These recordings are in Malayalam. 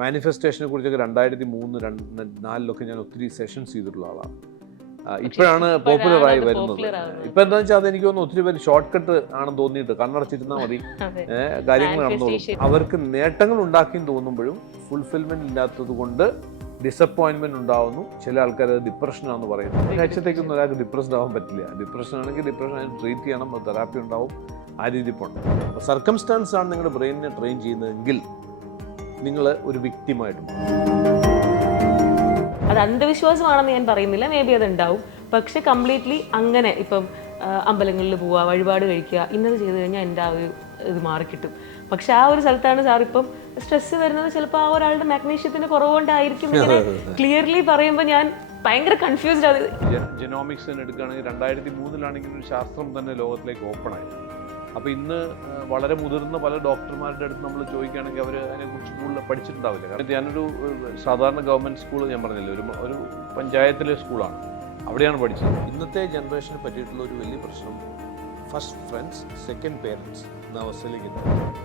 മാനിഫെസ്റ്റേഷനെ കുറിച്ചൊക്കെ 2003-2004 ഞാൻ ഒത്തിരി സെഷൻസ് ചെയ്തിട്ടുള്ള ആളാണ്. ഇപ്പോഴാണ് പോപ്പുലറായി വരുന്നത്. ഇപ്പം എന്താണെന്ന് വെച്ചാൽ അതെനിക്ക് തോന്നുന്നു ഒത്തിരി പേര് ഷോർട്ട് കട്ട് ആണെന്ന് തോന്നിയിട്ട് കണ്ണടച്ചിരുന്നാൽ മതി, കാര്യങ്ങൾ നടന്നോളും. അവർക്ക് നേട്ടങ്ങൾ ഉണ്ടാക്കിയെന്ന് തോന്നുമ്പോഴും ഫുൾഫിൽമെന്റ് ഇല്ലാത്തത് കൊണ്ട് ഡിസപ്പോയിൻമെന്റ് ഉണ്ടാവുന്നു. ചില ആൾക്കാർ അത് ഡിപ്രഷനാണെന്ന് പറയുന്നു. ഒരാഴ്ചത്തേക്കൊന്നും ഒരാൾക്ക് ഡിപ്രസ്ഡ് ആവാൻ പറ്റില്ല. ഡിപ്രഷൻ ആണെങ്കിൽ ഡിപ്രഷൻ ട്രീറ്റ് ചെയ്യണം, തെറാപ്പി ഉണ്ടാവും, ആ രീതി പോകണം. അപ്പോൾ സർക്കംസ്റ്റാൻസ് ആണ് നിങ്ങളുടെ ബ്രെയിനിനെ ട്രെയിൻ ചെയ്യുന്നതെങ്കിൽ നിങ്ങൾ ഒരു വിക്ടിമായിട്ട് മാറും. അത് അന്ധവിശ്വാസമാണെന്ന് ഞാൻ പറയുന്നില്ല, മേ ബി അത് ഉണ്ടാവും. പക്ഷെ കംപ്ലീറ്റ്ലി അങ്ങനെ ഇപ്പം അമ്പലങ്ങളിൽ പോവുക, വഴിപാട് കഴിക്കുക, ഇന്നത് ചെയ്ത് കഴിഞ്ഞാൽ എൻ്റെ ആ ഒരു ഇത് മാറിക്കിട്ടും. പക്ഷെ ആ ഒരു സ്ഥലത്താണ് സാർ ഇപ്പം സ്ട്രെസ് വരുന്നത്. ചിലപ്പോൾ ആ ഒരാളുടെ മാഗ്നീഷ്യത്തിന്റെ കുറവുകൊണ്ടായിരിക്കും. ഇങ്ങനെ ക്ലിയർലി പറയുമ്പോൾ ഞാൻ ഭയങ്കര കൺഫ്യൂസ്ഡ് ആണ്. ജെനോമിക്സ് എടുക്കുകയാണെങ്കിൽ 2003 ഒരു ശാസ്ത്രം തന്നെ ലോകത്തിലേക്ക് ഓപ്പൺ ആയി. അപ്പോൾ ഇന്ന് വളരെ മുതിർന്ന പല ഡോക്ടർമാരുടെ അടുത്ത് നമ്മൾ ചോദിക്കുകയാണെങ്കിൽ അവർ അതിനെക്കുറിച്ച് കൂടുതൽ പഠിച്ചിട്ടുണ്ടാവില്ല. കാരണം ഞാനൊരു സാധാരണ ഗവൺമെൻറ് സ്കൂൾ, ഞാൻ പറഞ്ഞില്ലേ, ഒരു പഞ്ചായത്തിലെ സ്കൂളാണ്, അവിടെയാണ് പഠിച്ചത്. ഇന്നത്തെ ജനറേഷനെ പറ്റിയിട്ടുള്ള ഒരു വലിയ പ്രശ്നം ഫസ്റ്റ് ഫ്രണ്ട്സ്, സെക്കൻഡ് പേരൻസ് എന്ന അവസ്ഥയിലേക്ക്.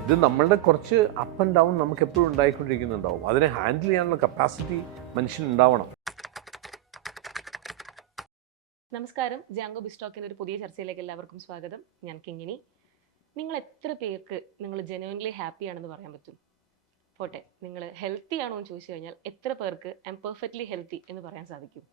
ഇത് നമ്മളുടെ കുറച്ച് അപ്പ് ആൻഡ് ഡൗൺ നമുക്ക് എപ്പോഴും ഉണ്ടായിക്കൊണ്ടിരിക്കുന്നുണ്ടാവും. അതിനെ ഹാൻഡിൽ ചെയ്യാനുള്ള കപ്പാസിറ്റി മനുഷ്യൻ ഉണ്ടാവണം. നമസ്കാരം, ജാങ്കോ ബിസ്റ്റോക്കിൻ്റെ ഒരു പുതിയ ചർച്ചയിലേക്ക് എല്ലാവർക്കും സ്വാഗതം. ഞാൻ കിങ്ങിണി. നിങ്ങൾ എത്ര പേർക്ക് നിങ്ങൾ ജെനുവൻലി ഹാപ്പി ആണെന്ന് പറയാൻ പറ്റും? പോട്ടെ, നിങ്ങൾ ഹെൽത്തി ആണോ എന്ന് ചോദിച്ചു കഴിഞ്ഞാൽ എത്ര പേർക്ക് ഐ എം പെർഫെക്റ്റ്ലി ഹെൽത്തി എന്ന് പറയാൻ സാധിക്കും?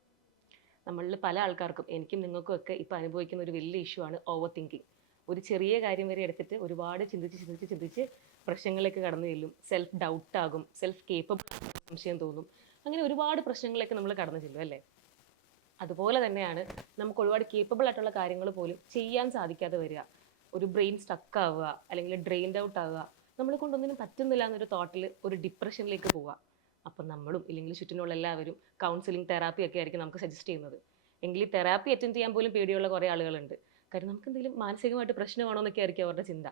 നമ്മളിൽ പല ആൾക്കാർക്കും, എനിക്കും നിങ്ങൾക്കും ഒക്കെ ഇപ്പോൾ അനുഭവിക്കുന്ന ഒരു വലിയ ഇഷ്യൂ ആണ് ഓവർ തിങ്കിങ്. ഒരു ചെറിയ കാര്യം വരെ എടുത്തിട്ട് ഒരുപാട് ചിന്തിച്ച് പ്രശ്നങ്ങളിലേക്ക് കടന്നു ചെല്ലും. സെൽഫ് ഡൗട്ട് ആകും, സെൽഫ് കേപ്പബിൾ സംശയം തോന്നും. അങ്ങനെ ഒരുപാട് പ്രശ്നങ്ങളിലേക്ക് നമ്മൾ കടന്നു ചെല്ലും അല്ലേ? അതുപോലെ തന്നെയാണ് നമുക്ക് ഒരുപാട് കേപ്പബിൾ ആയിട്ടുള്ള കാര്യങ്ങൾ പോലും ചെയ്യാൻ സാധിക്കാതെ വരിക. ഒരു ബ്രെയിൻ സ്റ്റക്ക് ആവുക, അല്ലെങ്കിൽ ഡ്രെയിൻഡ് ഔട്ട് ആവുക, നമ്മളെ കൊണ്ടൊന്നിനും പറ്റുന്നില്ല എന്നൊരു തോട്ടിൽ ഒരു ഡിപ്രഷനിലേക്ക് പോവുക. അപ്പം നമ്മളും ഇല്ലെങ്കിൽ ചുറ്റിനുള്ള എല്ലാവരും കൗൺസിലിംഗ്, തെറാപ്പി ഒക്കെ ആയിരിക്കും നമുക്ക് സജസ്റ്റ് ചെയ്യുന്നത്. എങ്കിൽ ഈ തെറാപ്പി അറ്റൻഡ് ചെയ്യാൻ പോലും പേടിയുള്ള കുറേ ആളുകളുണ്ട്. കാര്യം നമുക്ക് എന്തെങ്കിലും മാനസികമായിട്ട് പ്രശ്നമാണോ എന്നൊക്കെ ആയിരിക്കും അവരുടെ ചിന്ത.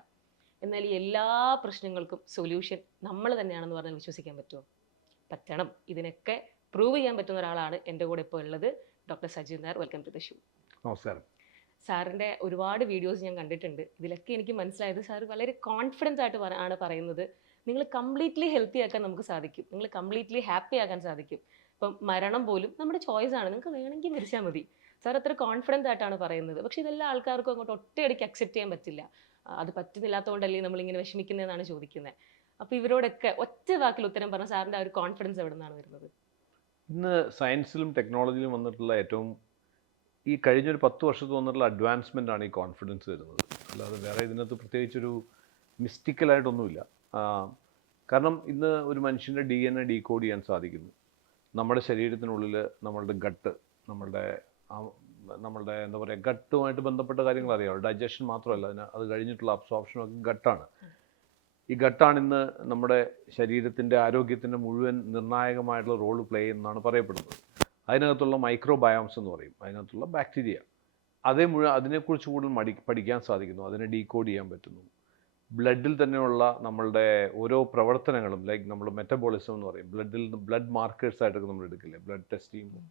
എന്നാൽ ഈ എല്ലാ പ്രശ്നങ്ങൾക്കും സൊല്യൂഷൻ നമ്മൾ തന്നെയാണെന്ന് പറഞ്ഞാൽ വിശ്വസിക്കാൻ പറ്റുമോ? പറ്റണം. ഇതിനൊക്കെ പ്രൂവ് ചെയ്യാൻ പറ്റുന്ന ഒരാളാണ് എൻ്റെ കൂടെ ഇപ്പോൾ ഉള്ളത്, doctor Sajeev Nair. Welcome to the show. നമസ്കാരം. സാറിൻ്റെ ഒരുപാട് വീഡിയോസ് ഞാൻ കണ്ടിട്ടുണ്ട്. ഇതിലൊക്കെ എനിക്ക് മനസ്സിലായത് സാർ വളരെ കോൺഫിഡൻസ് ആയിട്ട് ആണ് പറയുന്നത്. നിങ്ങൾ കംപ്ലീറ്റ്ലി ഹെൽത്തി ആക്കാൻ നമുക്ക് സാധിക്കും, നിങ്ങൾ കംപ്ലീറ്റ്ലി ഹാപ്പി ആക്കാൻ സാധിക്കും. ഇപ്പം മരണം പോലും നമ്മുടെ ചോയ്സ് ആണ്, നിങ്ങൾക്ക് വേണമെങ്കിൽ മരിച്ചാൽ മതി. സാർ അത്ര കോൺഫിഡൻ്റ് ആയിട്ടാണ് പറയുന്നത്. പക്ഷേ ഇതെല്ലാ ആൾക്കാർക്കും അങ്ങോട്ട് ഒറ്റയടിക്ക് അക്സെപ്റ്റ് ചെയ്യാൻ പറ്റില്ല. അത് പറ്റുന്നില്ലാത്തതുകൊണ്ടല്ലേ നമ്മളിങ്ങനെ വിഷമിക്കുന്നതെന്നാണ് ചോദിക്കുന്നത്. അപ്പോൾ ഇവരോടൊക്കെ ഒറ്റ വാക്കിൽ ഉത്തരം പറഞ്ഞ സാറിൻ്റെ ആ ഒരു കോൺഫിഡൻസ് എവിടെ നിന്നാണ് വരുന്നത്? ഇന്ന് സയൻസിലും ടെക്നോളജിയിലും വന്നിട്ടുള്ള ഏറ്റവും ഈ കഴിഞ്ഞൊരു 10 വർഷത്ത് വന്നിട്ടുള്ള അഡ്വാൻസ്മെൻ്റ് ആണ് ഈ കോൺഫിഡൻസ് തരുന്നത്. അല്ലാതെ വേറെ ഇതിനകത്ത് പ്രത്യേകിച്ചൊരു മിസ്റ്റിക്കലായിട്ടൊന്നുമില്ല. കാരണം ഇന്ന് ഒരു മനുഷ്യൻ്റെ DNA ഡീകോഡ് ചെയ്യാൻ സാധിക്കുന്നു. നമ്മുടെ ശരീരത്തിനുള്ളിൽ നമ്മളുടെ ഗട്ട്, നമ്മളുടെ എന്താ പറയുക, ഗട്ടുമായിട്ട് ബന്ധപ്പെട്ട കാര്യങ്ങൾ അറിയാമല്ലോ. ഡൈജഷൻ മാത്രമല്ല, അത് കഴിഞ്ഞിട്ടുള്ള അബ്സോർപ്ഷനൊക്കെ ഗട്ടാണ്. ഈ ഗട്ടാണ് ഇന്ന് നമ്മുടെ ശരീരത്തിൻ്റെ ആരോഗ്യത്തിൻ്റെ മുഴുവൻ നിർണായകമായിട്ടുള്ള റോൾ പ്ലേ ചെയ്യുന്നതാണ് പറയപ്പെടുന്നത്. അതിനകത്തുള്ള മൈക്രോബയോംസ് എന്ന് പറയും, അതിനകത്തുള്ള ബാക്ടീരിയ, അതിനെക്കുറിച്ച് കൂടുതൽ പഠിക്കാൻ സാധിക്കുന്നു, അതിനെ ഡീകോഡ് ചെയ്യാൻ പറ്റുന്നു. ബ്ലഡിൽ തന്നെയുള്ള നമ്മളുടെ ഓരോ പ്രവർത്തനങ്ങളും, ലൈക്ക് നമ്മൾ മെറ്റബോളിസം എന്ന് പറയും, ബ്ലഡ് മാർക്കേഴ്സായിട്ടൊക്കെ നമ്മൾ എടുക്കില്ലേ, ബ്ലഡ് ടെസ്റ്റ് ചെയ്യുമ്പോൾ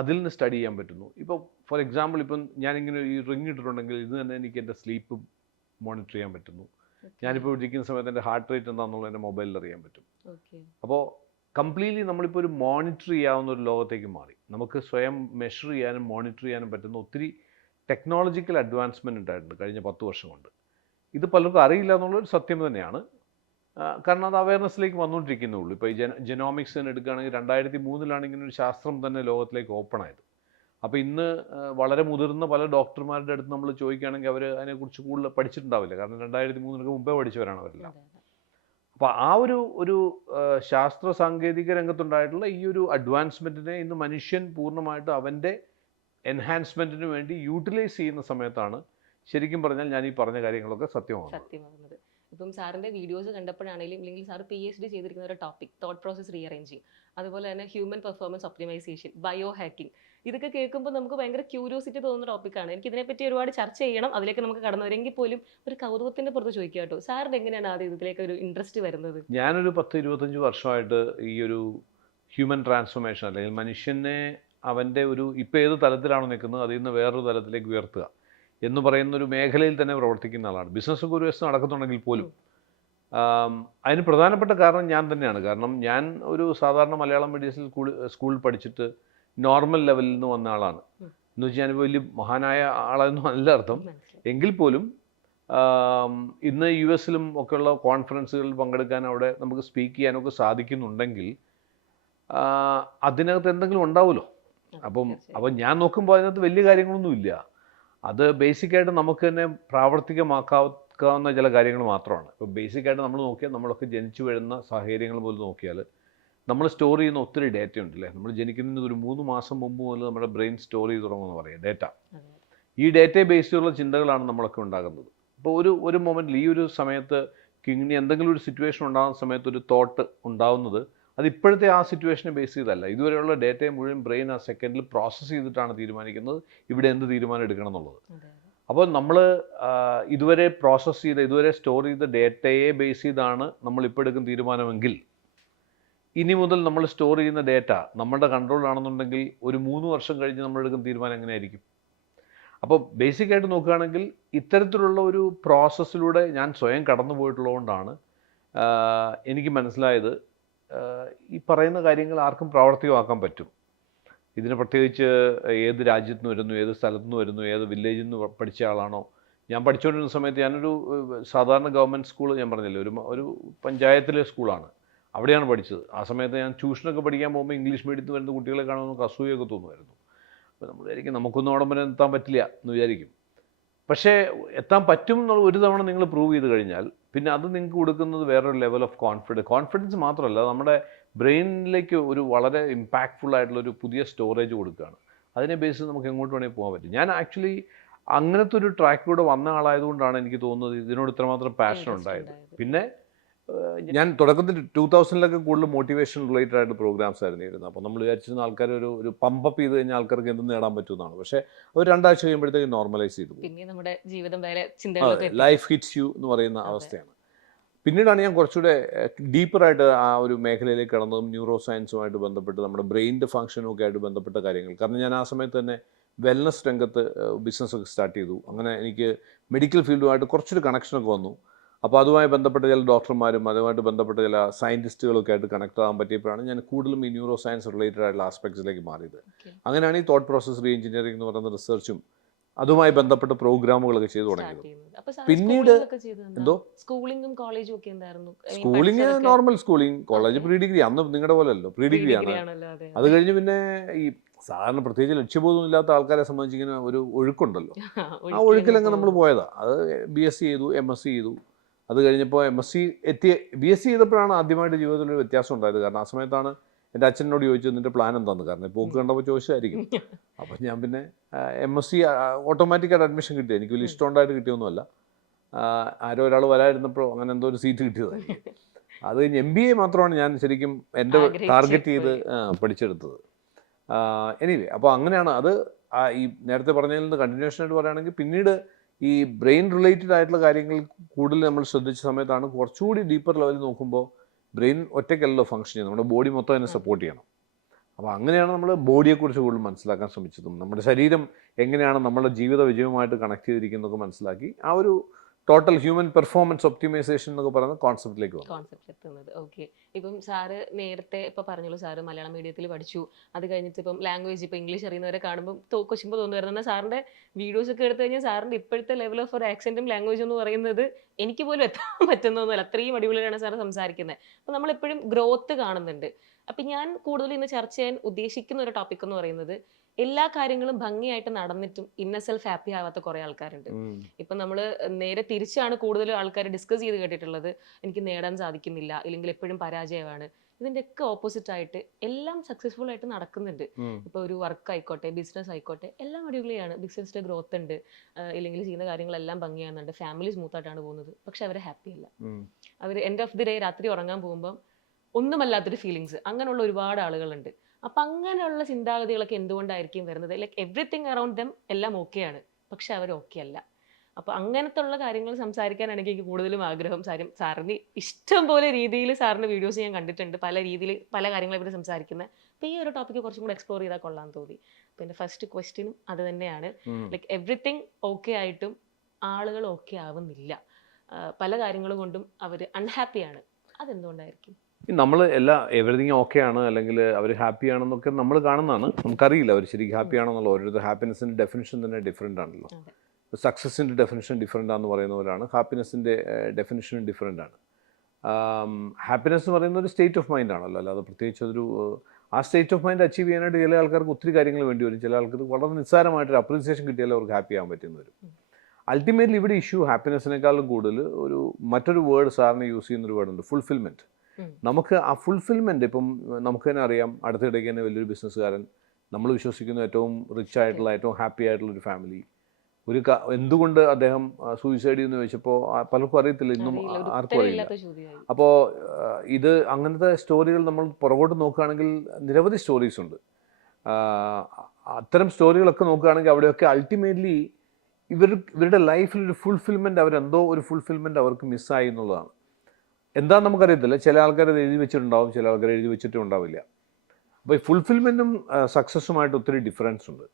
അതിൽ നിന്ന് സ്റ്റഡി ചെയ്യാൻ പറ്റുന്നു. ഇപ്പോൾ ഫോർ എക്സാമ്പിൾ, ഇപ്പം ഞാനിങ്ങനെ ഈ റിങ് ഇട്ടിട്ടുണ്ടെങ്കിൽ ഇത് തന്നെ എനിക്ക് എൻ്റെ സ്ലീപ്പ് മോണിറ്റർ ചെയ്യാൻ പറ്റുന്നു. ഞാനിപ്പോൾ ഇരിക്കുന്ന സമയത്ത് എൻ്റെ ഹാർട്ട് റേറ്റ് എന്താണെന്നുള്ളത് എൻ്റെ മൊബൈലിൽ അറിയാൻ പറ്റും. അപ്പോൾ കംപ്ലീറ്റ്ലി നമ്മളിപ്പോൾ ഒരു മോണിറ്റർ ചെയ്യാവുന്ന ഒരു ലോകത്തേക്ക് മാറി. നമുക്ക് സ്വയം മെഷർ ചെയ്യാനും മോണിറ്റർ ചെയ്യാനും പറ്റുന്ന ഒത്തിരി ടെക്നോളജിക്കൽ അഡ്വാൻസ്മെൻറ്റ് ഉണ്ടായിട്ടുണ്ട് കഴിഞ്ഞ 10 വർഷം കൊണ്ട്. ഇത് പലർക്കും അറിയില്ല എന്നുള്ളൊരു സത്യം തന്നെയാണ്. കാരണം അത് അവയർനെസ്സിലേക്ക് വന്നുകൊണ്ടിരിക്കുന്നുള്ളൂ. ഇപ്പോൾ ഈ ജെനോമിക്സ് എടുക്കുകയാണെങ്കിൽ 2003 ഇങ്ങനെ ഒരു ശാസ്ത്രം തന്നെ ലോകത്തിലേക്ക് ഓപ്പൺ ആയത്. അപ്പോൾ ഇന്ന് വളരെ മുതിർന്ന പല ഡോക്ടർമാരുടെ അടുത്ത് നമ്മൾ ചോദിക്കുകയാണെങ്കിൽ അവർ അതിനെക്കുറിച്ച് കൂടുതൽ പഠിച്ചിട്ടുണ്ടാവില്ല. കാരണം 2003 മുമ്പേ പഠിച്ചവരാണ് അവരെല്ലാം. അപ്പോൾ ആ ഒരു ശാസ്ത്ര സാങ്കേതിക രംഗത്തുണ്ടായിട്ടുള്ള ഈ ഒരു അഡ്വാൻസ്മെൻറ്റിനെ ഇന്ന് മനുഷ്യൻ പൂർണ്ണമായിട്ട് അവൻ്റെ എൻഹാൻസ്മെൻറ്റിന് വേണ്ടി യൂട്ടിലൈസ് ചെയ്യുന്ന സമയത്താണ് ശരിക്കും പറഞ്ഞാൽ ഞാൻ ഈ പറഞ്ഞ കാര്യങ്ങളൊക്കെ സത്യമാകുന്നത്. ഇപ്പം സാറിൻ്റെ വീഡിയോസ് കണ്ടപ്പോഴാണെങ്കിലും, ഇല്ലെങ്കിൽ സാർ PhD ചെയ്തിരിക്കുന്ന ഒരു ടോപ്പിക് തോട്ട് പ്രോസസ് റീഅറേഞ്ചിങ്, അതുപോലെ തന്നെ human performance optimisation, biohacking, ഇതൊക്കെ കേൾക്കുമ്പോൾ നമുക്ക് ഭയങ്കര ക്യൂരിയോസിറ്റി തോന്നുന്ന ടോപ്പിക്കാണ്. എനിക്ക് ഇതിനെപ്പറ്റി ഒരുപാട് ചർച്ച ചെയ്യണം, അതിലേക്ക് നമുക്ക് കടന്നു വരെങ്കിൽ പോലും ഒരു കൗതുകത്തിൻ്റെ പുറത്ത് ചോദിക്കുക കേട്ടോ, സാറിന് എങ്ങനെയാണ് ആദ്യം ഇതിലേക്ക് ഒരു ഇൻട്രസ്റ്റ് വരുന്നത്? ഞാനൊരു 10-25 വർഷമായിട്ട് ഈ ഒരു ഹ്യൂമൻ ട്രാൻസ്ഫോർമേഷൻ, അല്ലെങ്കിൽ മനുഷ്യനെ അവൻ്റെ ഒരു ഇപ്പോൾ ഏത് തലത്തിലാണോ നിൽക്കുന്നത് അതിൽ നിന്ന് വേറൊരു തലത്തിലേക്ക് ഉയർത്തുക എന്ന് പറയുന്ന ഒരു മേഖലയിൽ തന്നെ പ്രവർത്തിക്കുന്ന ആളാണ്. ബിസിനസ്സൊക്കെ ഒരു വശത്ത് നടക്കുന്നുണ്ടെങ്കിൽ പോലും അതിന് പ്രധാനപ്പെട്ട കാരണം ഞാൻ തന്നെയാണ്. കാരണം ഞാൻ ഒരു സാധാരണ മലയാളം മീഡിയത്തിൽ സ്കൂളിൽ പഠിച്ചിട്ട് നോർമൽ ലെവലിൽ നിന്ന് വന്ന ആളാണ്. ഉം. എന്ന് വെച്ചാൽ ഞാൻ വലിയ മഹാനായ ആളെന്നും അല്ല അർത്ഥം. മനസ്സിലായി. എങ്കിൽ പോലും ഇന്ന് യു എസിലും ഒക്കെയുള്ള കോൺഫറൻസുകളിൽ പങ്കെടുക്കാൻ അവിടെ നമുക്ക് സ്പീക്ക് ചെയ്യാനൊക്കെ സാധിക്കുന്നുണ്ടെങ്കിൽ അതിനകത്ത് എന്തെങ്കിലും ഉണ്ടാവുമല്ലോ. അപ്പം ഞാൻ നോക്കുമ്പോൾ അതിനകത്ത് വലിയ കാര്യങ്ങളൊന്നുമില്ല. അത് ബേസിക്കായിട്ട് നമുക്ക് തന്നെ പ്രാവർത്തികമാക്കാവുന്ന ചില കാര്യങ്ങൾ മാത്രമാണ്. ഇപ്പോൾ ബേസിക്കായിട്ട് നമ്മൾ നോക്കിയാൽ നമ്മളൊക്കെ ജനിച്ചു വീഴുന്ന സാഹചര്യങ്ങൾ പോലും നോക്കിയാൽ നമ്മൾ സ്റ്റോർ ചെയ്യുന്ന ഒത്തിരി ഡേറ്റ ഉണ്ടല്ലേ. നമ്മൾ ജനിക്കുന്നതിന് ഒരു 3 മാസം മുമ്പ് മുതൽ നമ്മുടെ ബ്രെയിൻ സ്റ്റോർ ചെയ്ത് തുടങ്ങുമെന്ന് പറയാം ഡേറ്റ. ഈ ഡേറ്റയെ ബേസ് ചെയ്തുള്ള ചിന്തകളാണ് നമ്മളൊക്കെ ഉണ്ടാകുന്നത്. ഇപ്പോൾ ഒരു മൊമെൻറ്റിൽ ഈ ഒരു സമയത്ത് കിങ്ങിണി എന്തെങ്കിലും ഒരു സിറ്റുവേഷൻ ഉണ്ടാകുന്ന സമയത്ത് ഒരു തോട്ട് ഉണ്ടാകുന്നത് അത് ഇപ്പോഴത്തെ ആ സിറ്റുവേഷനെ ബേസ് ചെയ്തല്ല. ഇതുവരെയുള്ള ഡേറ്റയെ മുഴുവൻ ബ്രെയിൻ ആ സെക്കൻഡിൽ പ്രോസസ്സ് ചെയ്തിട്ടാണ് തീരുമാനിക്കുന്നത് ഇവിടെ എന്ത് തീരുമാനം എടുക്കണം എന്നുള്ളത്. അപ്പോൾ നമ്മൾ ഇതുവരെ പ്രോസസ്സ് ചെയ്ത ഇതുവരെ സ്റ്റോർ ചെയ്ത ഡേറ്റയെ ബേസ് ചെയ്താണ് നമ്മൾ ഇപ്പോൾ എടുക്കുന്ന തീരുമാനമെങ്കിൽ ഇനി മുതൽ നമ്മൾ സ്റ്റോർ ചെയ്യുന്ന ഡേറ്റ നമ്മുടെ കൺട്രോളിലാണെന്നുണ്ടെങ്കിൽ ഒരു 3 വർഷം കഴിഞ്ഞ് നമ്മൾ എടുക്കുന്ന തീരുമാനം എങ്ങനെയായിരിക്കും? അപ്പോൾ ബേസിക്കായിട്ട് നോക്കുകയാണെങ്കിൽ ഇത്തരത്തിലുള്ള ഒരു പ്രോസസ്സിലൂടെ ഞാൻ സ്വയം കടന്നു പോയിട്ടുള്ളതുകൊണ്ടാണ് എനിക്ക് മനസ്സിലായത് ഈ പറയുന്ന കാര്യങ്ങൾ ആർക്കും പ്രാവർത്തികമാക്കാൻ പറ്റും. ഇതിന് പ്രത്യേകിച്ച് ഏത് രാജ്യത്ത് നിന്ന് വരുന്നു, ഏത് സ്ഥലത്തു നിന്ന് വരുന്നു, ഏത് വില്ലേജിൽ നിന്ന് പഠിച്ച ആളാണോ. ഞാൻ പഠിച്ചുകൊണ്ടിരുന്ന സമയത്ത് ഞാനൊരു സാധാരണ ഗവൺമെൻറ് സ്കൂൾ ഞാൻ പറഞ്ഞില്ലേ ഒരു പഞ്ചായത്തിലെ സ്കൂളാണ്, അവിടെയാണ് പഠിച്ചത്. ആ സമയത്ത് ഞാൻ ട്യൂഷനൊക്കെ പഠിക്കാൻ പോകുമ്പോൾ ഇംഗ്ലീഷ് മീഡിയത്തിൽ വരുന്ന കുട്ടികളെ കാണുമ്പോൾ നമുക്ക് അസൂയൊക്കെ തോന്നുമായിരുന്നു. അപ്പോൾ നമ്മൾ വിചാരിക്കും നമുക്കൊന്നും അവിടെ വരെ എത്താൻ പറ്റില്ല എന്ന് വിചാരിക്കും. പക്ഷേ എത്താൻ പറ്റും എന്നുള്ള ഒരു തവണ നിങ്ങൾ പ്രൂവ് ചെയ്ത് കഴിഞ്ഞാൽ പിന്നെ അത് നിങ്ങൾക്ക് കൊടുക്കുന്നത് വേറൊരു ലെവൽ ഓഫ് കോൺഫിഡൻസ് മാത്രമല്ല, നമ്മുടെ ബ്രെയിനിലേക്ക് ഒരു വളരെ ഇമ്പാക്റ്റ്ഫുൾ ആയിട്ടുള്ള ഒരു പുതിയ സ്റ്റോറേജ് കൊടുക്കുകയാണ്. അതിനെ ബേസ് ചെയ്ത് നമുക്ക് എങ്ങോട്ട് വേണമെങ്കിൽ പോകാൻ പറ്റും. ഞാൻ ആക്ച്വലി അങ്ങനത്തെ ഒരു ട്രാക്കിലൂടെ വന്ന ആളായതുകൊണ്ടാണ് എനിക്ക് തോന്നുന്നത് ഇതിനോട് ഇത്രമാത്രം പാഷൻ ഉണ്ടായത്. പിന്നെ ഞാൻ തുടക്കത്തിൽ 2000-ലൊക്കെ കൂടുതൽ മോട്ടിവേഷൻ റിലേറ്റഡ് ആയിട്ട് പ്രോഗ്രാംസ് ആയിരുന്നു ഇരുന്നത്. അപ്പോൾ നമ്മൾ വിചാരിച്ചിരുന്ന ആൾക്കാർ ഒരു പമ്പപ്പ് ചെയ്ത് കഴിഞ്ഞാൽ ആൾക്കാർക്ക് എന്ത് നേടാൻ പറ്റുമെന്നാണ്. പക്ഷേ ഒരു 2 ആഴ്ച കഴിയുമ്പോഴത്തേക്ക് നോർമലൈസ് ചെയ്തു പോകും. പിന്നെ നമ്മുടെ ജീവിതം വേറെ ചിന്തകളൊക്കെ ലൈഫ് ഹിറ്റ്സ് യു എന്ന് പറയുന്ന അവസ്ഥയാണ്. പിന്നീടാണ് ഞാൻ കുറച്ചുകൂടെ ഡീപ്പറായിട്ട് ആ ഒരു മേഖലയിലേക്ക് കടന്നതും ന്യൂറോ സയൻസുമായിട്ട് ബന്ധപ്പെട്ട് നമ്മുടെ ബ്രെയിനിൻ്റെ ഫംഗ്ഷനും ഒക്കെ ആയിട്ട് ബന്ധപ്പെട്ട കാര്യങ്ങൾ. കാരണം ഞാൻ ആ സമയത്ത് തന്നെ വെൽനസ് രംഗത്ത് ബിസിനസ്സൊക്കെ സ്റ്റാർട്ട് ചെയ്തു. അങ്ങനെ എനിക്ക് മെഡിക്കൽ ഫീൽഡുമായിട്ട് കുറച്ചൊരു കണക്ഷനൊക്കെ വന്നു. അപ്പോൾ അതുമായി ബന്ധപ്പെട്ട ചില ഡോക്ടർമാരും അതുമായിട്ട് ബന്ധപ്പെട്ട ചില സയൻറ്റിസ്റ്റുകളൊക്കെ ആയിട്ട് കണക്ട് ആകാൻ പറ്റിയപ്പോഴാണ് ഞാൻ കൂടുതലും ഈ ന്യൂറോ സയൻസ് റിലേറ്റഡ് ആയിട്ടുള്ള ആസ്പെക്ട്സിലേക്ക് മാറിയത്. അങ്ങനെയാണ് ഈ തോട്ട് പ്രോസസ് റീ എഞ്ചിനീയറിംഗ് എന്ന് പറയുന്ന റിസർച്ചും അതുമായി ബന്ധപ്പെട്ട പ്രോഗ്രാമുകളൊക്കെ ചെയ്തു തുടങ്ങിയത്. പിന്നീട് എന്തോ സ്കൂളിംഗും കോളേജും ഒക്കെ എന്തായിരുന്നു? Schooling normal schooling, college pre degree. അന്ന് നിങ്ങളുടെ പോലെ അല്ലോ, പ്രീ ഡിഗ്രി ആണ്. അത് കഴിഞ്ഞ് പിന്നെ ഈ സാധാരണ പ്രത്യേകിച്ച് ലക്ഷ്യബോധം ഇല്ലാത്ത ആൾക്കാരെ സംബന്ധിച്ചിങ്ങനെ ഒരു ഒഴുക്കുണ്ടല്ലോ, ആ ഒഴുക്കിലങ്ങ് നമ്മൾ പോയതാ. അത് BSc ചെയ്തു, MSc ചെയ്തു. അത് കഴിഞ്ഞപ്പോൾ BSc ചെയ്തപ്പോഴാണ് ആദ്യമായിട്ട് ജീവിതത്തിലൊരു വ്യത്യാസം ഉണ്ടായത്. കാരണം ആ സമയത്താണ് എൻ്റെ അച്ഛനോട് ചോദിച്ചത് നിൻ്റെ പ്ലാൻ എന്താണെന്ന്. കാരണം പോക്ക് കണ്ടപ്പോൾ ചോദിച്ചതായിരിക്കും. അപ്പം ഞാൻ പിന്നെ MSc ഓട്ടോമാറ്റിക്കായിട്ട് അഡ്മിഷൻ കിട്ടി. എനിക്ക് വലിയ ഇഷ്ടമുണ്ടായിട്ട് കിട്ടിയൊന്നുമല്ല, ആരോ ഒരാൾ വരാതിരുന്നപ്പോൾ അങ്ങനെ എന്തോ ഒരു സീറ്റ് കിട്ടിയതായിരിക്കും. അത് കഴിഞ്ഞ് MBA മാത്രമാണ് ഞാൻ ശരിക്കും എൻ്റെ ടാർഗറ്റ് ചെയ്ത് പഠിച്ചെടുത്തത്. എനിവേ, അപ്പോൾ അങ്ങനെയാണ് അത്. ഈ നേരത്തെ പറഞ്ഞതിൽ നിന്ന് കണ്ടിന്യൂഷനായിട്ട് പറയുകയാണെങ്കിൽ പിന്നീട് ഈ ബ്രെയിൻ റിലേറ്റഡ് ആയിട്ടുള്ള കാര്യങ്ങൾ കൂടുതൽ നമ്മൾ ശ്രദ്ധിച്ച സമയത്താണ് കുറച്ചുകൂടി ഡീപ്പർ ലെവലിൽ നോക്കുമ്പോൾ ബ്രെയിൻ ഒറ്റയ്ക്കല്ലോ ഫംഗ്ഷൻ ചെയ്യുന്നത്, നമ്മുടെ ബോഡി മൊത്തം അതിനെ സപ്പോർട്ട് ചെയ്യണം. അപ്പോൾ അങ്ങനെയാണ് നമ്മൾ ബോഡിയെക്കുറിച്ച് കൂടുതൽ മനസ്സിലാക്കാൻ ശ്രമിച്ചതും നമ്മുടെ ശരീരം എങ്ങനെയാണ് നമ്മുടെ ജീവിത വിജയവുമായിട്ട് കണക്ട് ചെയ്തിരിക്കുന്നതൊക്കെ മനസ്സിലാക്കി ആ ഒരു ടോട്ടൽ ഹ്യൂമൻ പെർഫോമൻസ് ഒപ്റ്റിമൈസേഷൻ എന്നൊക്കെ പറയുന്ന കോൺസെപ്റ്റിലേക്ക് എത്തുന്നത്. ഓക്കെ, ഇപ്പം സാറ് നേരത്തെ ഇപ്പം പറഞ്ഞല്ലോ, സാറ് മലയാളം മീഡിയത്തിൽ പഠിച്ചു. അത് കഴിഞ്ഞിട്ട് ഇപ്പം ലാംഗ്വേജ് ഇപ്പം ഇംഗ്ലീഷ് അറിയുന്നവരെ കാണുമ്പോൾ കൊച്ചുമ്പോൾ തോന്നുമായിരുന്നു സാറിൻ്റെ വീഡിയോസ് ഒക്കെ എടുത്തു കഴിഞ്ഞാൽ സാറിൻ്റെ ഇപ്പോഴത്തെ ലെവൽ ഓഫ് ഒരു ആക്സെൻറ്റും ലാംഗ്വേജും എന്ന് പറയുന്നത് എനിക്ക് പോലും എത്താൻ പറ്റുന്നൊന്നുമല്ല. അത്രയും അടിപൊളിയാണ് സാറ് സംസാരിക്കുന്നത്. അപ്പം നമ്മളെപ്പോഴും ഗ്രോത്ത് കാണുന്നുണ്ട്. അപ്പം ഞാൻ കൂടുതൽ ഇന്ന് ചർച്ച ചെയ്യാൻ ഉദ്ദേശിക്കുന്ന ഒരു ടോപ്പിക് എന്ന് പറയുന്നത് എല്ലാ കാര്യങ്ങളും ഭംഗിയായിട്ട് നടന്നിട്ടും ഇന്ന സെൽഫ് ഹാപ്പി ആവാത്ത കുറെ ആൾക്കാരുണ്ട്. ഇപ്പൊ നമ്മള് നേരെ തിരിച്ചാണ് കൂടുതലും ആൾക്കാർ ഡിസ്കസ് ചെയ്ത് കേട്ടിട്ടുള്ളത്, എനിക്ക് നേടാൻ സാധിക്കുന്നില്ല, ഇല്ലെങ്കിൽ എപ്പോഴും പരാജയമാണ്. ഇതിന്റെ ഒക്കെ ഓപ്പോസിറ്റ് ആയിട്ട് എല്ലാം സക്സസ്ഫുൾ ആയിട്ട് നടക്കുന്നുണ്ട്. ഇപ്പൊ ഒരു വർക്ക് ആയിക്കോട്ടെ, ബിസിനസ് ആയിക്കോട്ടെ, എല്ലാം അടിപൊളിയാണ്. ബിസിനസ്സിന്റെ ഗ്രോത്ത് ഉണ്ട്, ഇല്ലെങ്കിൽ ചെയ്യുന്ന കാര്യങ്ങളെല്ലാം ഭംഗിയാകുന്നുണ്ട്, ഫാമിലി സ്മൂത്ത് ആയിട്ടാണ് പോകുന്നത്. പക്ഷെ അവരെ ഹാപ്പി അല്ല. അവർ എൻഡ് ഓഫ് ദി ഡേ രാത്രി ഉറങ്ങാൻ പോകുമ്പോൾ ഒന്നുമല്ലാത്തൊരു ഫീലിങ്സ്, അങ്ങനെയുള്ള ഒരുപാട് ആളുകളുണ്ട്. അപ്പൊ അങ്ങനെയുള്ള ചിന്താഗതികളൊക്കെ എന്തുകൊണ്ടായിരിക്കും വരുന്നത്? ലൈക്ക് എവറിത്തിങ് അറൌണ്ട് ദം എല്ലാം ഓക്കെയാണ്, പക്ഷെ അവർ ഓക്കെ അല്ല. അപ്പൊ അങ്ങനത്തെ ഉള്ള കാര്യങ്ങൾ സംസാരിക്കാനാണ് എനിക്ക് കൂടുതലും ആഗ്രഹം. സാറിന് ഇഷ്ടം പോലെ രീതിയിൽ സാറിന്റെ വീഡിയോസ് ഞാൻ കണ്ടിട്ടുണ്ട്, പല രീതിയിൽ പല കാര്യങ്ങളെ പറ്റി സംസാരിക്കുന്നത്. അപ്പൊ ഈ ഒരു ടോപ്പിക്ക് കുറച്ചും കൂടെ എക്സ്പ്ലോർ ചെയ്താൽ കൊള്ളാൻ തോന്നി. പിന്നെ ഫസ്റ്റ് ക്വസ്റ്റ്യനും അത് തന്നെയാണ്, ലൈക്ക് എവറിത്തിങ് ഓക്കെ ആയിട്ടും ആളുകൾ ഓക്കെ ആവുന്നില്ല. പല കാര്യങ്ങൾ കൊണ്ടും അവർ അൺഹാപ്പിയാണ്. അതെന്തുകൊണ്ടായിരിക്കും? നമ്മൾ എവറിതിങ് ഓക്കെ ആണ് അല്ലെങ്കിൽ അവർ ഹാപ്പി ആണെന്നൊക്കെ നമ്മൾ കാണുന്നതാണ്. നമുക്കറിയില്ല അവർ ശരിക്കും ഹാപ്പി ആണെന്നുള്ള. ഓരോരുത്തർ ഹാപ്പിനെസ്സിൻ്റെ ഡെഫിനിഷൻ തന്നെ ഡിഫറെൻ്റ് ആണല്ലോ. അതെ. സക്സസിൻ്റെ ഡെഫിനിഷൻ ഡിഫറെൻ്റ് ആണെന്ന് പറയുന്നവരാണ്, ഹാപ്പിനെസ്സിൻ്റെ ഡെഫിനിഷനും ഡിഫറെൻ്റ് ആണ്. ഹാപ്പിനെസ് എന്ന് പറയുന്നത് ഒരു സ്റ്റേറ്റ് ഓഫ് മൈൻഡ് ആണല്ലോ, അല്ലാതെ പ്രത്യേകിച്ച് അതൊരു ആ സ്റ്റേറ്റ് ഓഫ് മൈൻഡ് അച്ചീവ് ചെയ്യാനായിട്ട് ചില ആൾക്കാർക്ക് ഒത്തിരി കാര്യങ്ങൾ വേണ്ടി വരും. ചില ആൾക്കാർക്ക് വളരെ നിസ്സാരമായിട്ടൊരു അപ്രീസിയേഷൻ കിട്ടിയാലേ അവർക്ക് ഹാപ്പി ആകാൻ പറ്റുന്ന വരും. അൾട്ടിമേറ്റ്ലി ഇവിടെ ഇഷ്യൂ ഹാപ്പിനെസ്സിനേക്കാളും കൂടുതൽ മറ്റൊരു വേർഡ് സാറിന് യൂസ് ചെയ്യുന്നൊരു വേർഡുണ്ട്, ഫുൾഫിൽമെൻറ്റ്. നമുക്ക് ആ ഫുൾഫിൽമെൻറ്റ് ഇപ്പം നമുക്ക് തന്നെ അറിയാം. അടുത്തിടയ്ക്ക് തന്നെ വലിയൊരു ബിസിനസ്സുകാരൻ, നമ്മൾ വിശ്വസിക്കുന്ന ഏറ്റവും റിച്ച് ആയിട്ടുള്ള ഏറ്റവും ഹാപ്പി ആയിട്ടുള്ള ഒരു ഫാമിലി, എന്തുകൊണ്ട് അദ്ദേഹം സൂയിസൈഡ് ചെയ്യുമെന്ന് ചോദിച്ചപ്പോൾ പലർക്കും അറിയത്തില്ല, ഇന്നും ആർക്കും അറിയില്ല. അപ്പോൾ ഇത് അങ്ങനത്തെ സ്റ്റോറികൾ നമ്മൾ പുറകോട്ട് നോക്കുകയാണെങ്കിൽ നിരവധി സ്റ്റോറീസ് ഉണ്ട്. അത്തരം സ്റ്റോറികളൊക്കെ നോക്കുകയാണെങ്കിൽ അവിടെയൊക്കെ അൾട്ടിമേറ്റ്ലി ഇവരുടെ ലൈഫിലൊരു ഫുൾഫിൽമെൻറ്റ്, അവരെന്തോ ഒരു ഫുൾഫിൽമെൻറ്റ് അവർക്ക് മിസ്സായി എന്നുള്ളതാണ്. എന്താണെന്ന് നമുക്കറിയത്തില്ല. ചില ആൾക്കാർ അത് എഴുതി വെച്ചിട്ടുണ്ടാവും, ചില ആൾക്കാർ എഴുതി വെച്ചിട്ടും ഉണ്ടാവില്ല. അപ്പോൾ ഈ ഫുൾഫിൽമെൻറ്റും സക്സസ്സുമായിട്ട് ഒത്തിരി ഡിഫറൻസ് ഉണ്ട്.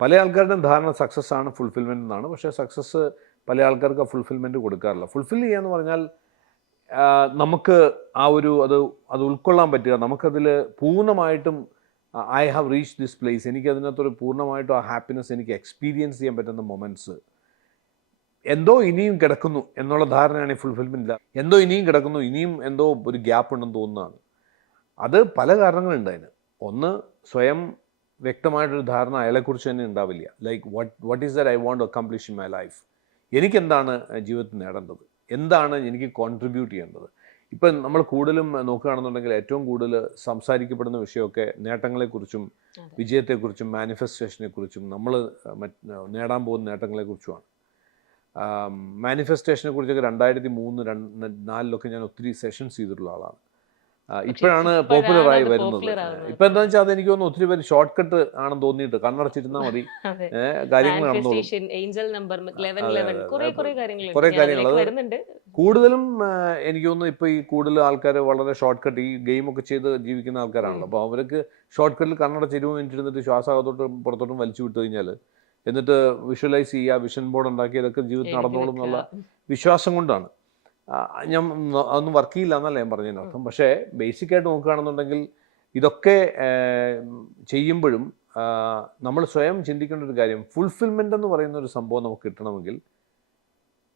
പല ആൾക്കാരുടെയും ധാരണ സക്സസ് ആണ് ഫുൾഫിൽമെൻ്റ് എന്നാണ്. പക്ഷേ സക്സസ് പല ആൾക്കാർക്ക് ആ ഫുൾഫിൽമെൻറ്റ് കൊടുക്കാറില്ല. ഫുൾഫിൽ ചെയ്യുക എന്ന് പറഞ്ഞാൽ നമുക്ക് ആ ഒരു അത് ഉൾക്കൊള്ളാൻ പറ്റുക, നമുക്കതിൽ പൂർണ്ണമായിട്ടും I have reach this place, എനിക്കതിനകത്തൊരു പൂർണ്ണമായിട്ടും ആ ഹാപ്പിനെസ് എനിക്ക് എക്സ്പീരിയൻസ് ചെയ്യാൻ പറ്റുന്ന മൊമെൻറ്റ്സ്. എന്തോ ഇനിയും കിടക്കുന്നു എന്നുള്ള ധാരണയാണ് ഈ ഫുൾഫിൽമെൻ്റ് ഇല്ല. എന്തോ ഇനിയും കിടക്കുന്നു, ഇനിയും എന്തോ ഒരു ഗ്യാപ്പ് ഉണ്ടെന്ന് തോന്നുന്നതാണ്. അത് പല കാരണങ്ങളുണ്ട് അതിന്. ഒന്ന്, സ്വയം വ്യക്തമായിട്ടൊരു ധാരണ അയാളെക്കുറിച്ച് തന്നെ ഉണ്ടാവില്ല. Like what is that I want to accomplish in my life, എനിക്കെന്താണ് ജീവിതത്തിൽ നേടേണ്ടത്, എന്താണ് എനിക്ക് കോൺട്രിബ്യൂട്ട് ചെയ്യേണ്ടത്. ഇപ്പം നമ്മൾ കൂടുതലും നോക്കുകയാണെന്നുണ്ടെങ്കിൽ ഏറ്റവും കൂടുതൽ സംസാരിക്കപ്പെടുന്ന വിഷയമൊക്കെ നേട്ടങ്ങളെക്കുറിച്ചും വിജയത്തെക്കുറിച്ചും മാനിഫെസ്റ്റേഷനെക്കുറിച്ചും നമ്മൾ നേടാൻ പോകുന്ന നേട്ടങ്ങളെക്കുറിച്ചുമാണ്. മാനിഫെസ്റ്റേഷനെ കുറിച്ചൊക്കെ 2003-2004 ഞാൻ ഒത്തിരി സെഷൻസ് ചെയ്തിട്ടുള്ള ആളാണ്. ഇപ്പോഴാണ് പോപ്പുലറായി വരുന്നത്. ഇപ്പം എന്താണെന്ന് വെച്ചാൽ അതെനിക്ക് തോന്നുന്നു ഒത്തിരി പേര് ഷോർട്ട് കട്ട് ആണെന്ന് തോന്നിയിട്ട് കണ്ണടച്ചിരുന്നാൽ മതി, കാര്യങ്ങൾ നടന്നോളും. കുറേ കാര്യങ്ങൾ കൂടുതലും എനിക്ക് തോന്നുന്നു ഇപ്പോൾ ഈ കൂടുതൽ ആൾക്കാർ വളരെ ഷോർട്ട് കട്ട്, ഈ ഗെയിമൊക്കെ ചെയ്ത് ജീവിക്കുന്ന ആൾക്കാരാണല്ലോ. അപ്പോൾ അവർക്ക് ഷോർട്ട് കട്ടിൽ കണ്ണടച്ച് 20 മിനിറ്റ് ഇരുന്നിട്ട് ശ്വാസകത്തോട്ടും പുറത്തോട്ടും വലിച്ചു വിട്ട് കഴിഞ്ഞാൽ, എന്നിട്ട് വിഷ്വലൈസ് ചെയ്യുക, വിഷൻ ബോർഡ് ഉണ്ടാക്കി, ഇതൊക്കെ ജീവിതത്തിൽ നടന്നോളും എന്നുള്ള വിശ്വാസം കൊണ്ടാണ്. ഞാൻ അതൊന്നും വർക്ക് ചെയ്യില്ല എന്നല്ല ഞാൻ പറഞ്ഞതിനർത്ഥം. പക്ഷേ ബേസിക്കായിട്ട് നോക്കുകയാണെന്നുണ്ടെങ്കിൽ ഇതൊക്കെ ചെയ്യുമ്പോഴും നമ്മൾ സ്വയം ചിന്തിക്കേണ്ട ഒരു കാര്യം, ഫുൾഫിൽമെൻ്റ് എന്ന് പറയുന്ന ഒരു സംഭവം നമുക്ക് കിട്ടണമെങ്കിൽ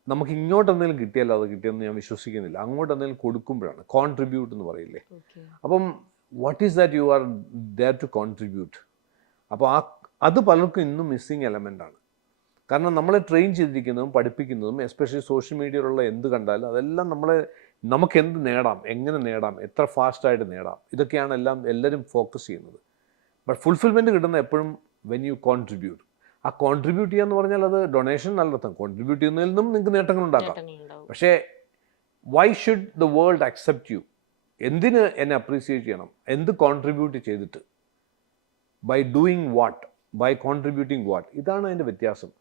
നമുക്ക് ഇങ്ങോട്ട് എന്തെങ്കിലും കിട്ടിയാലോ അത് കിട്ടിയെന്ന് ഞാൻ വിശ്വസിക്കുന്നില്ല. അങ്ങോട്ട് എന്തെങ്കിലും കൊടുക്കുമ്പോഴാണ്. കോൺട്രിബ്യൂട്ട് എന്ന് പറയില്ലേ. അപ്പം what is that you are there to contribute. അപ്പോൾ അത് പലർക്കും ഇന്നും മിസ്സിങ് എലമെൻ്റാണ്. കാരണം നമ്മളെ ട്രെയിൻ ചെയ്തിരിക്കുന്നതും പഠിപ്പിക്കുന്നതും എസ്പെഷ്യലി സോഷ്യൽ മീഡിയയിലുള്ള എന്ത് കണ്ടാലും അതെല്ലാം നമുക്ക് എന്ത് നേടാം, എങ്ങനെ നേടാം, എത്ര ഫാസ്റ്റായിട്ട് നേടാം, ഇതൊക്കെയാണ് എല്ലാവരും ഫോക്കസ് ചെയ്യുന്നത്. ബട്ട് ഫുൾഫിൽമെൻറ്റ് കിട്ടുന്ന എപ്പോഴും വെൻ യു കോൺട്രിബ്യൂട്ട്. ആ കോൺട്രിബ്യൂട്ട് ചെയ്യുക എന്ന് പറഞ്ഞാൽ അത് ഡൊണേഷൻ നല്ലതാണ്. കോൺട്രിബ്യൂട്ട് ചെയ്യുന്നതിൽ നിന്നും നിങ്ങൾക്ക് നേട്ടങ്ങൾ ഉണ്ടാക്കാം. പക്ഷേ why should the world accept you? എന്തിന് എന്നെ അപ്രീസിയേറ്റ് ചെയ്യണം? എന്ത് കോൺട്രിബ്യൂട്ട് ചെയ്തിട്ട്? By doing what, by contributing what? ഇതാണ് അതിൻ്റെ വ്യത്യാസം.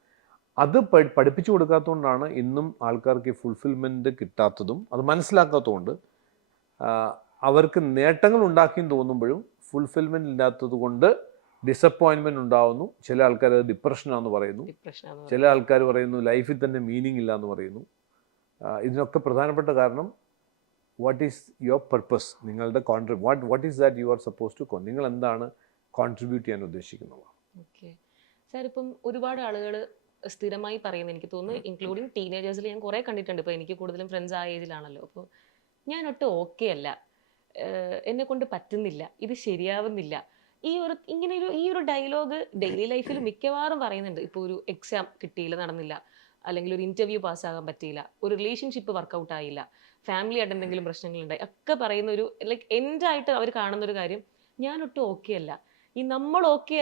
അത് പഠിപ്പിച്ചു കൊടുക്കാത്തതുകൊണ്ടാണ് ഇന്നും ആൾക്കാർക്ക് ഈ ഫുൾഫിൽമെൻറ്റ് കിട്ടാത്തതും അത് മനസ്സിലാക്കാത്തതുകൊണ്ട് അവർക്ക് നേട്ടങ്ങൾ ഉണ്ടാക്കിയെന്ന് തോന്നുമ്പോഴും ഫുൾഫിൽമെൻറ്റ് ഇല്ലാത്തത് കൊണ്ട് ഡിസപ്പോയിൻമെൻറ്റ് ഉണ്ടാവുന്നു. ചില ആൾക്കാർ അത് ഡിപ്രഷനാണെന്ന് പറയുന്നു, ചില ആൾക്കാർ പറയുന്നു ലൈഫിൽ തന്നെ മീനിങ് ഇല്ല എന്ന് പറയുന്നു. ഇതിനൊക്കെ പ്രധാനപ്പെട്ട കാരണം വാട്ട് ഈസ് യുവർ പർപ്പസ്, നിങ്ങളുടെ what is that you are suppose to നിങ്ങൾ എന്താണ് കോൺട്രിബ്യൂട്ട് ചെയ്യാൻ ഉദ്ദേശിക്കുന്നത്. ഓക്കെ സാർ, ഇപ്പം ഒരുപാട് ആളുകൾ സ്ഥിരമായി പറയുന്നത് എനിക്ക് തോന്നുന്നു, ഇൻക്ലൂഡിങ് ടീനേജേഴ്സിൽ ഞാൻ കുറേ കണ്ടിട്ടുണ്ട്. ഇപ്പോൾ എനിക്ക് കൂടുതലും ഫ്രണ്ട്സ് ആ ഏജിലാണല്ലോ. അപ്പോൾ ഞാൻ ഒട്ടും ഓക്കെ അല്ല, എന്നെ കൊണ്ട് പറ്റുന്നില്ല, ഇത് ശരിയാവുന്നില്ല, ഈ ഒരു ഡയലോഗ് ഡെയിലി ലൈഫിൽ മിക്കവാറും പറയുന്നുണ്ട്. ഇപ്പോൾ ഒരു എക്സാം കിട്ടിയില്ല, നടന്നില്ല, അല്ലെങ്കിൽ ഒരു ഇൻ്റർവ്യൂ പാസ്സാകാൻ പറ്റിയില്ല, ഒരു റിലേഷൻഷിപ്പ് വർക്കൗട്ട് ആയില്ല, ഫാമിലി ആയിട്ട് എന്തെങ്കിലും പ്രശ്നങ്ങളുണ്ടായി, ഒക്കെ പറയുന്ന ഒരു ലൈക്ക് എൻഡായിട്ട് അവർ കാണുന്നൊരു കാര്യം, ഞാനൊട്ടും ഓക്കെ അല്ല. ഈ നമ്മൾ ഓക്കെ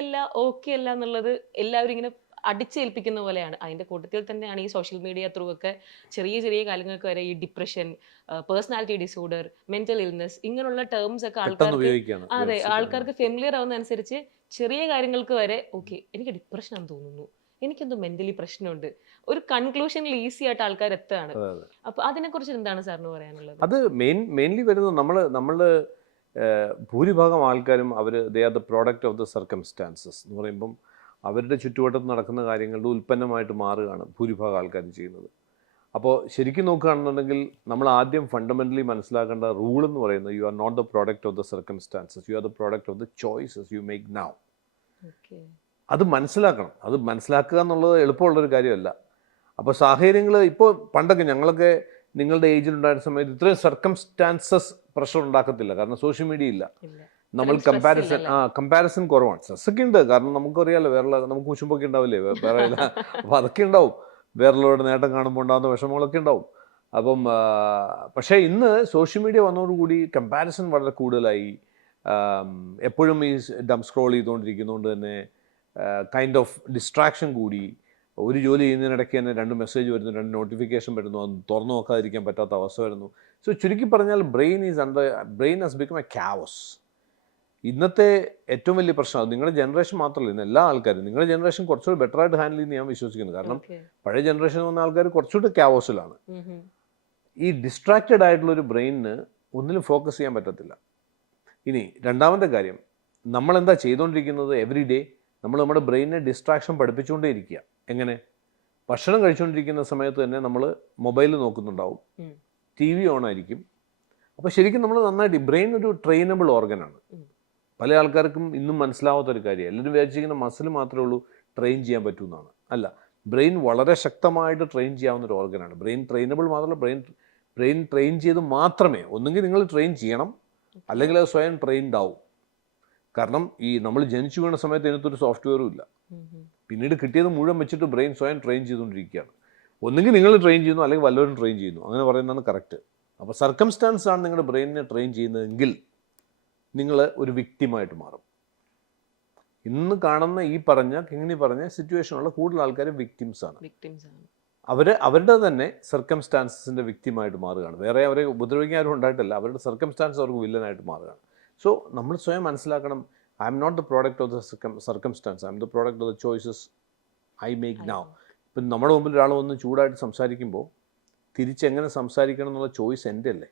അല്ല എന്നുള്ളത് എല്ലാവരും ഇങ്ങനെ അടിച്ചേൽപ്പിക്കുന്ന പോലെയാണ്. അതിൻ്റെ കൂട്ടത്തിൽ തന്നെയാണ് ഈ സോഷ്യൽ മീഡിയ ത്രൂ ഒക്കെ ചെറിയ ചെറിയ കാര്യങ്ങൾക്ക് വരെ ഈ depression, personality disorder, mental illness, ഇങ്ങനെയുള്ള ടേംസ് ഒക്കെ ആൾക്കാർക്ക് ഫെമിലിയർ ആവുന്ന അനുസരിച്ച് ചെറിയ കാര്യങ്ങൾക്ക് വരെ ഓക്കെ എനിക്ക് ഡിപ്രഷൻ ആണെന്ന് തോന്നുന്നു, എനിക്കെന്തോ മെന്റലി പ്രശ്നമുണ്ട്, ഒരു കൺക്ലൂഷനിൽ ഈസി ആയിട്ട് ആൾക്കാർ എത്തുകയാണ്. അപ്പൊ അതിനെക്കുറിച്ച് എന്താണ് സാറിന് പറയാനുള്ളത്? അത് മെയിൻലി വരുന്നത് നമ്മൾ ഭൂരിഭാഗം ആൾക്കാരും they are the product of the circumstances എന്ന് പറയുമ്പം അവരുടെ ചുറ്റുവട്ടത്ത് നടക്കുന്ന കാര്യങ്ങളുടെ ഉൽപ്പന്നമായിട്ട് മാറുകയാണ് ഭൂരിഭാഗം ആൾക്കാരും ചെയ്യുന്നത്. അപ്പോൾ ശരിക്കും നോക്കുകയാണെന്നുണ്ടെങ്കിൽ നമ്മൾ ആദ്യം ഫണ്ടമെൻ്റലി മനസ്സിലാക്കേണ്ട റൂൾ എന്ന് പറയുന്നത് you are not the product of the circumstances, you are the product of the choices you make now. അത് മനസ്സിലാക്കണം. അത് മനസ്സിലാക്കുക എന്നുള്ളത് എളുപ്പമുള്ളൊരു കാര്യമല്ല. അപ്പോൾ സാഹചര്യങ്ങൾ ഇപ്പോൾ പണ്ടൊക്കെ ഞങ്ങളൊക്കെ നിങ്ങളുടെ ഏജിലുണ്ടായിരുന്ന സമയത്ത് ഇത്രയും സർക്കംസ്റ്റാൻസസ് പ്രഷർ ഉണ്ടാക്കത്തില്ല, കാരണം സോഷ്യൽ മീഡിയ ഇല്ല. നമ്മൾ കമ്പാരിസൺ കുറവാണ്. സ്ട്രെസ്സൊക്കെ ഉണ്ട്, കാരണം നമുക്കറിയാമല്ലോ വേറെ നമുക്ക് കുശുമ്പൊക്കെ ഉണ്ടാവില്ലേ വേറെ. അപ്പോൾ അതൊക്കെ ഉണ്ടാവും, വേറെയുള്ളവരുടെ നേട്ടം കാണുമ്പോൾ ഉണ്ടാകുന്ന വിഷമങ്ങളൊക്കെ ഉണ്ടാവും. അപ്പം പക്ഷേ ഇന്ന് സോഷ്യൽ മീഡിയ വന്നതോടുകൂടി കമ്പാരിസൺ വളരെ കൂടുതലായി. എപ്പോഴും ഈ സ്ക്രോൾ ചെയ്തുകൊണ്ടിരിക്കുന്നതുകൊണ്ട് തന്നെ കൈൻഡ് ഓഫ് ഡിസ്ട്രാക്ഷൻ കൂടി. ഒരു ജോലി ചെയ്യുന്നതിനിടയ്ക്ക് തന്നെ 2 മെസ്സേജ് വരുന്നു, 2 നോട്ടിഫിക്കേഷൻ വരുന്നു, അത് തുറന്നു നോക്കാതിരിക്കാൻ പറ്റാത്ത അവസ്ഥ വരുന്നു. സോ ചുരുക്കി പറഞ്ഞാൽ ബ്രെയിൻ ഹാസ് ബിക്കം എ ക്യാവസ്. ഇന്നത്തെ ഏറ്റവും വലിയ പ്രശ്നം നിങ്ങളുടെ ജനറേഷൻ മാത്രമല്ല, ഇന്ന് എല്ലാ ആൾക്കാരും നിങ്ങളുടെ ജനറേഷൻ കുറച്ചുകൂടി ബെറ്റർ ആയിട്ട് ഹാൻഡിൽ ചെയ്യുന്ന ഞാൻ വിശ്വസിക്കുന്നു. കാരണം പഴയ ജനറേഷൻ വന്ന ആൾക്കാർ കുറച്ചുകൂടി ക്യാവസിലാണ്. ഈ ഡിസ്ട്രാക്റ്റഡ് ആയിട്ടുള്ളൊരു ബ്രെയിനിന് ഒന്നിലും ഫോക്കസ് ചെയ്യാൻ പറ്റത്തില്ല. ഇനി രണ്ടാമത്തെ കാര്യം, നമ്മളെന്താ ചെയ്തുകൊണ്ടിരിക്കുന്നത്? എവറി ഡേ നമ്മൾ നമ്മുടെ ബ്രെയിനിനെ ഡിസ്ട്രാക്ഷൻ പഠിപ്പിച്ചുകൊണ്ടേ ഇരിക്കുക. എങ്ങനെ? ഭക്ഷണം കഴിച്ചുകൊണ്ടിരിക്കുന്ന സമയത്ത് തന്നെ നമ്മൾ മൊബൈൽ നോക്കുന്നുണ്ടാവും, TV ഓൺ ആയിരിക്കും. അപ്പോൾ ശരിക്കും നമ്മൾ നന്നായിട്ട് ബ്രെയിൻ ഒരു ട്രെയിനബിൾ ഓർഗനാണ്. പല ആൾക്കാർക്കും ഇന്നും മനസ്സിലാവാത്തൊരു കാര്യം, എല്ലാവരും വിചാരിച്ചിരിക്കുന്ന മസിൽ മാത്രമേ ഉള്ളൂ ട്രെയിൻ ചെയ്യാൻ പറ്റുമെന്നാണ്. അല്ല, ബ്രെയിൻ വളരെ ശക്തമായിട്ട് ട്രെയിൻ ചെയ്യാവുന്ന ഒരു ഓർഗനാണ്. ബ്രെയിൻ ട്രെയിനബിൾ മാത്രമല്ല, ബ്രെയിൻ ട്രെയിൻ ചെയ്ത് മാത്രമേ, ഒന്നുകിൽ നിങ്ങൾ ട്രെയിൻ ചെയ്യണം അല്ലെങ്കിൽ അത് സ്വയം ട്രെയിൻഡ് ആവും. കാരണം ഈ നമ്മൾ ജനിച്ചു വീണ സമയത്ത് ഇതിനകത്തൊരു സോഫ്റ്റ്വെയറും ഇല്ല. പിന്നീട് കിട്ടിയത് മുഴുവൻ വെച്ചിട്ട് ബ്രെയിൻ സ്വയം ട്രെയിൻ ചെയ്തുകൊണ്ടിരിക്കുകയാണ്. ഒന്നുകിൽ നിങ്ങൾ ട്രെയിൻ ചെയ്യുന്നു അല്ലെങ്കിൽ വല്ലവരും ട്രെയിൻ ചെയ്യുന്നു, അങ്ങനെ പറയുന്നതാണ് കറക്റ്റ്. അപ്പോൾ സർക്കംസ്റ്റാൻസ് ആണ് നിങ്ങളുടെ ബ്രെയിനിനെ ട്രെയിൻ ചെയ്യുന്നതെങ്കിൽ നിങ്ങൾ ഒരു വിക്ടിമായിട്ട് മാറും. ഇന്ന് കാണുന്ന ഈ കിങ്ങിണി പറഞ്ഞ സിറ്റുവേഷനുള്ള കൂടുതൽ ആൾക്കാരും വിക്ടിംസാണ്. അവരുടെ തന്നെ സർക്കംസ്റ്റാൻസസിൻ്റെ വിക്ടിമായിട്ട് മാറുകയാണ്. വേറെ അവരെ ഉപദ്രവിക്കാൻ ആരും ഉണ്ടായിട്ടല്ല, അവരുടെ സർക്കംസ്റ്റാൻസ് അവർക്ക് വില്ലനായിട്ട് മാറുകയാണ്. സോ നമ്മൾ സ്വയം മനസ്സിലാക്കണം, I'm not the product of the circumstance, I'm the product of the choices I make now. ഇപ്പം നമ്മുടെ മുമ്പിൽ ഒരാൾ വന്ന് ചൂടായിട്ട് സംസാരിക്കുമ്പോൾ തിരിച്ചെങ്ങനെ സംസാരിക്കണം എന്നുള്ള ചോയ്സ് എൻ്റെ അല്ലേ,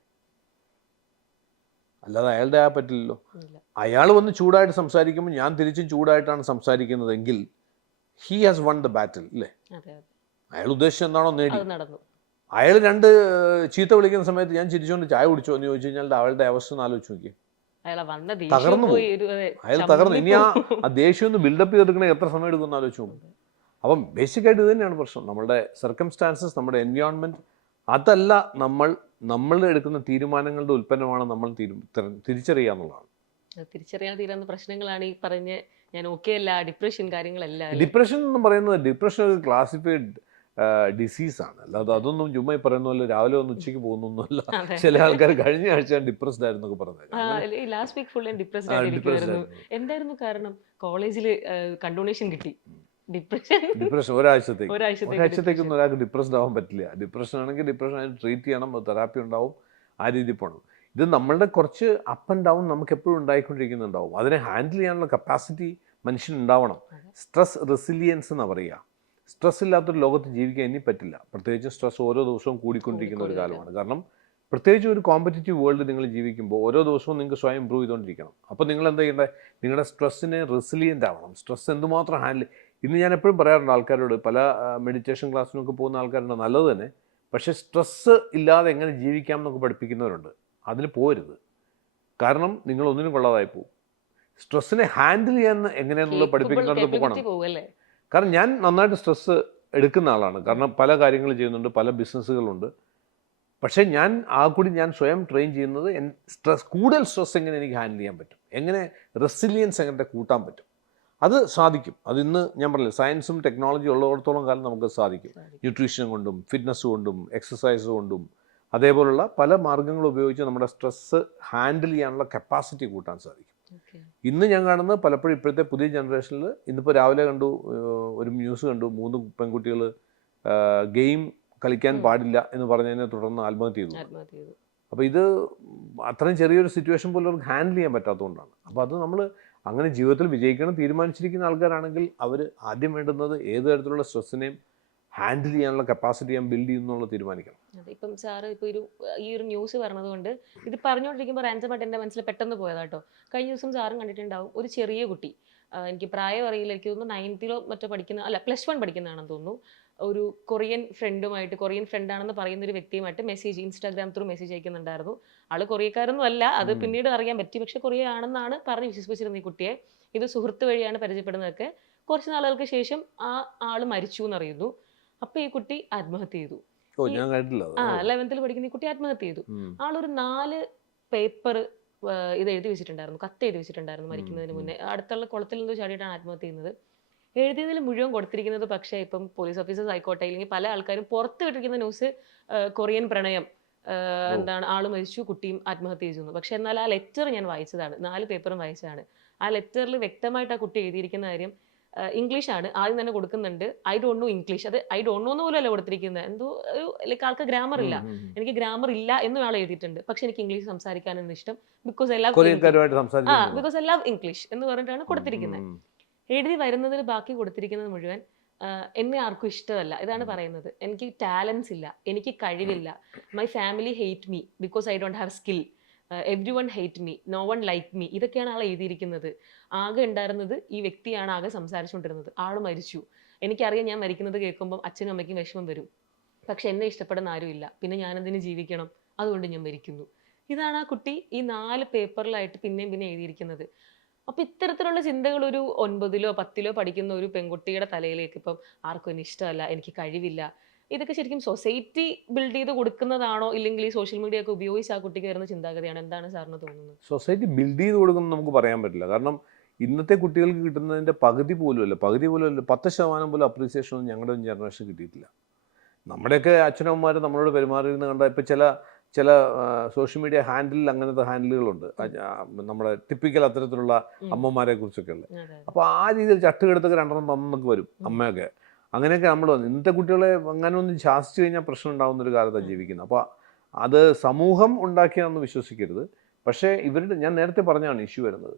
അല്ലാതെ അയാളുടെ പറ്റില്ലല്ലോ. അയാൾ വന്ന് ചൂടായിട്ട് സംസാരിക്കുമ്പോൾ ഞാൻ തിരിച്ചും ചൂടായിട്ടാണ് സംസാരിക്കുന്നതെങ്കിൽ he has one the battle അല്ലേ. അയാൾ ഉദ്ദേശിച്ചത് എന്താണോ നേടി. അയാൾ 2 ചീത്ത വിളിക്കുന്ന സമയത്ത് ഞാൻ ചിരിച്ചുകൊണ്ട് ചായ കുടിച്ചോ എന്ന് ചോദിച്ചു കഴിഞ്ഞാൽ അയാളുടെ അവസ്ഥ ഒന്ന് ആലോചിച്ച് നോക്കി, തകർന്നു പോകും. അയാൾ തകർന്നു. ഇനി ആ ദേഷ്യം ഒന്ന് ബിൽഡപ്പ് ചെയ്തെടുക്കണേ എത്ര സമയം എടുക്കുമെന്ന് ആലോചിച്ച് പോകും. അപ്പം ബേസിക്കായിട്ട് ഇത് തന്നെയാണ് പ്രശ്നം. നമ്മുടെ സർക്കംസ്റ്റാൻസസ്, നമ്മുടെ എൻവയോൺമെൻറ്റ്, അതല്ല നമ്മൾ എടുക്കുന്ന തീരുമാനങ്ങളുടെ ഉൽപ്പന്നമാണ് നമ്മൾ തിരിച്ചറിയുക എന്നുള്ളതാണ്. തിരിച്ചറിയാൻ തീരുന്ന പ്രശ്നങ്ങളാണ് ഈ പറഞ്ഞ ഞാൻ ഓക്കെ അല്ല, ഡിപ്രഷൻ കാര്യങ്ങളെല്ലാം. ഡിപ്രഷൻ എന്ന് പറയുന്നത്, ഡിപ്രഷൻ ഒരു ക്ലാസിഫൈഡ് ഡിസീസാണ്. അല്ലാതെ അതൊന്നും ചുമ്മാ ഈ പറയുന്ന പോലെ രാവിലെ ഒന്ന് ഉച്ചയ്ക്ക് പോകുന്നൊന്നുമല്ല. ചില ആൾക്കാർ കഴിഞ്ഞ ആഴ്ച ഡിപ്രസ്ഡ് ആയിരുന്നൊക്കെ പറഞ്ഞത്. ലാസ്റ്റ് വീക്ക് ഫുൾ എന്തായിരുന്നു കാരണം? കോളേജിൽ കണ്ടോണേഷൻ കിട്ടി. ഡിപ്രഷൻ ഒരാഴ്ചത്തേക്കൊന്നും ഒരാൾക്ക് ഡിപ്രസ്ഡ് ആവാൻ പറ്റില്ല. ഡിപ്രഷൻ ആണെങ്കിൽ ഡിപ്രഷൻ ആയിട്ട് ട്രീറ്റ് ചെയ്യണം, തെറാപ്പി ഉണ്ടാവും, ആ രീതിയിൽ പോകണം. ഇത് നമ്മളുടെ കുറച്ച് അപ്പ് ആൻഡ് ഡൗൺ നമുക്ക് എപ്പോഴും ഉണ്ടായിക്കൊണ്ടിരിക്കുന്നുണ്ടാവും. അതിനെ ഹാൻഡിൽ ചെയ്യാനുള്ള കപ്പാസിറ്റി മനുഷ്യനുണ്ടാവണം. സ്ട്രെസ് റെസിലിയൻസ് എന്നാണ് പറയുക. സ്ട്രെസ് ഇല്ലാത്തൊരു ലോകത്ത് ജീവിക്കാൻ ഇനി പറ്റില്ല. പ്രത്യേകിച്ച് സ്ട്രെസ് ഓരോ ദിവസവും കൂടിക്കൊണ്ടിരിക്കുന്ന ഒരു കാലമാണ്. കാരണം പ്രത്യേകിച്ച് ഒരു കോമ്പറ്റീറ്റീവ് വേൾഡ് നിങ്ങൾ ജീവിക്കുമ്പോൾ ഓരോ ദിവസവും നിങ്ങൾക്ക് സ്വയം ഇമ്പ്രൂവ് ചെയ്തുകൊണ്ടിരിക്കണം. അപ്പോൾ നിങ്ങൾ എന്താ ചെയ്യേണ്ടത്? നിങ്ങളുടെ സ്ട്രെസ്സിനെ റെസിലിയൻ്റ് ആവണം. സ്ട്രെസ് എന്തുമാത്രം ഹാൻഡിൽ. ഇന്ന് ഞാൻ എപ്പോഴും പറയാറുണ്ട് ആൾക്കാരോട്, പല മെഡിറ്റേഷൻ ക്ലാസ്സിനൊക്കെ പോകുന്ന ആൾക്കാരുണ്ട്, നല്ലത് തന്നെ. പക്ഷേ സ്ട്രെസ്സ് ഇല്ലാതെ എങ്ങനെ ജീവിക്കാം എന്നൊക്കെ പഠിപ്പിക്കുന്നവരുണ്ട്. അതിന് പോരുത്. കാരണം നിങ്ങൾ ഒന്നിനും കൊള്ളാതായി പോകും. സ്ട്രെസ്സിനെ ഹാൻഡിൽ ചെയ്യാൻ എങ്ങനെയാണെന്നുള്ളത് പഠിപ്പിക്കുന്നിടത്ത് പോകണം. കാരണം ഞാൻ നന്നായിട്ട് സ്ട്രെസ്സ് എടുക്കുന്ന ആളാണ്. കാരണം പല കാര്യങ്ങൾ ചെയ്യുന്നുണ്ട്, പല ബിസിനസ്സുകളുണ്ട്. പക്ഷേ ഞാൻ സ്വയം ട്രെയിൻ ചെയ്യുന്നത് കൂടുതൽ സ്ട്രെസ് എങ്ങനെ എനിക്ക് ഹാൻഡിൽ ചെയ്യാൻ പറ്റും, എങ്ങനെ റെസിലിയൻസ് എങ്ങനെ കൂട്ടാൻ പറ്റും, അത് സാധിക്കും. അതിന്ന് ഞാൻ പറഞ്ഞില്ല, സയൻസും ടെക്നോളജി ഉള്ളിടത്തോളം കാലം നമുക്ക് സാധിക്കും. ന്യൂട്രീഷൻ കൊണ്ടും ഫിറ്റ്നസ് കൊണ്ടും എക്സസൈസ് കൊണ്ടും അതേപോലുള്ള പല മാർഗ്ഗങ്ങൾ ഉപയോഗിച്ച് നമ്മുടെ സ്ട്രെസ്സ് ഹാൻഡിൽ ചെയ്യാനുള്ള കപ്പാസിറ്റി കൂട്ടാൻ സാധിക്കും. ഇന്ന് ഞാൻ കാണുന്നത് പലപ്പോഴും ഇപ്പോഴത്തെ പുതിയ ജനറേഷനിൽ, ഇന്നിപ്പോൾ രാവിലെ കണ്ടു, ഒരു ന്യൂസ് കണ്ടു, 3 പെൺകുട്ടികൾ ഗെയിം കളിക്കാൻ പാടില്ല എന്ന് പറഞ്ഞതിനെ തുടർന്ന് ആത്മഹത്യ ചെയ്തു. അപ്പോൾ ഇത് അത്രയും ചെറിയൊരു സിറ്റുവേഷൻ പോലും അവർക്ക് ഹാൻഡിൽ ചെയ്യാൻ പറ്റാത്തതുകൊണ്ടാണ്. അപ്പോൾ അത് നമ്മൾ അങ്ങനെ ജീവിതത്തിൽ വിജയിക്കണം തീരുമാനിച്ചിരിക്കുന്ന ആൾക്കാരാണെങ്കിൽ അവർ ആദ്യം വേണ്ടുന്നത് ഏത് തരത്തിലുള്ള സ്ട്രെസ്സിനെയും ഹാൻഡിൽ ചെയ്യാനുള്ള കപ്പാസിറ്റി ഞാൻ ബിൽഡ് ചെയ്യുന്നുള്ള തീരുമാനിക്കണം. ഇപ്പം സാറ് ഇപ്പോൾ ഈ ഒരു ന്യൂസ് പറഞ്ഞതുകൊണ്ട് ഇത് പറഞ്ഞുകൊണ്ടിരിക്കുമ്പോൾ റാൻസമായിട്ട് എൻ്റെ മനസ്സിൽ പെട്ടെന്ന് പോയതാട്ടോ. കഴിഞ്ഞ ദിവസം സാറും കണ്ടിട്ടുണ്ടാവും, ഒരു ചെറിയ കുട്ടി, എനിക്ക് പ്രായം അറിയില്ല, എനിക്ക് തോന്നുന്നു 9th മറ്റോ പഠിക്കുന്ന, അല്ല +1 പഠിക്കുന്നതാണെന്ന് തോന്നുന്നു. ഒരു കൊറിയൻ ഫ്രണ്ടാണെന്ന് പറയുന്ന ഒരു വ്യക്തിയുമായിട്ട് ഇൻസ്റ്റാഗ്രാം ത്രൂ മെസ്സേജ് അയക്കുന്നുണ്ടായിരുന്നു. ആള് കൊറിയക്കാരൊന്നും അല്ല, അത് പിന്നീട് അറിയാൻ പറ്റി. പക്ഷെ കൊറിയ ആണെന്നാണ് പറഞ്ഞ് വിശ്വസിപ്പിച്ചിരുന്നത് ഈ കുട്ടിയെ. ഇത് സുഹൃത്ത് വഴിയാണ് പരിചയപ്പെടുന്നതൊക്കെ. കുറച്ച് നാളുകൾക്ക് ശേഷം ആ ആള് മരിച്ചു എന്നറിയുന്നു. അപ്പൊ ഈ കുട്ടി ആത്മഹത്യ ചെയ്തു. ഞാൻ കേട്ടില്ല. 11th പഠിക്കുന്ന ഈ കുട്ടി ആത്മഹത്യ ചെയ്തു. ആളൊരു 4 പേപ്പർ ഇത് എഴുതി വെച്ചിട്ടുണ്ടായിരുന്നു, കത്ത് എഴുതി വെച്ചിട്ടുണ്ടായിരുന്നു മരിക്കുന്നതിന് മുന്നേ. അടുത്തുള്ള കുളത്തിൽ നിന്ന് ചാടിയിട്ടാണ് ആത്മഹത്യ ചെയ്യുന്നത്. എഴുതിയതിൽ മുഴുവൻ കൊടുത്തിരിക്കുന്നത് പക്ഷേ ഇപ്പം പോലീസ് ഓഫീസേഴ്സ് ആയിക്കോട്ടെ, അല്ലെങ്കിൽ പല ആൾക്കാരും പുറത്ത് വിട്ടിരിക്കുന്ന ന്യൂസ് കൊറിയൻ പ്രണയം, എന്താണ് ആള് മരിച്ചു കുട്ടിയും ആത്മഹത്യ ചെയ്തു. പക്ഷെ എന്നാൽ ആ ലെറ്റർ ഞാൻ വായിച്ചതാണ്, 4 പേപ്പറും വായിച്ചതാണ്. ആ ലെറ്ററിൽ വ്യക്തമായിട്ട് ആ കുട്ടി എഴുതിയിരിക്കുന്ന കാര്യം ഇംഗ്ലീഷ് ആണ്. ആദ്യം തന്നെ കൊടുക്കുന്നുണ്ട് ഐ ഡോണ്ട് നോ ഇംഗ്ലീഷ്. അത് ഐ ഡോണ്ട് നോ എന്ന് പോലും അല്ല കൊടുത്തിരിക്കുന്നത്. എന്തോ ഒരു ലൈക്ക് ആൾക്ക് ഗ്രാമർ ഇല്ല, എനിക്ക് ഗ്രാമർ ഇല്ല എന്നും ആൾ എഴുതിയിട്ടുണ്ട്. പക്ഷെ എനിക്ക് ഇംഗ്ലീഷ് സംസാരിക്കാനാണ് ഇഷ്ടം, ബിക്കോസ് ഐ ലവ് ഇംഗ്ലീഷ് എന്ന് പറഞ്ഞിട്ടാണ് കൊടുത്തിരിക്കുന്നത്. എഴുതി വരുന്നതിൽ ബാക്കി കൊടുത്തിരിക്കുന്നത് മുഴുവൻ എന്നെ ആർക്കും ഇഷ്ടമല്ല, ഇതാണ് പറയുന്നത്. എനിക്ക് ടാലൻസ് ഇല്ല, എനിക്ക് കഴിവില്ല, my family hate me because I don't have skill, everyone hate me, no one like me. ഇതൊക്കെയാണ് ആൾ എഴുതിയിരിക്കുന്നത്. ആകെ ഉണ്ടായിരുന്നത് ഈ വ്യക്തിയാണ് ആകെ സംസാരിച്ചുകൊണ്ടിരുന്നത്. ആൾ മരിച്ചു. എനിക്കറിയാം ഞാൻ മരിക്കുന്നത് കേൾക്കുമ്പോൾ അച്ഛനും അമ്മയ്ക്കും വിഷമം വരും. പക്ഷെ എന്നെ ഇഷ്ടപ്പെടുന്ന ആരുമില്ല, പിന്നെ ഞാൻ എന്തിനു ജീവിക്കണം, അതുകൊണ്ട് ഞാൻ മരിക്കുന്നു. ഇതാണ് ആ കുട്ടി ഈ 4 പേപ്പറിലായിട്ട് പിന്നെയും പിന്നെ എഴുതിയിരിക്കുന്നത്. അപ്പൊ ഇത്തരത്തിലുള്ള ചിന്തകൾ ഒരു 9ലോ 10ലോ പഠിക്കുന്ന ഒരു പെൺകുട്ടിയുടെ തലയിലേക്ക് ഇപ്പം ആർക്കും എന്നെ ഇഷ്ടമല്ല, എനിക്ക് കഴിവില്ല, ഇതൊക്കെ ശരിക്കും സൊസൈറ്റി ബിൽഡ് ചെയ്ത് കൊടുക്കുന്നതാണോ, ഇല്ലെങ്കിൽ ഈ സോഷ്യൽ മീഡിയ ഒക്കെ ഉപയോഗിച്ച് ആ കുട്ടിക്ക് വരുന്ന ചിന്താഗതിയാണ്? എന്താണ് സാറിന് തോന്നുന്നത്? സൊസൈറ്റി ബിൽഡ് ചെയ്ത് കൊടുക്കുന്നത് നമുക്ക് പറയാൻ പറ്റില്ല. കാരണം ഇന്നത്തെ കുട്ടികൾക്ക് കിട്ടുന്നതിൻ്റെ പകുതി പോലും അല്ല 10% പോലും അപ്രീസിയേഷൻ ഒന്നും ഞങ്ങളുടെ ജനറേഷൻ കിട്ടിയിട്ടില്ല. നമ്മുടെയൊക്കെ അച്ഛനമ്മമാർ നമ്മളോട് പെരുമാറിയെന്ന് കണ്ടാൽ ഇപ്പോൾ ചില സോഷ്യൽ മീഡിയ ഹാൻഡിലിൽ അങ്ങനത്തെ ഹാൻഡിലുകളുണ്ട്, നമ്മുടെ ടിപ്പിക്കൽ അത്തരത്തിലുള്ള അമ്മമാരെ കുറിച്ചൊക്കെ ഉള്ളത്. അപ്പോൾ ആ രീതിയിൽ ചട്ടുകെടുത്തൊക്കെ 2 തന്നൊക്കെ വരും അമ്മയൊക്കെ. അങ്ങനെയൊക്കെ നമ്മൾ വന്നു. ഇന്നത്തെ കുട്ടികളെ അങ്ങനെ ഒന്ന് ശാസിച്ചു കഴിഞ്ഞാൽ പ്രശ്നം ഉണ്ടാകുന്ന ഒരു കാലത്താണ് ജീവിക്കുന്നത്. അപ്പോൾ അത് സമൂഹം ഉണ്ടാക്കിയാണെന്ന് വിശ്വസിക്കരുത്. പക്ഷേ ഞാൻ നേരത്തെ പറഞ്ഞാണ് ഇഷ്യൂ വരുന്നത്.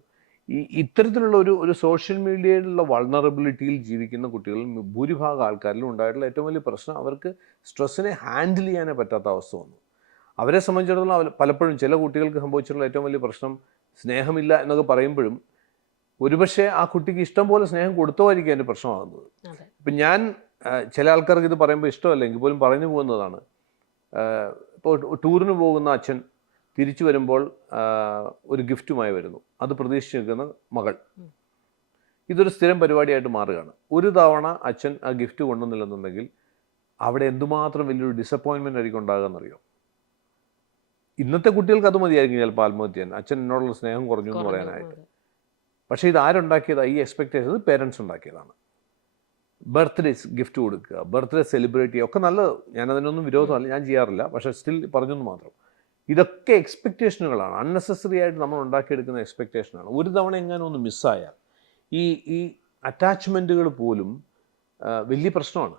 ഇത്തരത്തിലുള്ള ഒരു സോഷ്യൽ മീഡിയയിലുള്ള വൾണറബിലിറ്റിയിൽ ജീവിക്കുന്ന കുട്ടികളിൽ ഭൂരിഭാഗം ആൾക്കാരിലും ഉണ്ടായിട്ടുള്ള ഏറ്റവും വലിയ പ്രശ്നം അവർക്ക് സ്ട്രെസ്സിനെ ഹാൻഡിൽ ചെയ്യാനേ പറ്റാത്ത അവസ്ഥ വന്നു. അവരെ സംബന്ധിച്ചിടത്തോളം പലപ്പോഴും ചില കുട്ടികൾക്ക് സംഭവിച്ചിട്ടുള്ള ഏറ്റവും വലിയ പ്രശ്നം സ്നേഹമില്ല എന്നൊക്കെ പറയുമ്പോഴും ഒരുപക്ഷെ ആ കുട്ടിക്ക് ഇഷ്ടം പോലെ സ്നേഹം കൊടുത്തോയിരിക്കും അതിൻ്റെ പ്രശ്നമാകുന്നത്. ഇപ്പം ഞാൻ ചില ആൾക്കാർക്ക് ഇത് പറയുമ്പോൾ ഇഷ്ടമല്ല എങ്കിൽ പോലും പറഞ്ഞു പോകുന്നതാണ്. ഇപ്പോൾ ടൂറിന് പോകുന്ന അച്ഛൻ തിരിച്ചു വരുമ്പോൾ ഒരു ഗിഫ്റ്റുമായി വരുന്നു. അത് പ്രതീക്ഷിച്ച് നിൽക്കുന്ന മകൾ. ഇതൊരു സ്ഥിരം പരിപാടിയായിട്ട് മാറുകയാണ്. ഒരു തവണ അച്ഛൻ ആ ഗിഫ്റ്റ് കൊണ്ടുവന്നില്ലെന്നുണ്ടെങ്കിൽ അവിടെ എന്തുമാത്രം വലിയൊരു ഡിസപ്പോയിൻമെൻ്റ് ആയിരിക്കും ഉണ്ടാകുകയെന്നറിയോ? ഇന്നത്തെ കുട്ടികൾക്ക് അത് മതിയായിരിക്കും ചിലപ്പോൾ ആത്മഹത്യ ചെയ്യാൻ, അച്ഛൻ എന്നോടുള്ള സ്നേഹം കുറഞ്ഞു എന്ന് പറയാനായിട്ട്. പക്ഷേ ഇത് ആരുണ്ടാക്കിയതാണ്? ഈ എക്സ്പെക്റ്റേഷൻ പേരൻസ് ഉണ്ടാക്കിയതാണ്. ബർത്ത്ഡേസ് ഗിഫ്റ്റ് കൊടുക്കുക, ബർത്ത്ഡേ സെലിബ്രേറ്റ് ചെയ്യുക, ഒക്കെ നല്ലത്. ഞാനതിനൊന്നും വിരോധമല്ല, ഞാൻ ചെയ്യാറില്ല. പക്ഷേ സ്റ്റിൽ പറഞ്ഞെന്ന് മാത്രം. ഇതൊക്കെ എക്സ്പെക്റ്റേഷനുകളാണ്, അൺനെസസറി ആയിട്ട് നമ്മൾ ഉണ്ടാക്കിയെടുക്കുന്ന എക്സ്പെക്റ്റേഷനാണ്. ഒരു തവണ എങ്ങാനും ഒന്ന് മിസ്സായാൽ ഈ അറ്റാച്ച്മെൻറ്റുകൾ പോലും വലിയ പ്രശ്നമാണ്.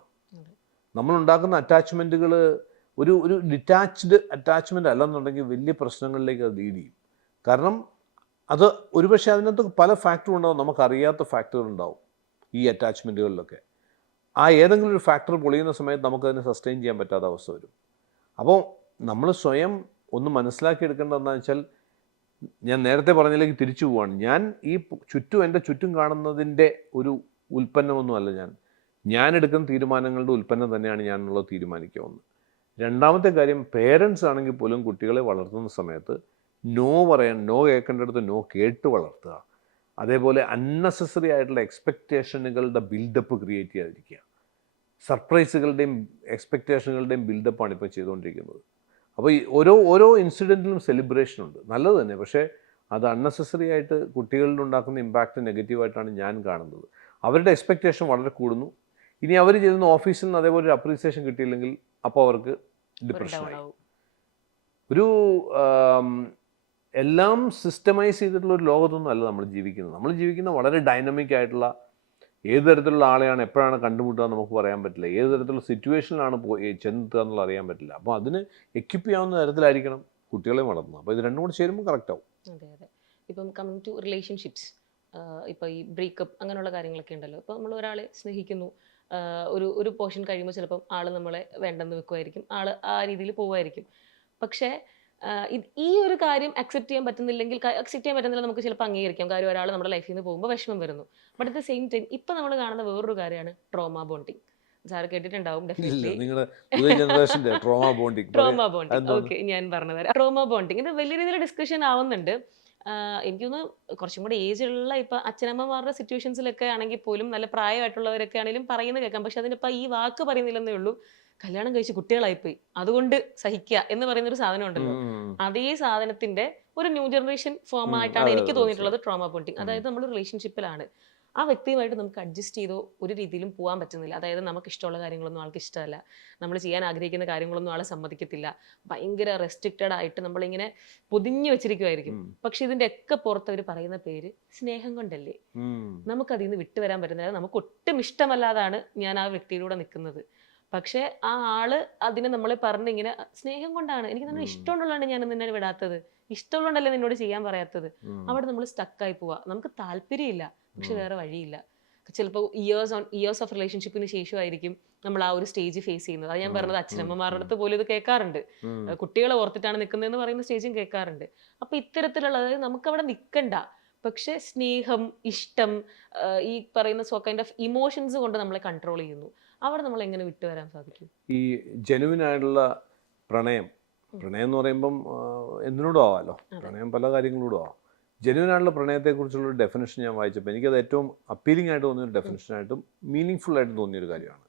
നമ്മളുണ്ടാക്കുന്ന അറ്റാച്ച്മെൻറ്റുകൾ ഒരു ഡിറ്റാച്ച്ഡ് അറ്റാച്ച്മെൻ്റ് അല്ലെന്നുണ്ടെങ്കിൽ വലിയ പ്രശ്നങ്ങളിലേക്ക് അത് ലീഡ് ചെയ്യും. കാരണം അത് ഒരുപക്ഷെ അതിനകത്ത് പല ഫാക്ടറും ഉണ്ടാവും, നമുക്കറിയാത്ത ഫാക്ടറുകൾ ഉണ്ടാവും ഈ അറ്റാച്ച്മെൻറ്റുകളിലൊക്കെ. ആ ഏതെങ്കിലും ഒരു ഫാക്ടർ പൊളിയുന്ന സമയത്ത് നമുക്കതിനെ സസ്റ്റെയിൻ ചെയ്യാൻ പറ്റാത്ത അവസ്ഥ വരും. അപ്പോൾ നമ്മൾ സ്വയം ഒന്ന് മനസ്സിലാക്കിയെടുക്കേണ്ടത് എന്താണെന്ന് വെച്ചാൽ, ഞാൻ നേരത്തെ പറഞ്ഞതിലേക്ക് തിരിച്ചു പോവാണ്. ഞാൻ ഈ എൻ്റെ ചുറ്റും കാണുന്നതിൻ്റെ ഒരു ഉൽപ്പന്നമൊന്നുമല്ല ഞാൻ എടുക്കുന്ന തീരുമാനങ്ങളുടെ ഉൽപ്പന്നം തന്നെയാണ് ഞാനുള്ളത് തീരുമാനിക്കാവുന്നത്. രണ്ടാമത്തെ കാര്യം, പേരൻസ് ആണെങ്കിൽ പോലും കുട്ടികളെ വളർത്തുന്ന സമയത്ത് നോ പറയാൻ, നോ കേൾക്കേണ്ടടുത്ത് നോ കേട്ട് വളർത്തുക. അതേപോലെ അൺനെസസറി ആയിട്ടുള്ള എക്സ്പെക്റ്റേഷനുകളുടെ ബിൽഡപ്പ് ക്രിയേറ്റ് ചെയ്യാതിരിക്കുക. സർപ്രൈസുകളുടെയും എക്സ്പെക്റ്റേഷനുകളുടെയും ബിൽഡപ്പാണ് ഇപ്പോൾ ചെയ്തുകൊണ്ടിരിക്കുന്നത്. അപ്പോൾ ഈ ഓരോ ഇൻസിഡൻറ്റിലും സെലിബ്രേഷൻ ഉണ്ട്, നല്ലത് തന്നെ. പക്ഷേ അത് അൺനെസസറി ആയിട്ട് കുട്ടികളിൽ ഉണ്ടാക്കുന്ന ഇമ്പാക്റ്റ് നെഗറ്റീവായിട്ടാണ് ഞാൻ കാണുന്നത്. അവരുടെ എക്സ്പെക്റ്റേഷൻ വളരെ കൂടുന്നു. ഇനി അവർ ചെയ്യുന്ന ഓഫീസിൽ നിന്ന് അതേപോലെ ഒരു അപ്രീസിയേഷൻ കിട്ടിയില്ലെങ്കിൽ അപ്പോൾ അവർക്ക് ഡിപ്രഷനായി. ഒരു എല്ലാം സിസ്റ്റമൈസ് ചെയ്തിട്ടുള്ള ഒരു ലോകത്തൊന്നും അല്ല നമ്മൾ ജീവിക്കുന്നത്. നമ്മൾ ജീവിക്കുന്ന വളരെ ഡൈനമിക് ആയിട്ടുള്ള, ഏത് തരത്തിലുള്ള ആളെയാണ് എപ്പോഴാണ് കണ്ടുമുട്ടുക നമുക്ക് പറയാൻ പറ്റില്ല. ഏത് തരത്തിലുള്ള സിറ്റുവേഷനിലാണ് ചെന്നെത്തുക എന്നുള്ളത് അറിയാൻ പറ്റില്ല. അപ്പോൾ അതിന് എക്വിപ്പ് ചെയ്യാവുന്ന തരത്തിലായിരിക്കണം കുട്ടികളെ വളർത്തുന്നത്. അപ്പോൾ ഇത് രണ്ടും കൂടെ ചേരുമ്പോൾ കറക്റ്റ് ആവും. അതെ. ഇപ്പം കമ്മിങ് ടു റിലേഷൻഷിപ്സ്, ഇപ്പോൾ ഈ ബ്രേക്കപ്പ് അങ്ങനെയുള്ള കാര്യങ്ങളൊക്കെ ഉണ്ടല്ലോ. ഇപ്പോൾ നമ്മൾ ഒരാളെ സ്നേഹിക്കുന്നു, ഒരു പോർഷൻ കഴിയുമ്പോൾ ചിലപ്പം ആൾ നമ്മളെ വേണ്ടെന്ന് വെക്കുമായിരിക്കും, ആൾ ആ രീതിയിൽ പോവുമായിരിക്കും. പക്ഷേ ഈ ഒരു കാര്യം അക്സെപ്റ്റ് ചെയ്യാൻ പറ്റുന്നില്ല, നമുക്ക് ചിലപ്പോൾ അംഗീകരിക്കാം. കാര്യം ഒരാൾ നമ്മുടെ ലൈഫിൽ നിന്ന് പോകുമ്പോൾ വിഷമം വരുന്നു. But at the same time ഇപ്പം നമ്മൾ കാണുന്ന വേറൊരു കാര്യമാണ് ട്രോമ ബോണ്ടിങ്. സാറ് കേട്ടിട്ടുണ്ടാവും ഇല്ല ഡെഫിനറ്റ്ലി. നിങ്ങളുടെ പുതിയ ജനറേഷൻ്റെ ട്രോമ ബോണ്ടിങ് ട്രോമ ബോണ്ടിങ്. അതെന്തോന്ന്? ഓക്കെ, ഞാൻ പറഞ്ഞു തരാം. ട്രോമ ബോണ്ടിങ് ഇത് വലിയ രീതിയിൽ ഡിസ്കഷൻ ആവുന്നുണ്ട്. എനിക്ക് തോന്നുന്നു കുറച്ചും കൂടി ഏജ് ഉള്ള ഇപ്പൊ അച്ഛനമ്മമാരുടെ സിറ്റുവേഷൻസിലൊക്കെ ആണെങ്കിൽ പോലും നല്ല പ്രായമായിട്ടുള്ളവരൊക്കെ ആണെങ്കിലും പറയുന്നത് കേൾക്കാം. പക്ഷെ അതിനിപ്പോ ഈ വാക്ക് പറയുന്നില്ലെന്നേ ഉള്ളൂ. കല്യാണം കഴിച്ച് കുട്ടികളായിപ്പോയി, അതുകൊണ്ട് സഹിക്കുക എന്ന് പറയുന്ന ഒരു സാധനം ഉണ്ടല്ലോ. അതേ സാധനത്തിന്റെ ഒരു ന്യൂ ജനറേഷൻ ഫോം ആയിട്ടാണ് അതെ എനിക്ക് അതെ തോന്നിയിട്ടുള്ളത് മനസ്സിലായി. Trauma bonding. അതായത് നമ്മൾ റിലേഷൻഷിപ്പിലാണ്, ആ വ്യക്തിയുമായിട്ട് നമുക്ക് അഡ്ജസ്റ്റ് ചെയ്തോ ഒരു രീതിയിലും പോകാൻ പറ്റുന്നില്ല. അതായത് നമുക്ക് ഇഷ്ടമുള്ള കാര്യങ്ങളൊന്നും ആൾക്ക് ഇഷ്ടമല്ല, നമ്മൾ ചെയ്യാൻ ആഗ്രഹിക്കുന്ന കാര്യങ്ങളൊന്നും ആളെ സമ്മതിക്കത്തില്ല, ഭയങ്കര റെസ്ട്രിക്റ്റഡ് ആയിട്ട് നമ്മളിങ്ങനെ പൊതിഞ്ഞു വെച്ചിരിക്കുമായിരിക്കും. പക്ഷെ ഇതിന്റെ ഒക്കെ പുറത്ത് അവർ പറയുന്ന പേര് സ്നേഹം കൊണ്ടല്ലേ. നമുക്കതിൽ നിന്ന് വിട്ടുവരാൻ പറ്റുന്നില്ല. നമുക്ക് ഒട്ടും ഇഷ്ടമല്ലാതാണ് ഞാൻ ആ വ്യക്തിയിലൂടെ നിൽക്കുന്നത്. പക്ഷെ ആ ആള് അതിനെ നമ്മളെ പറഞ്ഞ് ഇങ്ങനെ സ്നേഹം കൊണ്ടാണ്, എനിക്ക് തന്നെ ഇഷ്ടമുള്ളതാണ് ഞാൻ നിന്നെ വിടാത്തത്, ഇഷ്ടമുള്ളതല്ലേ നിന്നോട് ചെയ്യാൻ പറയാത്തത്. അവിടെ നമ്മൾ സ്റ്റക്കായി പോവാ. നമുക്ക് താല്പര്യമില്ല, പക്ഷെ വേറെ വഴിയില്ല. ചിലപ്പോൾ ഇയേഴ്സ് ഓഫ് റിലേഷൻഷിപ്പിന് ശേഷമായിരിക്കും നമ്മൾ ആ ഒരു സ്റ്റേജ് ഫേസ് ചെയ്യുന്നത്. അത് ഞാൻ പറഞ്ഞത് അച്ഛനമ്മമാരുടെ അടുത്ത് പോലും ഇത് കേൾക്കാറുണ്ട്. കുട്ടികളെ ഓർത്തിട്ടാണ് നിൽക്കുന്നതെന്ന് പറയുന്ന സ്റ്റേജും കേൾക്കാറുണ്ട്. അപ്പൊ ഇത്തരത്തിലുള്ള, അതായത് നമുക്ക് അവിടെ നിൽക്കണ്ട, പക്ഷെ സ്നേഹം, ഇഷ്ടം, ഈ പറയുന്ന സോ കൈൻഡ് ഓഫ് ഇമോഷൻസ് കൊണ്ട് നമ്മളെ കൺട്രോൾ ചെയ്യുന്നു. അവിടെ നമ്മൾ എങ്ങനെ വിട്ടുവരാൻ സാധിക്കും? ഈ ജെനുവിൻ ആയിട്ടുള്ള പ്രണയം എന്ന് പറയുമ്പം എന്തിനോടും ആവാമല്ലോ. പ്രണയം പല കാര്യങ്ങളോടും ആവാം. ജെനുവിൻ ആയിട്ടുള്ള പ്രണയത്തെക്കുറിച്ചുള്ള ഡെഫിനേഷൻ ഞാൻ വായിച്ചപ്പോൾ എനിക്കത് ഏറ്റവും അപ്പീലിംഗ് ആയിട്ട് തോന്നിയൊരു ഡെഫിനേഷനായിട്ടും മീനിങ് ഫുൾ ആയിട്ട് തോന്നിയൊരു കാര്യമാണ്.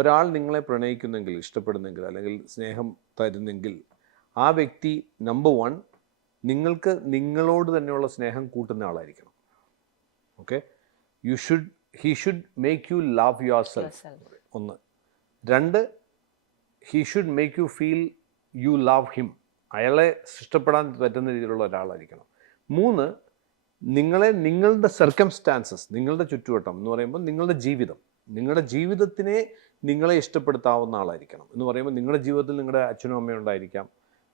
ഒരാൾ നിങ്ങളെ പ്രണയിക്കുന്നെങ്കിൽ, ഇഷ്ടപ്പെടുന്നെങ്കിൽ, അല്ലെങ്കിൽ സ്നേഹം തരുന്നെങ്കിൽ, ആ വ്യക്തി നമ്പർ 1 നിങ്ങൾക്ക് നിങ്ങളോട് തന്നെയുള്ള സ്നേഹം കൂട്ടുന്ന ആളായിരിക്കണം. Okay, he should make you love yourself. 1. 2, he should make you feel you love him. അയാളെ ഇഷ്ടപ്പെടാൻ പറ്റുന്ന രീതിയിലുള്ള ഒരാളായിരിക്കണം. 3, നിങ്ങളുടെ സർക്കംസ്റ്റാൻസസ്, നിങ്ങളുടെ ചുറ്റുവട്ടം എന്ന് പറയുമ്പോൾ നിങ്ങളുടെ ജീവിതത്തിനെ നിങ്ങളെ ഇഷ്ടപ്പെടുത്താവുന്ന ആളായിരിക്കണം. എന്ന് പറയുമ്പോൾ നിങ്ങളുടെ ജീവിതത്തിൽ നിങ്ങളുടെ അച്ഛനും അമ്മയും ഉണ്ടായിരിക്കാം,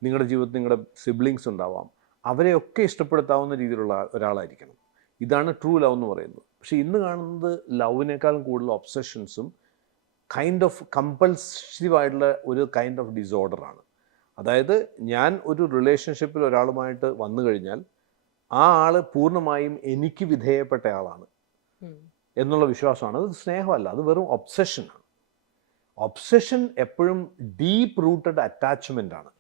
നിങ്ങളുടെ ജീവിതത്തിൽ നിങ്ങളുടെ സിബ്ലിങ്സ് ഉണ്ടാവാം, അവരെയൊക്കെ ഇഷ്ടപ്പെടുത്താവുന്ന രീതിയിലുള്ള ഒരാളായിരിക്കണം. ഇതാണ് ട്രൂ ലവ് എന്ന് പറയുന്നത്. പക്ഷേ ഇന്ന് കാണുന്നത് ലവിനേക്കാളും കൂടുതൽ ഒബ്സഷൻസും കൈൻഡ് ഓഫ് കമ്പൾസീവായിട്ടുള്ള ഒരു കൈൻഡ് ഓഫ് ഡിസോർഡറാണ്. അതായത് ഞാൻ ഒരു റിലേഷൻഷിപ്പിൽ ഒരാളുമായിട്ട് വന്നു കഴിഞ്ഞാൽ ആ ആൾ പൂർണ്ണമായും എനിക്ക് വിധേയപ്പെട്ട ആളാണ് എന്നുള്ള വിശ്വാസമാണ്. അത് സ്നേഹമല്ല, അത് വെറും ഒബ്സഷനാണ്. ഒബ്സഷൻ എപ്പോഴും ഡീപ്പ് റൂട്ടഡ് അറ്റാച്ച്മെൻ്റ് ആണ്.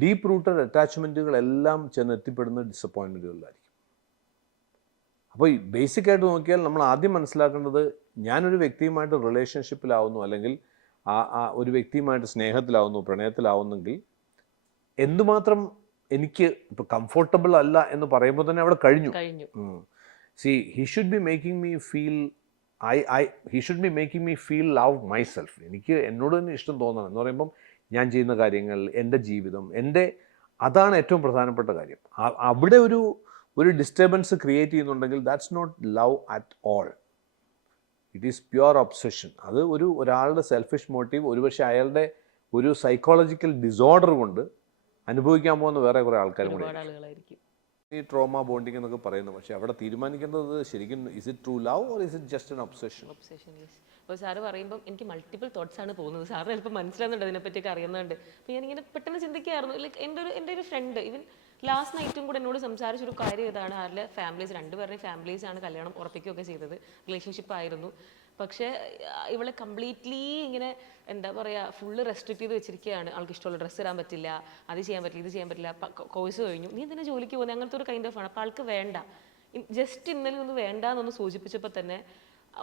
ഡീപ്പ് റൂട്ടഡ് അറ്റാച്ച്മെൻറ്റുകളെല്ലാം ചെന്ന് എത്തിപ്പെടുന്ന ഡിസപ്പോയിൻമെൻറ്റുകളിലായിരിക്കും. അപ്പോൾ ബേസിക് ആയിട്ട് നോക്കിയാൽ നമ്മൾ ആദ്യം മനസ്സിലാക്കേണ്ടത്, ഞാനൊരു വ്യക്തിയുമായിട്ട് റിലേഷൻഷിപ്പിലാവുന്നു, അല്ലെങ്കിൽ ഒരു വ്യക്തിയുമായിട്ട് സ്നേഹത്തിലാവുന്നു, പ്രണയത്തിലാവുന്നെങ്കിൽ എന്തുമാത്രം എനിക്ക് ഇപ്പോൾ കംഫർട്ടബിൾ അല്ല എന്ന് പറയുമ്പോൾ തന്നെ അവിടെ കഴിഞ്ഞു. He should be making me feel he should be making me feel love myself. എനിക്ക് എന്നോട് തന്നെ ഇഷ്ടം തോന്നണം എന്ന് പറയുമ്പം ഞാൻ ചെയ്യുന്ന കാര്യങ്ങൾ, എൻ്റെ ജീവിതം, അതാണ് ഏറ്റവും പ്രധാനപ്പെട്ട കാര്യം. അവിടെ ഒരു ഡിസ്റ്റർബൻസ് ക്രിയേറ്റ് ചെയ്യുന്നുണ്ടെങ്കിൽ that's not love at all. It is pure obsession. അത് ഒരാളുടെ സെൽഫിഷ് മോട്ടീവ്, ഒരുപക്ഷെ അയാളുടെ ഒരു സൈക്കോളജിക്കൽ ഡിസോർഡർ കൊണ്ട് അനുഭവിക്കാൻ പോകുന്ന വേറെ കുറേ ആൾക്കാരും കൂടെ ആയിരിക്കും ഈ ട്രോമ ബോണ്ടിങ് എന്നൊക്കെ പറയുന്നത്. പക്ഷേ അവിടെ തീരുമാനിക്കേണ്ടത് ശരിക്കും is it true love or is it just an obsession? അപ്പോൾ സാറ് പറയുമ്പോൾ എനിക്ക് മൾട്ടിപ്പിൾ തോട്ട്സ് ആണ് പോകുന്നത്. സാറിന് ചിലപ്പോൾ മനസ്സിലാകുന്നുണ്ട്, അതിനെപ്പറ്റിയൊക്കെ അറിയുന്നുണ്ട്. അപ്പോൾ ഞാനിങ്ങനെ പെട്ടെന്ന് ചിന്തിക്കുകയായിരുന്നു, ലൈക്ക് എൻ്റെ ഒരു ഫ്രണ്ട് ഈവൻ ലാസ്റ്റ് നൈറ്റും കൂടെ എന്നോട് സംസാരിച്ചൊരു കാര്യം ഇതാണ്. ആരുടെ ഫാമിലീസ്, രണ്ടുപേരുടെയും ഫാമിലീസാണ് കല്യാണം ഉറപ്പിക്കുകയൊക്കെ ചെയ്തത്, റിലേഷൻഷിപ്പ് ആയിരുന്നു. പക്ഷേ ഇവളെ കംപ്ലീറ്റ്ലി ഇങ്ങനെ എന്താ പറയുക, ഫുള്ള് റെസ്ട്രിക്ട് ചെയ്ത് വെച്ചിരിക്കുകയാണ്. ആൾക്ക് ഇഷ്ടമുള്ള ഡ്രസ്സ് ഇടാൻ പറ്റില്ല, അത് ചെയ്യാൻ പറ്റില്ല, ഇത് ചെയ്യാൻ പറ്റില്ല, കോഴ്സ് കഴിഞ്ഞു, നീ എന്തിനാ ജോലിക്ക് പോകുന്നത്, അങ്ങനത്തെ ഒരു കൈൻഡ് ഓഫ് ആണ്. അപ്പോൾ ആൾക്ക് വേണ്ട. ജസ്റ്റ് ഇന്നലെ ഒന്ന് വേണ്ട എന്നൊന്ന് സൂചിപ്പിച്ചപ്പോൾ തന്നെ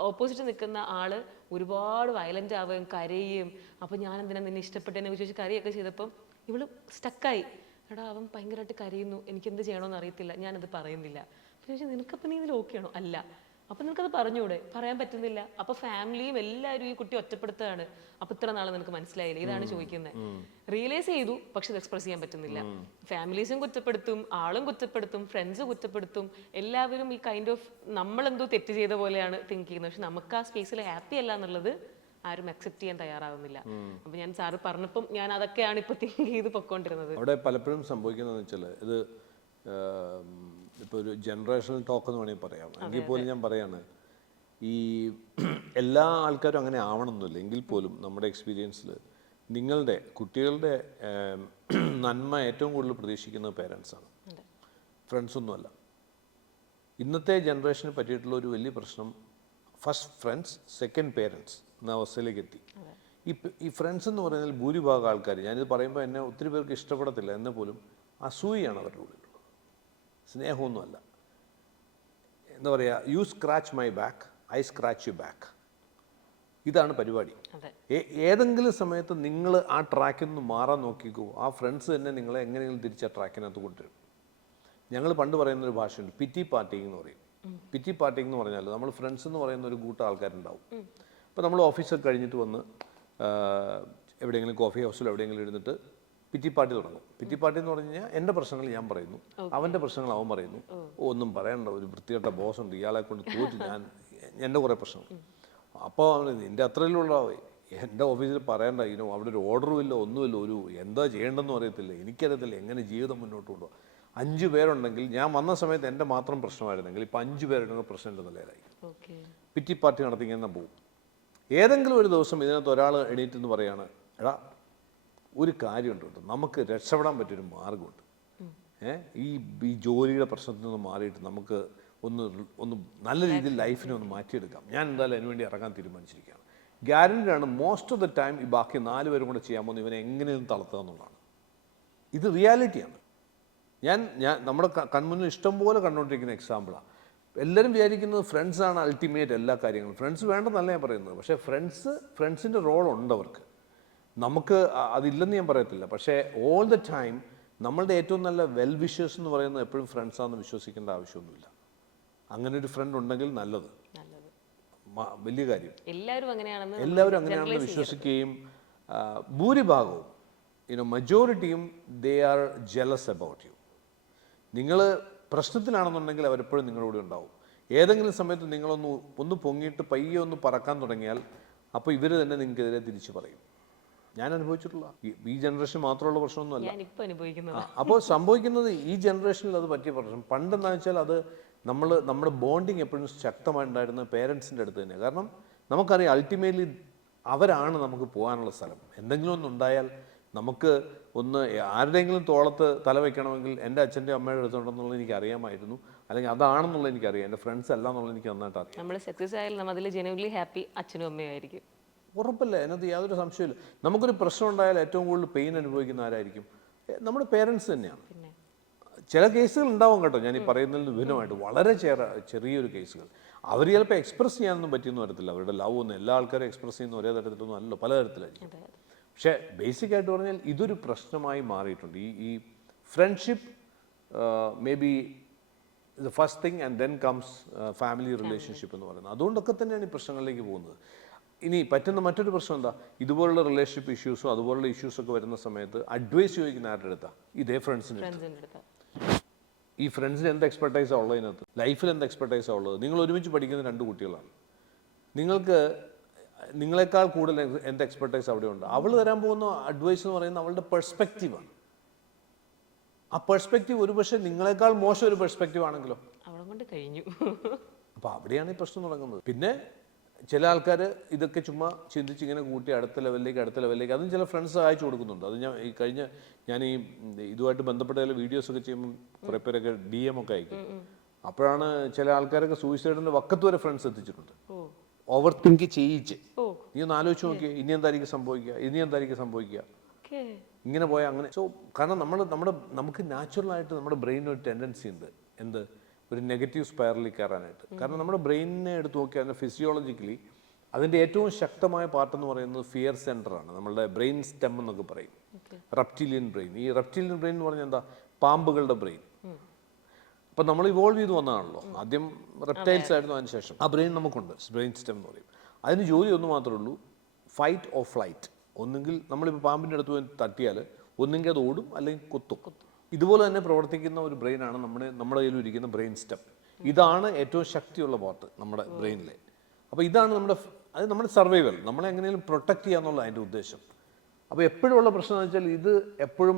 ഓപ്പോസിറ്റ് നിൽക്കുന്ന ആള് ഒരുപാട് വയലൻ്റ് ആവുകയും കരയുകയും, അപ്പോൾ ഞാൻ എന്തിനാ നിന്നെ ഇഷ്ടപ്പെട്ടെന്ന് ചോദിച്ച് കരയൊക്കെ ചെയ്തപ്പം ഇവള് സ്റ്റക്കായി. എടാ അവൻ ഭയങ്കരമായിട്ട് കരയുന്നു, എനിക്കെന്ത് ചെയ്യണമെന്ന് അറിയത്തില്ല, ഞാനത് പറയുന്നില്ല. അപ്പോൾ ചോദിച്ചാൽ നിനക്കപ്പം നീ ഇതിൽ ഓക്കെയാണോ? അല്ല. അപ്പം നിനക്കത് പറഞ്ഞൂടെ? പറയാൻ പറ്റുന്നില്ല. അപ്പോൾ ഫാമിലിയും എല്ലാവരും ഈ കുട്ടി ഒറ്റപ്പെടുത്തുകയാണ്. അപ്പോൾ ഇത്ര നാളെ നിനക്ക് മനസ്സിലായില്ല, ഇതാണ് ചോദിക്കുന്നത്. റിയലൈസ് ചെയ്തു, പക്ഷെ അത് എക്സ്പ്രസ് ചെയ്യാൻ പറ്റുന്നില്ല. ഫാമിലീസും കുറ്റപ്പെടുത്തും, ആളും കുറ്റപ്പെടുത്തും, ഫ്രണ്ട്സ് കുറ്റപ്പെടുത്തും, എല്ലാവരും ഈ കൈൻഡ് ഓഫ് നമ്മളെന്തോ തെറ്റ് ചെയ്ത പോലെയാണ് തിങ്ക് ചെയ്യുന്നത്. പക്ഷെ നമുക്ക് ആ സ്പേസിൽ ഹാപ്പി അല്ല എന്നുള്ളത് ആരും അക്സെപ്റ്റ് ചെയ്യാൻ തയ്യാറാവുന്നില്ല. അപ്പോൾ ഞാൻ സാറ് പറഞ്ഞപ്പം ഞാൻ അതൊക്കെയാണ് ഇപ്പോൾ തിങ്ക് ചെയ്ത് പൊയ്ക്കൊണ്ടിരുന്നത്. അവിടെ പലപ്പോഴും സംഭവിക്കുന്നതെന്ന് വെച്ചാൽ ഇത് ഇപ്പോൾ ഒരു ജനറേഷണൽ ടോക്ക് എന്ന് വേണമെങ്കിൽ പറയാം. എങ്കിൽ പോലും ഞാൻ പറയാണ്, ഈ എല്ലാ ആൾക്കാരും അങ്ങനെ ആവണമെന്നില്ല. എങ്കിൽ പോലും നമ്മുടെ എക്സ്പീരിയൻസിൽ നിങ്ങളുടെ കുട്ടികളുടെ നന്മ ഏറ്റവും കൂടുതൽ പ്രതീക്ഷിക്കുന്നത് പേരൻസാണ്, ഫ്രണ്ട്സൊന്നുമല്ല. ഇന്നത്തെ ജനറേഷന് പറ്റിയിട്ടുള്ള ഒരു വലിയ പ്രശ്നം, ഫസ്റ്റ് ഫ്രണ്ട്സ്, സെക്കൻഡ് പേരൻസ്. എന്ന അവസ്ഥയിലേക്ക് എത്തി. ഈ ഫ്രണ്ട്സ് എന്ന് പറയുന്നതിൽ ഭൂരിഭാഗം ആൾക്കാർ, ഞാനിത് പറയുമ്പോൾ എന്നെ ഒത്തിരി പേർക്ക് ഇഷ്ടപ്പെടത്തില്ല, എന്നെ പോലും അസൂയാണ് അവരുടെ ഉള്ളിലുള്ളത്, സ്നേഹമൊന്നുമല്ല. എന്താ പറയുക, you scratch my back, I scratch you back, ഇതാണ് പരിപാടി. ഏതെങ്കിലും സമയത്ത് നിങ്ങൾ ആ ട്രാക്കിൽ നിന്ന് മാറാൻ നോക്കിക്കോ, ആ ഫ്രണ്ട്സ് തന്നെ നിങ്ങളെ എങ്ങനെയെങ്കിലും തിരിച്ച് ആ ട്രാക്കിനകത്ത് കൊണ്ടുവരും. ഞങ്ങൾ പണ്ട് പറയുന്നൊരു ഭാഷയുണ്ട്, പിറ്റി പാർട്ടിങ് എന്ന് പറയും. പിറ്റി പാർട്ടിങ് എന്ന് പറഞ്ഞാൽ നമ്മൾ ഫ്രണ്ട്സ് എന്ന് പറയുന്ന ഒരു കൂട്ടം ആൾക്കാരുണ്ടാവും. അപ്പോൾ നമ്മൾ ഓഫീസൊക്കെ കഴിഞ്ഞിട്ട് വന്ന് എവിടെയെങ്കിലും കോഫി ഹൗസിൽ എവിടെയെങ്കിലും ഇരുന്നിട്ട് പിറ്റി പാർട്ടി തുടങ്ങും. പിറ്റി പാർട്ടി എന്ന് പറഞ്ഞു കഴിഞ്ഞാൽ എൻ്റെ പ്രശ്നങ്ങൾ ഞാൻ പറയുന്നു, അവൻ്റെ പ്രശ്നങ്ങൾ അവൻ പറയുന്നു. ഒന്നും പറയണ്ട, ഒരു വൃത്തികെട്ട ബോസുണ്ട്, ഇയാളെ കൊണ്ട് തോറ്റ് എൻ്റെ കുറേ പ്രശ്നങ്ങൾ. അപ്പോൾ നിൻ്റെ അത്രയിലുള്ളവേ, എൻ്റെ ഓഫീസിൽ പറയണ്ട, അവിടെ ഒരു ഓർഡറും ഇല്ല, ഒന്നുമില്ല, ഒരു എന്താ ചെയ്യേണ്ടതെന്ന് അറിയത്തില്ല, എനിക്കറിയത്തില്ല എങ്ങനെ ജീവിതം മുന്നോട്ട് കൊണ്ടുപോകാം. 5 പേരുണ്ടെങ്കിൽ, ഞാൻ വന്ന സമയത്ത് എൻ്റെ മാത്രം പ്രശ്നമായിരുന്നെങ്കിൽ ഇപ്പോൾ 5 പേരുണ്ടെങ്കിൽ പ്രശ്നത്തിൻ്റെ നിലയിലായി. പിറ്റി പാർട്ടി നടത്തി ഇങ്ങനെ പോകും. ഏതെങ്കിലും ഒരു ദിവസം ഇതിനകത്ത് ഒരാൾ എണീറ്റ് എന്ന് പറയാണ്, എടാ ഒരു കാര്യമുണ്ട് കേട്ടോ, നമുക്ക് രക്ഷപ്പെടാൻ പറ്റിയൊരു മാർഗമുണ്ട്. ഈ ജോലിയുടെ പ്രശ്നത്തിൽ നിന്ന് മാറിയിട്ട് നമുക്ക് ഒന്ന് നല്ല രീതിയിൽ ലൈഫിനെ ഒന്ന് മാറ്റിയെടുക്കാം. ഞാൻ എന്തായാലും അതിനുവേണ്ടി ഇറങ്ങാൻ തീരുമാനിച്ചിരിക്കുകയാണ്. ഗ്യാരണ്ടിയാണ് മോസ്റ്റ് ഓഫ് ദ ടൈം ഈ ബാക്കി 4 പേരും കൂടെ ചെയ്യാൻ പോകുന്ന ഇവനെ എങ്ങനെയും തളർത്തുക എന്നുള്ളതാണ്. ഇത് റിയാലിറ്റിയാണ്. ഞാൻ നമ്മുടെ കൺമുന്നിൽ ഇഷ്ടംപോലെ കണ്ടുകൊണ്ടിരിക്കുന്ന എക്സാമ്പിളാണ്. എല്ലാവരും വിചാരിക്കുന്നത് ഫ്രണ്ട്സാണ് അൾട്ടിമേറ്റ് എല്ലാ കാര്യങ്ങളും. ഫ്രണ്ട്സ് വേണ്ടെന്നല്ല ഞാൻ പറയുന്നത്, പക്ഷേ ഫ്രണ്ട്സിൻ്റെ റോളുണ്ട് അവർക്ക്. നമുക്ക് അതില്ലെന്ന് ഞാൻ പറയത്തില്ല. പക്ഷേ ഓൾ ദ ടൈം നമ്മളുടെ ഏറ്റവും നല്ല വെൽ വിഷേഴ്സ് എന്ന് പറയുന്നത് എപ്പോഴും ഫ്രണ്ട്സാണെന്ന് വിശ്വസിക്കേണ്ട ആവശ്യമൊന്നുമില്ല. അങ്ങനെ ഒരു ഫ്രണ്ട് ഉണ്ടെങ്കിൽ നല്ലത്, വലിയ കാര്യം. എല്ലാവരും അങ്ങനെയാണെന്ന് വിശ്വസിക്കുകയും ഭൂരിഭാഗവും മജോറിറ്റിയും they are jealous about you. നിങ്ങൾ പ്രശ്നത്തിലാണെന്നുണ്ടെങ്കിൽ അവരെപ്പോഴും നിങ്ങളുടെ കൂടെ ഉണ്ടാവും. ഏതെങ്കിലും സമയത്ത് നിങ്ങളൊന്ന് പൊങ്ങിയിട്ട് പയ്യെ ഒന്ന് പറക്കാൻ തുടങ്ങിയാൽ അപ്പോൾ ഇവർ തന്നെ നിങ്ങൾക്കെതിരെ തിരിച്ചു പറയും. ഞാൻ അനുഭവിച്ചിട്ടുള്ള ഈ ജനറേഷൻ മാത്രമുള്ള പ്രശ്നമൊന്നുമല്ല. അപ്പോൾ സംഭവിക്കുന്നത് ഈ ജനറേഷനിൽ അത് പറ്റിയ പ്രശ്നം. പണ്ടെന്താണെന്ന് വെച്ചാൽ അത് നമ്മുടെ ബോണ്ടിങ് എപ്പോഴും ശക്തമായിട്ടുണ്ടായിരുന്ന പേരൻസിൻ്റെ അടുത്ത് തന്നെ. കാരണം നമുക്കറിയാം അൾട്ടിമേറ്റ്ലി അവരാണ് നമുക്ക് പോകാനുള്ള സ്ഥലം. എന്തെങ്കിലും ഒന്നുണ്ടായാൽ നമുക്ക് ആരുടെയെങ്കിലും തോളത്ത് തല വയ്ക്കണമെങ്കിൽ എൻ്റെ അച്ഛൻ്റെ അമ്മയുടെ അടുത്തുണ്ടെന്നുള്ളത് എനിക്ക് അറിയാമായിരുന്നു, അല്ലെങ്കിൽ അതാണെന്നുള്ളത് എനിക്കറിയാം. എൻ്റെ ഫ്രണ്ട്സ് അല്ല എന്നുള്ളത് എനിക്ക് നന്നായിട്ട് അറിയാം. നമ്മൾ സക്സസ് ആയാലും നമ്മൾ അതിൽ ജെനുവൻലി ഹാപ്പി അച്ഛനും അമ്മയും ആയിരിക്കും, ഉറപ്പല്ലേ? അതിനകത്ത് യാതൊരു സംശയമില്ല. നമുക്കൊരു പ്രശ്നം ഉണ്ടായാൽ ഏറ്റവും കൂടുതൽ പെയിൻ അനുഭവിക്കുന്ന ആരായിരിക്കും? നമ്മുടെ പേരൻസ് തന്നെയാണ്. ചില കേസുകൾ ഉണ്ടാവും കേട്ടോ, ഞാൻ ഈ പറയുന്നതിൽ വിഭിന്നമായിട്ട് വളരെ ചെറിയൊരു കേസുകൾ. അവർ ചിലപ്പോൾ എക്സ്പ്രസ് ചെയ്യാനൊന്നും പറ്റിയെന്ന് വരത്തില്ല. അവരുടെ ലവ് ഒന്നും എല്ലാ ആൾക്കാരും എക്സ്പ്രസ് ചെയ്യുന്ന ഒരേ തരത്തിലൊന്നും അല്ലല്ലോ, പലതരത്തിലായിരിക്കും. പക്ഷേ ബേസിക്കായിട്ട് പറഞ്ഞാൽ ഇതൊരു പ്രശ്നമായി മാറിയിട്ടുണ്ട്. ഈ friendship may be the first thing and then comes family relationship എന്ന് പറയുന്നത്. അതുകൊണ്ടൊക്കെ തന്നെയാണ് ഈ പ്രശ്നങ്ങളിലേക്ക് പോകുന്നത്. ഇനി പറ്റുന്ന മറ്റൊരു പ്രശ്നം എന്താ, ഇതുപോലുള്ള റിലേഷൻഷിപ്പ് ഇഷ്യൂസും അതുപോലുള്ള ഇഷ്യൂസൊക്കെ വരുന്ന സമയത്ത് അഡ്വൈസ് ചോദിക്കുന്ന ആരുടെ അടുത്താണ്? ഇതേ ഫ്രണ്ട്സിൻ്റെ അടുത്ത്. ഈ ഫ്രണ്ട്സിന് എന്ത് എക്സ്പെർട്ടൈസാണ് ഉള്ളത് ഇതിനകത്ത്? ലൈഫിൽ എന്ത് എക്സ്പെർട്ടൈസാണ് ഉള്ളത്? നിങ്ങൾ ഒരുമിച്ച് പഠിക്കുന്ന 2 കുട്ടികളാണ്. നിങ്ങളെക്കാൾ കൂടുതൽ എന്ത് എക്സ്പെർട്ടൈസ് അവിടെ ഉണ്ട്? അവൾ തരാൻ പോകുന്ന അഡ്വൈസ് എന്ന് പറയുന്നത് അവളുടെ പെർസ്പെക്റ്റീവാണ്. ആ പെർസ്പെക്റ്റീവ് ഒരുപക്ഷെ നിങ്ങളെക്കാൾ മോശം ഒരു പെർസ്പെക്റ്റീവ് ആണെങ്കിലോ കഴിഞ്ഞു. അപ്പോൾ അവിടെയാണ് ഈ പ്രശ്നം തുടങ്ങുന്നത്. പിന്നെ ചില ആൾക്കാർ ഇതൊക്കെ ചുമ്മാ ചിന്തിച്ച് ഇങ്ങനെ കൂട്ടി അടുത്ത ലെവലിലേക്ക് അതും ചില ഫ്രണ്ട്സ് സഹായിച്ചു കൊടുക്കുന്നുണ്ട്. അത് ഞാൻ ഈ ഇതുമായിട്ട് ബന്ധപ്പെട്ട ചില വീഡിയോസൊക്കെ ചെയ്യുമ്പോൾ കുറേ പേരൊക്കെ DM ഒക്കെ അയക്കും. അപ്പോഴാണ് ചില ആൾക്കാരൊക്കെ സൂയിസൈഡിൻ്റെ വക്കത്ത് വരെ ഫ്രണ്ട്സ് എത്തിച്ചിട്ടുണ്ട്. ഓവർ തിങ്ക് ചെയ്യിച്ച് നീ ഒന്ന് ആലോചിച്ച് നോക്കിയേ, ഇനി എന്തായിരിക്കും സംഭവിക്കുക, ഇങ്ങനെ പോയാൽ അങ്ങനെ. സോ കാരണം നമുക്ക് നാച്ചുറലായിട്ട് നമ്മുടെ ബ്രെയിനിന് ഒരു ടെൻഡൻസി ഉണ്ട്, ഒരു നെഗറ്റീവ് സ്പൈറലിൽ കയറാനായിട്ട്. കാരണം നമ്മുടെ ബ്രെയിനിനെ എടുത്ത് നോക്കിയാൽ അതിൻ്റെ ഫിസിയോളജിക്കലി അതിൻ്റെ ഏറ്റവും ശക്തമായ പാർട്ട് എന്ന് പറയുന്നത് ഫിയർ സെൻറ്ററാണ്. നമ്മളുടെ ബ്രെയിൻ സ്റ്റെം എന്നൊക്കെ പറയും, റെപ്റ്റീലിയൻ ബ്രെയിൻ. ഈ റെപ്റ്റീലിയൻ ബ്രെയിൻ എന്ന് പറഞ്ഞാൽ എന്താ? പാമ്പുകളുടെ ബ്രെയിൻ. അപ്പം നമ്മൾ ഇവോൾവ് ചെയ്ത് വന്നതാണല്ലോ. ആദ്യം റെപ്റ്റൈൽസ് ആയിരുന്നു, അതിനുശേഷം ആ ബ്രെയിൻ നമുക്കുണ്ട്, ബ്രെയിൻ സ്റ്റെം എന്ന് പറയും. അതിന് ജോലി ഒന്ന് മാത്രമേ ഉള്ളൂ, ഫൈറ്റ് ഓർ ഫ്ലൈറ്റ്. ഒന്നുകിൽ നമ്മളിപ്പോൾ പാമ്പിൻ്റെ അടുത്ത് പോയി തട്ടിയാൽ ഒന്നുകിൽ അത് ഓടും അല്ലെങ്കിൽ കൊത്തും. ഇതുപോലെ തന്നെ പ്രവർത്തിക്കുന്ന ഒരു ബ്രെയിനാണ് നമ്മുടെ കയ്യിൽ ഇരിക്കുന്ന ബ്രെയിൻ സ്റ്റെം. ഇതാണ് ഏറ്റവും ശക്തിയുള്ള പാർട്ട് നമ്മുടെ ബ്രെയിനിലെ. അപ്പോൾ ഇതാണ് നമ്മുടെ സർവൈവൽ, നമ്മളെ എങ്ങനെയും പ്രൊട്ടക്റ്റ് ചെയ്യുക എന്നുള്ള അതിൻ്റെ ഉദ്ദേശം. അപ്പോൾ എപ്പോഴും ഉള്ള പ്രശ്നം എന്ന് വെച്ചാൽ ഇത് എപ്പോഴും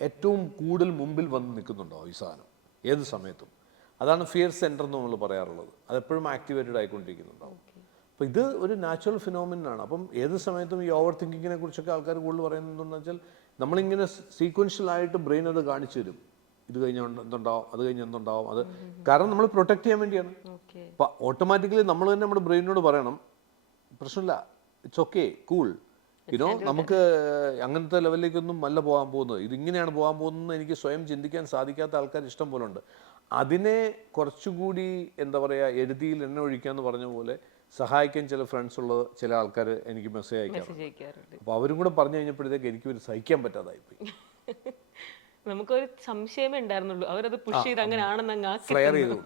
ഏറ്റവും കൂടുതൽ മുമ്പിൽ വന്ന് നിൽക്കുന്നുണ്ടോ ഈ സാധനം ഏത് സമയത്തും. അതാണ് ഫിയർ സെൻറ്റർ എന്ന് നമ്മൾ പറയാറുള്ളത്. അതെപ്പോഴും ആക്ടിവേറ്റഡ് ആയിക്കൊണ്ടിരിക്കുന്നുണ്ടാവും. അപ്പോൾ ഇത് ഒരു നാച്ചുറൽ ഫിനോമിനാണ്. അപ്പം ഏത് സമയത്തും ഈ ഓവർ തിങ്കിങ്ങിനെ കുറിച്ചൊക്കെ ആൾക്കാർ കൂടുതൽ പറയുന്നത് എന്താണെന്ന് വെച്ചാൽ നമ്മളിങ്ങനെ സീക്വൻഷ്യലായിട്ട് ബ്രെയിൻ അത് കാണിച്ചു തരും. ഇത് കഴിഞ്ഞ എന്തുണ്ടാവും, അത് കഴിഞ്ഞ് എന്തുണ്ടാവും, അത് കാരണം നമ്മൾ പ്രൊട്ടക്ട് ചെയ്യാൻ വേണ്ടിയാണ്. അപ്പോൾ ഓട്ടോമാറ്റിക്കലി നമ്മൾ തന്നെ നമ്മുടെ ബ്രെയിനോട് പറയണം, പ്രശ്നമില്ല, ഇറ്റ്സ് ഓക്കെ, കൂൾ. യുനോ നമുക്ക് അങ്ങനത്തെ ലെവലിലേക്കൊന്നും അല്ല പോകാൻ പോകുന്നത്. ഇതിങ്ങനെയാണ് പോകാൻ പോകുന്നത് എനിക്ക് സ്വയം ചിന്തിക്കാൻ സാധിക്കാത്ത ആൾക്കാർ ഇഷ്ടം പോലെ ഉണ്ട്. അതിനെ കുറച്ചുകൂടി എന്താ പറയുക, എഴുതിയിൽ എണ്ണ ഒഴിക്കാന്ന് പറഞ്ഞ പോലെ സഹായിക്കാൻ ചില ഫ്രണ്ട്സ് ഉള്ള ചില ആൾക്കാർ എനിക്ക് മെസ്സേജ് അയക്കാറുണ്ട്. അപ്പോൾ അവരും കൂടെ പറഞ്ഞു കഴിഞ്ഞപ്പോഴത്തേക്ക് എനിക്ക് ഒരു സഹിക്കാൻ പറ്റാതായിപ്പോയി. നമുക്കൊരു സംശയമേ ഉണ്ടായിരുന്നുള്ളൂ, അവരത് പുഷ് ചെയ്ത് അങ്ങനെ ആണെന്ന് ഫ്ലെയർ ചെയ്തു.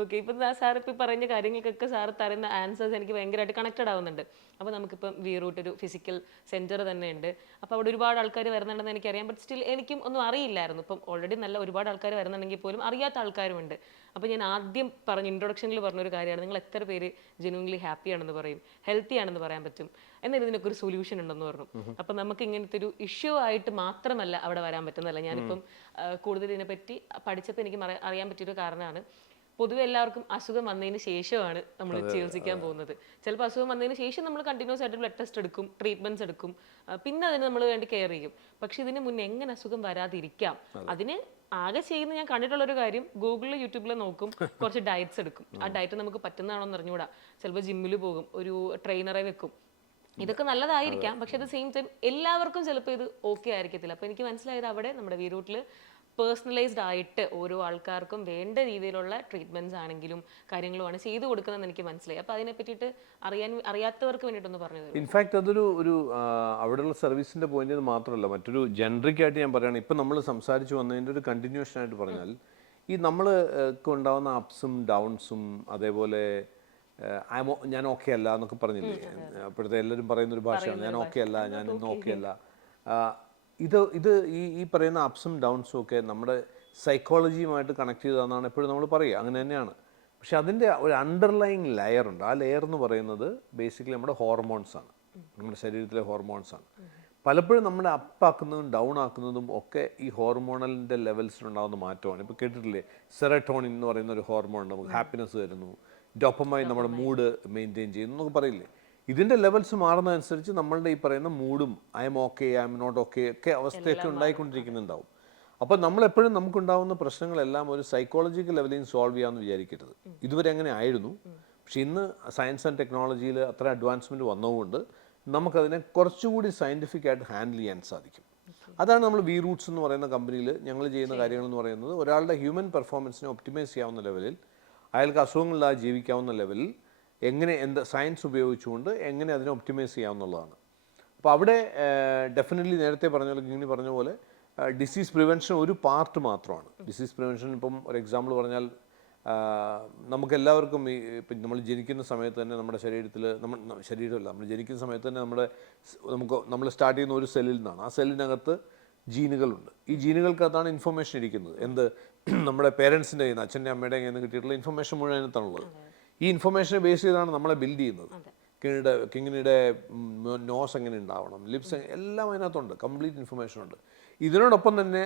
ഓക്കെ, ഇപ്പം സാർ ഇപ്പം പറഞ്ഞ കാര്യങ്ങൾക്കൊക്കെ സാർ തരുന്ന ആൻസേഴ്സ് എനിക്ക് ഭയങ്കരമായിട്ട് കണക്റ്റഡ് ആവുന്നുണ്ട്. അപ്പോൾ നമുക്കിപ്പം വി റൂട്ട് ഒരു ഫിസിക്കൽ സെൻറ്റർ തന്നെ ഉണ്ട്. അപ്പോൾ അവിടെ ഒരുപാട് ആൾക്കാർ വരുന്നുണ്ടെന്ന് എനിക്കറിയാം. ബട്ട് സ്റ്റിൽ എനിക്കും ഒന്നും അറിയില്ലായിരുന്നു. ഇപ്പം ഓൾറെഡി നല്ല ഒരുപാട് ആൾക്കാർ വരുന്നുണ്ടെങ്കിൽ പോലും അറിയാത്ത ആൾക്കാരുമുണ്ട്. അപ്പോൾ ഞാൻ ആദ്യം പറഞ്ഞ ഇൻട്രൊഡക്ഷനിൽ പറഞ്ഞൊരു കാര്യമാണ്, നിങ്ങൾ എത്ര പേര് ജെന്യുവൻലി ഹാപ്പി ആണെന്ന് പറയും, ഹെൽത്തി ആണെന്ന് പറയാൻ പറ്റും, എന്നാൽ ഇതിനൊക്കെ ഒരു സൊല്യൂഷൻ ഉണ്ടെന്ന് പറഞ്ഞു. അപ്പം നമുക്ക് ഇങ്ങനത്തെ ഒരു ഇഷ്യൂ ആയിട്ട് മാത്രമല്ല അവിടെ വരാൻ പറ്റുന്നതല്ല. ഞാനിപ്പം കൂടുതൽ ഇതിനെപ്പറ്റി പഠിച്ചപ്പോൾ എനിക്ക് അറിയാൻ പറ്റിയൊരു കാരണമാണ്, പൊതുവെ എല്ലാവർക്കും അസുഖം വന്നതിന് ശേഷമാണ് നമ്മൾ ചികിത്സിക്കാൻ പോകുന്നത്. ചിലപ്പോൾ അസുഖം വന്നതിന് ശേഷം നമ്മൾ കണ്ടിന്യൂസ് ആയിട്ട് ബ്ലഡ് ടെസ്റ്റ് എടുക്കും, ട്രീറ്റ്മെന്റ്സ് എടുക്കും, പിന്നെ അതിന് നമ്മൾ വേണ്ടി കെയർ ചെയ്യും. പക്ഷെ ഇതിന് മുന്നേ എങ്ങനെ അസുഖം വരാതിരിക്കാം, അതിന് ആകെ ചെയ്യുന്ന ഞാൻ കണ്ടിട്ടുള്ള ഒരു കാര്യം, ഗൂഗിളിൽ യൂട്യൂബിൽ നോക്കും, കുറച്ച് ഡയറ്റ്സ് എടുക്കും. ആ ഡയറ്റ് നമുക്ക് പറ്റുന്നതാണോ എന്ന് അറിഞ്ഞുകൂടാ. ചിലപ്പോൾ ജിമ്മിൽ പോകും, ഒരു ട്രെയിനറെ വെക്കും. ഇതൊക്കെ നല്ലതായിരിക്കാം, പക്ഷെ അറ്റ് ദ സെയിം ടൈം എല്ലാവർക്കും ചിലപ്പോൾ ഇത് ഓക്കെ ആയിരിക്കത്തില്ല. അപ്പോൾ എനിക്ക് മനസ്സിലായത് അവിടെ നമ്മുടെ വി റൂട്ടിൽ പേഴ്സണലൈസ്ഡ് ആയിട്ട് ഓരോ ആൾക്കാർക്കും വേണ്ട രീതിയിലുള്ള ട്രീറ്റ്മെന്റ്സ് ആണെങ്കിലും കാര്യങ്ങളുമാണ് ചെയ്തു കൊടുക്കുന്നതെന്ന് എനിക്ക് മനസ്സിലായി. അപ്പോൾ അതിനെ പറ്റിയിട്ട് അറിയാത്തവർക്ക് വേണ്ടിയിട്ടൊന്ന് പറഞ്ഞു തരും. ഇൻഫാക്ട് അതൊരു അവിടെയുള്ള സർവീസിന്റെ പോയിന്റ് മാത്രമല്ല, മറ്റൊരു ജനറിക് ആയിട്ട് ഞാൻ പറയുകയാണ്, ഇപ്പം നമ്മൾ സംസാരിച്ച് വന്നതിൻ്റെ ഒരു കണ്ടിന്യൂഷൻ ആയിട്ട് പറഞ്ഞാൽ, ഈ നമ്മൾ ഉണ്ടാവുന്ന അപ്സും ഡൗൺസും, അതേപോലെ ഞാൻ ഓക്കെ അല്ല എന്നൊക്കെ പറഞ്ഞില്ലേ, അപ്പോഴത്തെ എല്ലാവരും പറയുന്നൊരു ഭാഷയാണ് ഞാൻ ഓക്കെ അല്ല, ഞാൻ ഇന്ന് ഓക്കെ അല്ല. ഇത് ഈ പറയുന്ന അപ്സും ഡൗൺസും ഒക്കെ നമ്മുടെ സൈക്കോളജിയുമായിട്ട് കണക്ട് ചെയ്തതെന്നാണ് എപ്പോഴും നമ്മൾ പറയുക. അങ്ങനെ തന്നെയാണ്. പക്ഷെ അതിൻ്റെ ഒരു അണ്ടർലൈങ് ലെയർ ഉണ്ട്. ആ ലെയർ എന്ന് പറയുന്നത് ബേസിക്കലി നമ്മുടെ ഹോർമോൺസാണ്, നമ്മുടെ ശരീരത്തിലെ ഹോർമോൺസാണ്. പലപ്പോഴും നമ്മളെ അപ്പാക്കുന്നതും ഡൗൺ ആക്കുന്നതും ഒക്കെ ഈ ഹോർമോണലിൻ്റെ ലെവൽസിലുണ്ടാകുന്ന മാറ്റമാണ്. ഇപ്പോൾ കേട്ടിട്ടില്ലേ, സെറട്ടോണിൻ എന്ന് പറയുന്ന ഒരു ഹോർമോൺ നമുക്ക് ഹാപ്പിനെസ് തരുന്നു, ഡോപ്പമൈൻ നമ്മുടെ മൂഡ് മെയിൻറ്റെയിൻ ചെയ്യുന്നു എന്നൊക്കെ പറയില്ലേ. ഇതിൻ്റെ ലെവൽസ് മാറുന്നതനുസരിച്ച് നമ്മളുടെ ഈ പറയുന്ന മൂഡും I'm okay, I'm not okay ഒക്കെ അവസ്ഥയൊക്കെ ഉണ്ടായിക്കൊണ്ടിരിക്കുന്നുണ്ടാവും. അപ്പോൾ നമ്മളെപ്പോഴും നമുക്കുണ്ടാകുന്ന പ്രശ്നങ്ങളെല്ലാം ഒരു സൈക്കോളജിക്കൽ ലെവലിൽ സോൾവ് ചെയ്യാമെന്ന് വിചാരിക്കരുത്. ഇതുവരെ അങ്ങനെ ആയിരുന്നു. പക്ഷെ ഇന്ന് സയൻസ് ആൻഡ് ടെക്നോളജിയിൽ അത്ര അഡ്വാൻസ്മെൻറ്റ് വന്നതുകൊണ്ട് നമുക്കതിനെ കുറച്ചുകൂടി സയൻറ്റിഫിക് ആയിട്ട് ഹാൻഡിൽ ചെയ്യാൻ സാധിക്കും. അതാണ് നമ്മൾ വി റൂട്ട്സ് എന്ന് പറയുന്ന കമ്പനിയിൽ ഞങ്ങൾ ചെയ്യുന്ന കാര്യങ്ങൾ എന്ന് പറയുന്നത്. ഒരാളുടെ ഹ്യൂമൻ പെർഫോമൻസിനെ ഒപ്റ്റിമൈസ് ചെയ്യാവുന്ന ലെവലിൽ, അയാൾക്ക് അസുഖങ്ങളില്ലാതെ ജീവിക്കാവുന്ന ലെവലിൽ എങ്ങനെ സയൻസ് ഉപയോഗിച്ചുകൊണ്ട് എങ്ങനെ അതിനെ ഒപ്റ്റിമൈസ് ചെയ്യാവുന്നതാണ്. അപ്പോൾ അവിടെ ഡെഫിനറ്റ്ലി നേരത്തെ പറഞ്ഞ പോലെ ഡിസീസ് പ്രിവെൻഷൻ ഒരു പാർട്ട് മാത്രമാണ്. ഡിസീസ് പ്രിവെൻഷൻ ഇപ്പം ഒരു എക്സാമ്പിൾ പറഞ്ഞാൽ, നമുക്കെല്ലാവർക്കും ഇപ്പം നമ്മൾ ജനിക്കുന്ന സമയത്ത് തന്നെ നമ്മുടെ ശരീരത്തിൽ, നമ്മൾ ജനിക്കുന്ന സമയത്ത് തന്നെ നമ്മൾ സ്റ്റാർട്ട് ചെയ്യുന്ന ഒരു സെല്ലിൽ നിന്നാണ്. ആ സെല്ലിനകത്ത് ജീനുകളുണ്ട്. ഈ ജീനുകൾക്കകത്താണ് ഇൻഫർമേഷൻ ഇരിക്കുന്നത്. നമ്മുടെ പേരൻസിൻ്റെ കയ്യിൽ നിന്ന്, അച്ഛൻ്റെ അമ്മയുടെ കയ്യിൽ നിന്ന് കിട്ടിയിട്ടുള്ള ഇൻഫർമേഷൻ മുഴുവൻ അതിനകത്താണുള്ളത്. ഈ ഇൻഫർമേഷനെ ബേസ് ചെയ്താണ് നമ്മളെ ബിൽഡ് ചെയ്യുന്നത്. കിങ്ങിനിയുടെ നോസ് എങ്ങനെ ഉണ്ടാവണം, ലിപ്സ്, എല്ലാം അതിനകത്തുണ്ട്. കംപ്ലീറ്റ് ഇൻഫർമേഷൻ ഉണ്ട്. ഇതിനോടൊപ്പം തന്നെ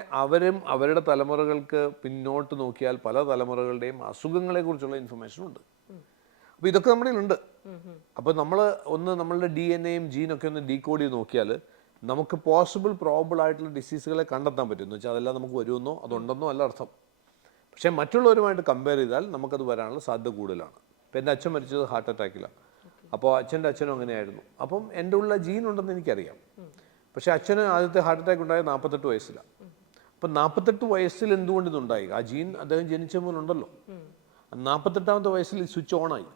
അവരുടെ തലമുറകൾക്ക് പിന്നോട്ട് നോക്കിയാൽ പല തലമുറകളുടെയും അസുഖങ്ങളെക്കുറിച്ചുള്ള ഇൻഫർമേഷൻ ഉണ്ട്. അപ്പോൾ ഇതൊക്കെ നമ്മളിലുണ്ട്. അപ്പോൾ നമ്മളുടെ DNA-യും ജീനൊക്കെ ഒന്ന് ഡീകോഡ് ചെയ്ത് നോക്കിയാൽ നമുക്ക് പ്രോബിൾ ആയിട്ടുള്ള ഡിസീസുകളെ കണ്ടെത്താൻ പറ്റും. എന്ന് വെച്ചാൽ അതെല്ലാം നമുക്ക് വരുമെന്നോ അതുണ്ടെന്നോ അല്ല അർത്ഥം. പക്ഷേ മറ്റുള്ളവരുമായിട്ട് കമ്പയർ ചെയ്താൽ നമുക്കത് വരാനുള്ള സാധ്യത കൂടുതലാണ്. ഇപ്പം എൻ്റെ അച്ഛൻ മരിച്ചത് ഹാർട്ട് അറ്റാക്കിലാണ്. അപ്പോൾ അച്ഛൻ്റെ അച്ഛനും അങ്ങനെയായിരുന്നു. അപ്പം എൻ്റെ ഉള്ള ജീൻ ഉണ്ടെന്ന് എനിക്കറിയാം. പക്ഷേ അച്ഛന് ആദ്യത്തെ ഹാർട്ട് അറ്റാക്ക് ഉണ്ടായത് 48 വയസ്സിലാണ്. അപ്പം 48 വയസ്സിൽ എന്തുകൊണ്ട് ഇതുണ്ടായി? ആ ജീൻ അദ്ദേഹം ജനിച്ച പോലുണ്ടല്ലോ. 48ാമത്തെ വയസ്സിൽ സ്വിച്ച് ഓണായി.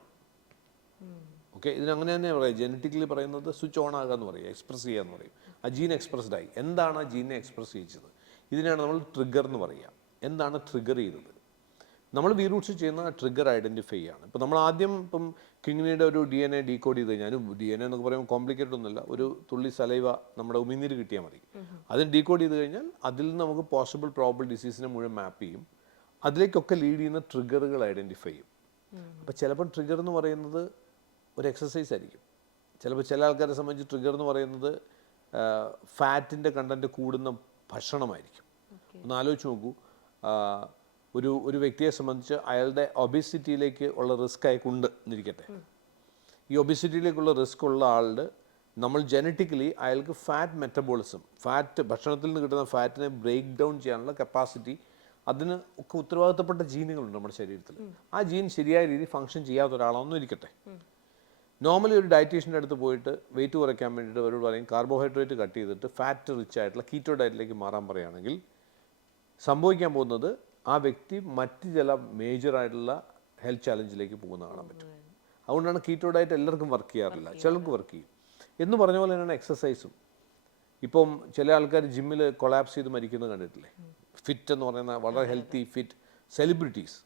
ഓക്കെ, ഇതിനങ്ങനെ തന്നെ പറയാം. ജനറ്റിക്കലി പറയുന്നത് സ്വിച്ച് ഓൺ ആകുക എന്ന് പറയും, എക്സ്പ്രസ് ചെയ്യുക എന്ന് പറയും. ആ ജീൻ എക്സ്പ്രസ്ഡ് ആയി. എന്താണ് ആ ജീനെ എക്സ്പ്രസ് ചെയ്യിച്ചത്? ഇതിനാണ് നമ്മൾ ട്രിഗർ എന്ന് പറയുക. എന്താണ് ട്രിഗർ ചെയ്തത്? നമ്മൾ വി റൂട്ട്സ് ചെയ്യുന്ന ട്രിഗർ ഐഡൻറ്റിഫൈ ആണ്. ഇപ്പോൾ നമ്മൾ ആദ്യം കിങ്ങിനിയുടെ ഒരു DNA ഡീകോഡ് ചെയ്ത് കഴിഞ്ഞാൽ, DNA എന്നൊക്കെ പറയുമ്പോൾ കോംപ്ലിക്കേറ്റഡ് ഒന്നുമില്ല, ഒരു തുള്ളി സലൈവ നമ്മുടെ ഉമിനീര് കിട്ടിയാൽ മതി. അതിന് ഡീകോഡ് ചെയ്ത് കഴിഞ്ഞാൽ അതിൽ നിന്ന് നമുക്ക് പ്രോബിൾ ഡിസീസിനെ മുഴുവൻ മാപ്പ് ചെയ്യും. അതിലേക്കൊക്കെ ലീഡ് ചെയ്യുന്ന ട്രിഗറുകൾ ഐഡൻറ്റിഫൈ ചെയ്യും. അപ്പോൾ ചിലപ്പോൾ ട്രിഗർ എന്ന് പറയുന്നത് ഒരു എക്സസൈസ് ആയിരിക്കും. ചിലപ്പോൾ ചില ആൾക്കാരെ സംബന്ധിച്ച് ട്രിഗർ എന്ന് പറയുന്നത് ഫാറ്റിൻ്റെ കണ്ടൻറ്റ് കൂടുന്ന ഭക്ഷണമായിരിക്കും. ഒന്ന് ആലോചിച്ച് നോക്കൂ, ഒരു വ്യക്തിയെ സംബന്ധിച്ച് അയാളുടെ ഒബിസിറ്റിയിലേക്ക് ഉള്ള റിസ്ക് അയാൾക്കുണ്ട് എന്നിരിക്കട്ടെ. ഈ ഒബിസിറ്റിയിലേക്കുള്ള റിസ്ക് ഉള്ള ആളുടെ നമ്മൾ ജനറ്റിക്കലി അയാൾക്ക് ഫാറ്റ് മെറ്റബോളിസം, ഭക്ഷണത്തിൽ നിന്ന് കിട്ടുന്ന ഫാറ്റിനെ ബ്രേക്ക് ഡൗൺ ചെയ്യാനുള്ള കപ്പാസിറ്റി, അതിന് ഒക്കെ ഉത്തരവാദിത്തപ്പെട്ട ജീനുകളുണ്ട് നമ്മുടെ ശരീരത്തിൽ. ആ ജീൻ ശരിയായ രീതിയിൽ ഫങ്ഷൻ ചെയ്യാത്ത ഒരാളാണെന്നും ഇരിക്കട്ടെ. നോർമലി ഒരു ഡയറ്റീഷ്യൻ്റെ അടുത്ത് പോയിട്ട് വെയിറ്റ് കുറയ്ക്കാൻ വേണ്ടിയിട്ട് അവരോട് പറയും കാർബോഹൈഡ്രേറ്റ് കട്ട് ചെയ്തിട്ട് ഫാറ്റ് റിച്ച് ആയിട്ടുള്ള കീറ്റോ ഡയറ്റിലേക്ക് മാറാൻ പറയുകയാണെങ്കിൽ സംഭവിക്കാൻ പോകുന്നത് ആ വ്യക്തി മറ്റ് ചില മേജറായിട്ടുള്ള ഹെൽത്ത് ചാലഞ്ചിലേക്ക് പോകുന്ന കാണാൻ പറ്റും. അതുകൊണ്ടാണ് കീറ്റോ ഡയറ്റ് എല്ലാവർക്കും വർക്ക് ചെയ്യാറില്ല, ചിലർക്ക് വർക്ക് ചെയ്യും. എന്ന് പറഞ്ഞ പോലെ തന്നെയാണ് എക്സസൈസും. ഇപ്പം ചില ആൾക്കാർ ജിമ്മിൽ കൊളാപ്സ് ചെയ്ത് മരിക്കുന്നത് കണ്ടിട്ടില്ലേ? ഫിറ്റ് എന്ന് പറയുന്ന വളരെ ഹെൽത്തി ഫിറ്റ് സെലിബ്രിറ്റീസ്.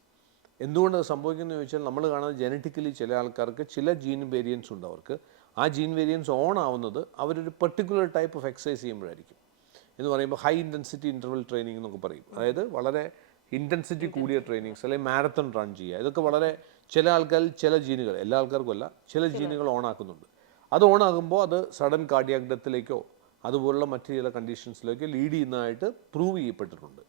എന്തുകൊണ്ട് അത് സംഭവിക്കുന്നത് ചോദിച്ചാൽ നമ്മൾ കാണുന്നത് ജനറ്റിക്കലി ചില ആൾക്കാർക്ക് ചില ജീൻ വേരിയൻസ് ഉണ്ട്. അവർക്ക് ആ ജീൻ വേരിയൻസ് ഓൺ ആവുന്നത് അവരൊരു പെർട്ടിക്കുലർ ടൈപ്പ് ഓഫ് എക്സസൈസ് ചെയ്യുമ്പോഴായിരിക്കും. എന്ന് പറയുമ്പോൾ ഹൈ ഇൻറ്റൻസിറ്റി ഇൻ്റർവൽ ട്രെയിനിങ് എന്നൊക്കെ പറയും. അതായത് വളരെ ഇൻറ്റൻസിറ്റി കൂടിയ ട്രെയിനിങ്സ്, അല്ലെങ്കിൽ മാരത്തൺ റൺ ചെയ്യുക. ഇതൊക്കെ വളരെ ചില ആൾക്കാരിൽ ചില ജീനുകൾ, എല്ലാ ആൾക്കാർക്കും അല്ല, ചില ജീനുകൾ ഓൺ ആക്കുന്നുണ്ട്. അത് ഓൺ ആകുമ്പോൾ അത് സഡൻ കാർഡിയാക് ഡെത്തിലേക്കോ അതുപോലുള്ള മറ്റ് ചില കണ്ടീഷൻസിലേക്കോ ലീഡ് ചെയ്യുന്നതായിട്ട് പ്രൂവ് ചെയ്യപ്പെട്ടിട്ടുണ്ട്.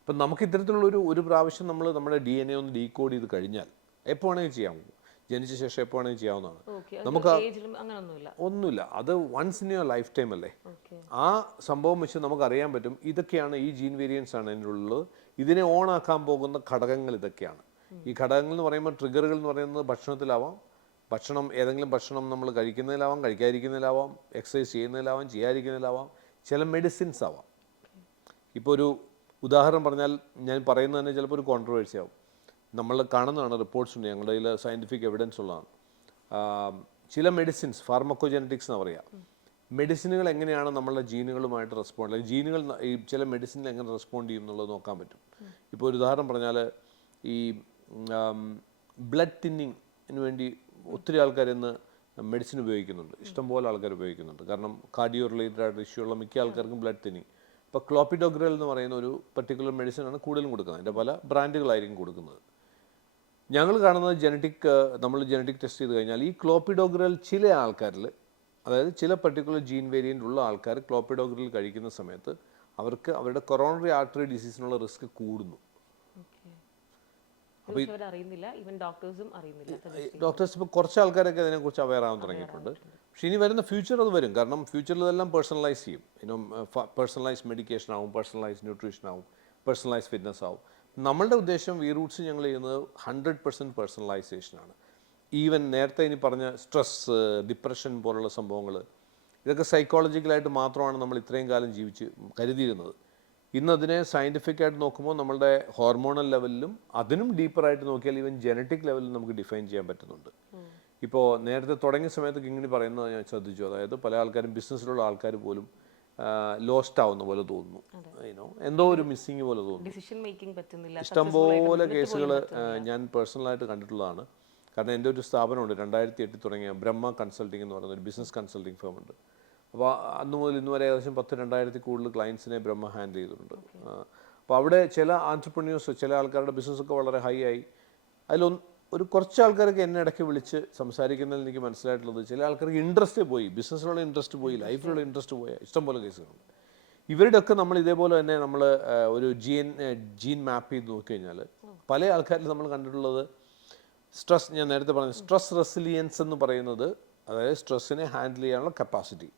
അപ്പം നമുക്ക് ഇത്തരത്തിലുള്ള ഒരു പ്രാവശ്യം നമ്മൾ നമ്മുടെ DNA ഒന്ന് ഡീകോഡ് ചെയ്ത് കഴിഞ്ഞാൽ എപ്പോൾ വേണമെങ്കിൽ ചെയ്യാം. ജനിച്ച ശേഷം എപ്പോൾ വേണമെങ്കിൽ ചെയ്യാവുന്നതാണ്. നമുക്ക് ഒന്നുമില്ല, അത് once in your lifetime അല്ലേ. ആ സംഭവം വെച്ച് നമുക്ക് അറിയാൻ പറ്റും ഇതൊക്കെയാണ് ഈ ജീൻ വേരിയൻസ് ആണ് അതിൻ്റെ ഉള്ളത്. ഇതിനെ ഓൺ ആക്കാൻ പോകുന്ന ഘടകങ്ങൾ ഇതൊക്കെയാണ്. ഈ ഘടകങ്ങൾ എന്ന് പറയുമ്പോൾ ട്രിഗറുകൾ എന്ന് പറയുന്നത് ഭക്ഷണത്തിലാവാം, ഏതെങ്കിലും ഭക്ഷണം നമ്മൾ കഴിക്കുന്നതിലാവാം, കഴിക്കാതിരിക്കുന്നതിലാവാം, എക്സസൈസ് ചെയ്യുന്നതിലാവാം, ചെയ്യാതിരിക്കുന്നതിലാവാം, ചില മെഡിസിൻസ് ആവാം. ഇപ്പോൾ ഒരു ഉദാഹരണം പറഞ്ഞാൽ, ഞാൻ പറയുന്നത് തന്നെ ചിലപ്പോൾ ഒരു കോൺട്രവേഴ്സി ആവും. നമ്മൾ കാണുന്നതാണ്, റിപ്പോർട്ട്സ് ഉണ്ട്, ഞങ്ങളുടെ കയ്യിൽ സയൻറ്റിഫിക് എവിഡൻസ് ഉള്ളതാണ്. ചില മെഡിസിൻസ്, ഫാർമക്കോജനറ്റിക്സ് എന്ന് പറയുക, മെഡിസിനുകൾ എങ്ങനെയാണ് നമ്മളുടെ ജീനുകളുമായിട്ട് റെസ്പോണ്ട്, അല്ലെങ്കിൽ ജീനുകൾ ഈ ചില മെഡിസിനിൽ എങ്ങനെ റെസ്പോണ്ട് ചെയ്യും എന്നുള്ളത് നോക്കാൻ പറ്റും. ഇപ്പോൾ ഒരു ഉദാഹരണം പറഞ്ഞാൽ, ഈ ബ്ലഡ് തിന്നിങ്ങിന് വേണ്ടി ഒത്തിരി ആൾക്കാർ ഇന്ന് മെഡിസിൻ ഉപയോഗിക്കുന്നുണ്ട്, ഇഷ്ടംപോലെ ആൾക്കാർ ഉപയോഗിക്കുന്നുണ്ട്. കാരണം കാർഡിയോ റിലേറ്റഡ് ആയിട്ട് ഇഷ്യൂ ഉള്ള മിക്ക ആൾക്കാർക്കും ബ്ലഡ് തിന്നിങ്. ഇപ്പോൾ ക്ലോപ്പിഡോഗ്രൽ എന്ന് പറയുന്ന ഒരു പർട്ടിക്കുലർ മെഡിസിനാണ് കൂടുതലും കൊടുക്കുന്നത്. അതിൻ്റെ പല ബ്രാൻഡുകളായിരിക്കും കൊടുക്കുന്നത്. ഞങ്ങൾ കാണുന്നത് നമ്മൾ ജനറ്റിക് ടെസ്റ്റ് ചെയ്ത് കഴിഞ്ഞാൽ ഈ ക്ലോപ്പിഡോഗ്രൽ ചില ആൾക്കാരിൽ, അതായത് ചില പർട്ടിക്കുലർ ജീൻ വേരിയൻ്റ് ഉള്ള ആൾക്കാർ ക്ലോപ്പിഡോഗ്രൽ കഴിക്കുന്ന സമയത്ത് അവർക്ക് അവരുടെ കൊറോണറി ആർട്ടറി ഡിസീസിനുള്ള റിസ്ക് കൂടുന്നു. ഡോക്ടേഴ്സ് ഇപ്പോൾ കുറച്ച് ആൾക്കാരൊക്കെ അതിനെക്കുറിച്ച് അവെയർ ആവാൻ തുടങ്ങിയിട്ടുണ്ട്. പക്ഷേ ഇനി വരുന്ന ഫ്യൂച്ചർ അത് വരും. കാരണം ഫ്യൂച്ചറിൽ ഇതെല്ലാം പേഴ്സണലൈസ് ചെയ്യും. പേഴ്സണലൈസ്ഡ് മെഡിക്കേഷൻ ആവും, പേഴ്സണലൈസ്ഡ് ന്യൂട്രീഷൻ ആവും, പേഴ്സണലൈസ്ഡ് ഫിറ്റ്നസ് ആവും. നമ്മളുടെ ഉദ്ദേശം വി റൂട്ട്സ് ഞങ്ങൾ ചെയ്യുന്നത് 100% പേഴ്സണലൈസേഷനാണ്. ഈവൻ നേരത്തെ ഇനി പറഞ്ഞ സ്ട്രെസ്, ഡിപ്രഷൻ പോലുള്ള സംഭവങ്ങൾ, ഇതൊക്കെ സൈക്കോളജിക്കലായിട്ട് മാത്രമാണ് നമ്മൾ ഇത്രയും കാലം ജീവിച്ച് കരുതിയിരുന്നത്. ഇന്നതിനെ സയൻറ്റിഫിക് ആയിട്ട് നോക്കുമ്പോൾ നമ്മളുടെ ഹോർമോണൽ ലെവലിലും അതിനും ഡീപ്പറായിട്ട് നോക്കിയാൽ ഈവൻ ജനറ്റിക് ലെവലിലും നമുക്ക് ഡിഫൈൻ ചെയ്യാൻ പറ്റുന്നുണ്ട്. ഇപ്പോൾ നേരത്തെ തുടങ്ങിയ സമയത്ത് ഇങ്ങനെ പറയുന്നത് ഞാൻ ശ്രദ്ധിച്ചു. അതായത് പല ആൾക്കാരും, ബിസിനസ്സിലുള്ള ആൾക്കാർ പോലും ലോസ്റ്റ് ആവുന്ന പോലെ തോന്നുന്നു, എന്തോ ഒരു മിസ്സിങ് പോലെ തോന്നുന്നു. ഇഷ്ടംപോലെ കേസുകൾ ഞാൻ പേഴ്സണലായിട്ട് കണ്ടിട്ടുള്ളതാണ്. കാരണം എൻ്റെ ഒരു സ്ഥാപനമുണ്ട്, 2008 തുടങ്ങിയ ബ്രഹ്മ കൺസൾട്ടിങ് എന്ന് പറയുന്ന ഒരു ബിസിനസ് കൺസൾട്ടിങ് ഫേം ഉണ്ട്. അപ്പോൾ അന്ന് മുതൽ ഇന്ന് വരെ ഏകദേശം 10,000-2000 കൂടുതൽ ക്ലയൻസിനെ ബ്രഹ്മ ഹാൻഡിൽ ചെയ്തിട്ടുണ്ട്. അപ്പോൾ അവിടെ ചില ആൻറ്റർപ്രന്യൂഴ്സ്, ചില ആൾക്കാരുടെ ബിസിനസ്സൊക്കെ വളരെ ഹൈ ആയി. ഒരു കുറച്ച് ആൾക്കാരൊക്കെ എന്നെ ഇടയ്ക്ക് വിളിച്ച് സംസാരിക്കുന്നതിൽ എനിക്ക് മനസ്സിലായിട്ടുള്ളത്, ചില ആൾക്കാർക്ക് ഇൻട്രസ്റ്റ് പോയി, ബിസിനസ്സിലുള്ള ഇൻട്രസ്റ്റ് പോയി, ലൈഫിലുള്ള ഇൻട്രസ്റ്റ് പോയ ഇഷ്ടംപോലെ കേസുകളുണ്ട്. ഇവരുടെയൊക്കെ നമ്മൾ ഇതേപോലെ തന്നെ നമ്മൾ ഒരു ജീൻ മാപ്പ് ചെയ്ത് നോക്കിക്കഴിഞ്ഞാൽ പല ആൾക്കാരിൽ നമ്മൾ കണ്ടിട്ടുള്ളത് സ്ട്രെസ്, ഞാൻ നേരത്തെ പറഞ്ഞ സ്ട്രെസ് റെസിലിയൻസ് എന്ന് പറയുന്നത്, അതായത് സ്ട്രെസ്സിനെ ഹാൻഡിൽ ചെയ്യാനുള്ള കപ്പാസിറ്റി.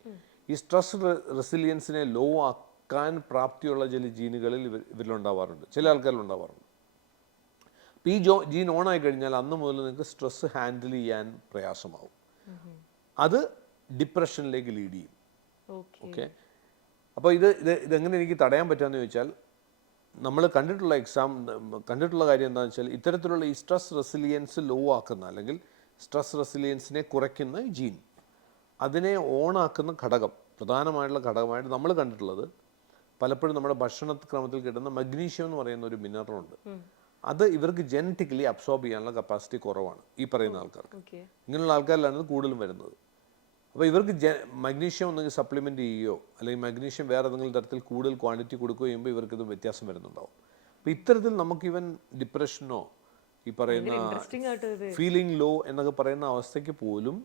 ഈ സ്ട്രെസ് റെസിലിയൻസിനെ ലോ ആക്കാൻ പ്രാപ്തിയുള്ള ചില ജീനുകളിൽ ഇവരിലുണ്ടാവാറുണ്ട്, ചില ആൾക്കാരിലുണ്ടാവാറുണ്ട്. അപ്പോൾ ഈ ജീൻ ഓൺ ആയി കഴിഞ്ഞാൽ അന്ന് മുതൽ നിങ്ങൾക്ക് സ്ട്രെസ് ഹാൻഡിൽ ചെയ്യാൻ പ്രയാസമാവും. അത് ഡിപ്രഷനിലേക്ക് ലീഡ് ചെയ്യും. ഓക്കെ, അപ്പോൾ ഇതെങ്ങനെ എനിക്ക് തടയാൻ പറ്റുമെന്ന് ചോദിച്ചാൽ, നമ്മൾ കണ്ടിട്ടുള്ള കാര്യം എന്താണെന്ന് വെച്ചാൽ, ഇത്തരത്തിലുള്ള ഈ സ്ട്രെസ് റെസിലിയൻസ് ലോ ആക്കുന്ന, അല്ലെങ്കിൽ സ്ട്രെസ് റെസിലിയൻസിനെ കുറയ്ക്കുന്ന ജീൻ, അതിനെ ഓണാക്കുന്ന ഘടകം, പ്രധാനമായിട്ടുള്ള ഘടകമായിട്ട് നമ്മൾ കണ്ടിട്ടുള്ളത് പലപ്പോഴും നമ്മുടെ ഭക്ഷണക്രമത്തിൽ കിട്ടുന്ന മഗ്നീഷ്യം എന്ന് പറയുന്ന ഒരു മിനറലുണ്ട്. അത് ഇവർക്ക് ജനറ്റിക്കലി അബ്സോർബ് ചെയ്യാനുള്ള കപ്പാസിറ്റി കുറവാണ് ഈ പറയുന്ന ആൾക്കാർക്ക്. ഇങ്ങനെയുള്ള ആൾക്കാരിലാണ് ഇത് കൂടുതലും വരുന്നത്. അപ്പോൾ ഇവർക്ക് മഗ്നീഷ്യം ഒന്നെങ്കിൽ സപ്ലിമെൻറ്റ് ചെയ്യുകയോ അല്ലെങ്കിൽ മഗ്നീഷ്യം വേറെ ഏതെങ്കിലും തരത്തിൽ കൂടുതൽ ക്വാണ്ടിറ്റി കൊടുക്കുകയോ ചെയ്യുമ്പോൾ ഇവർക്കിത് വ്യത്യാസം വരുന്നുണ്ടാവും. അപ്പോൾ ഇത്തരത്തിൽ നമുക്ക് ഇവൻ ഡിപ്രഷനോ ഈ പറയുന്ന ഫീലിംഗ് ലോ എന്നൊക്കെ പറയുന്ന അവസ്ഥയ്ക്ക് പോലും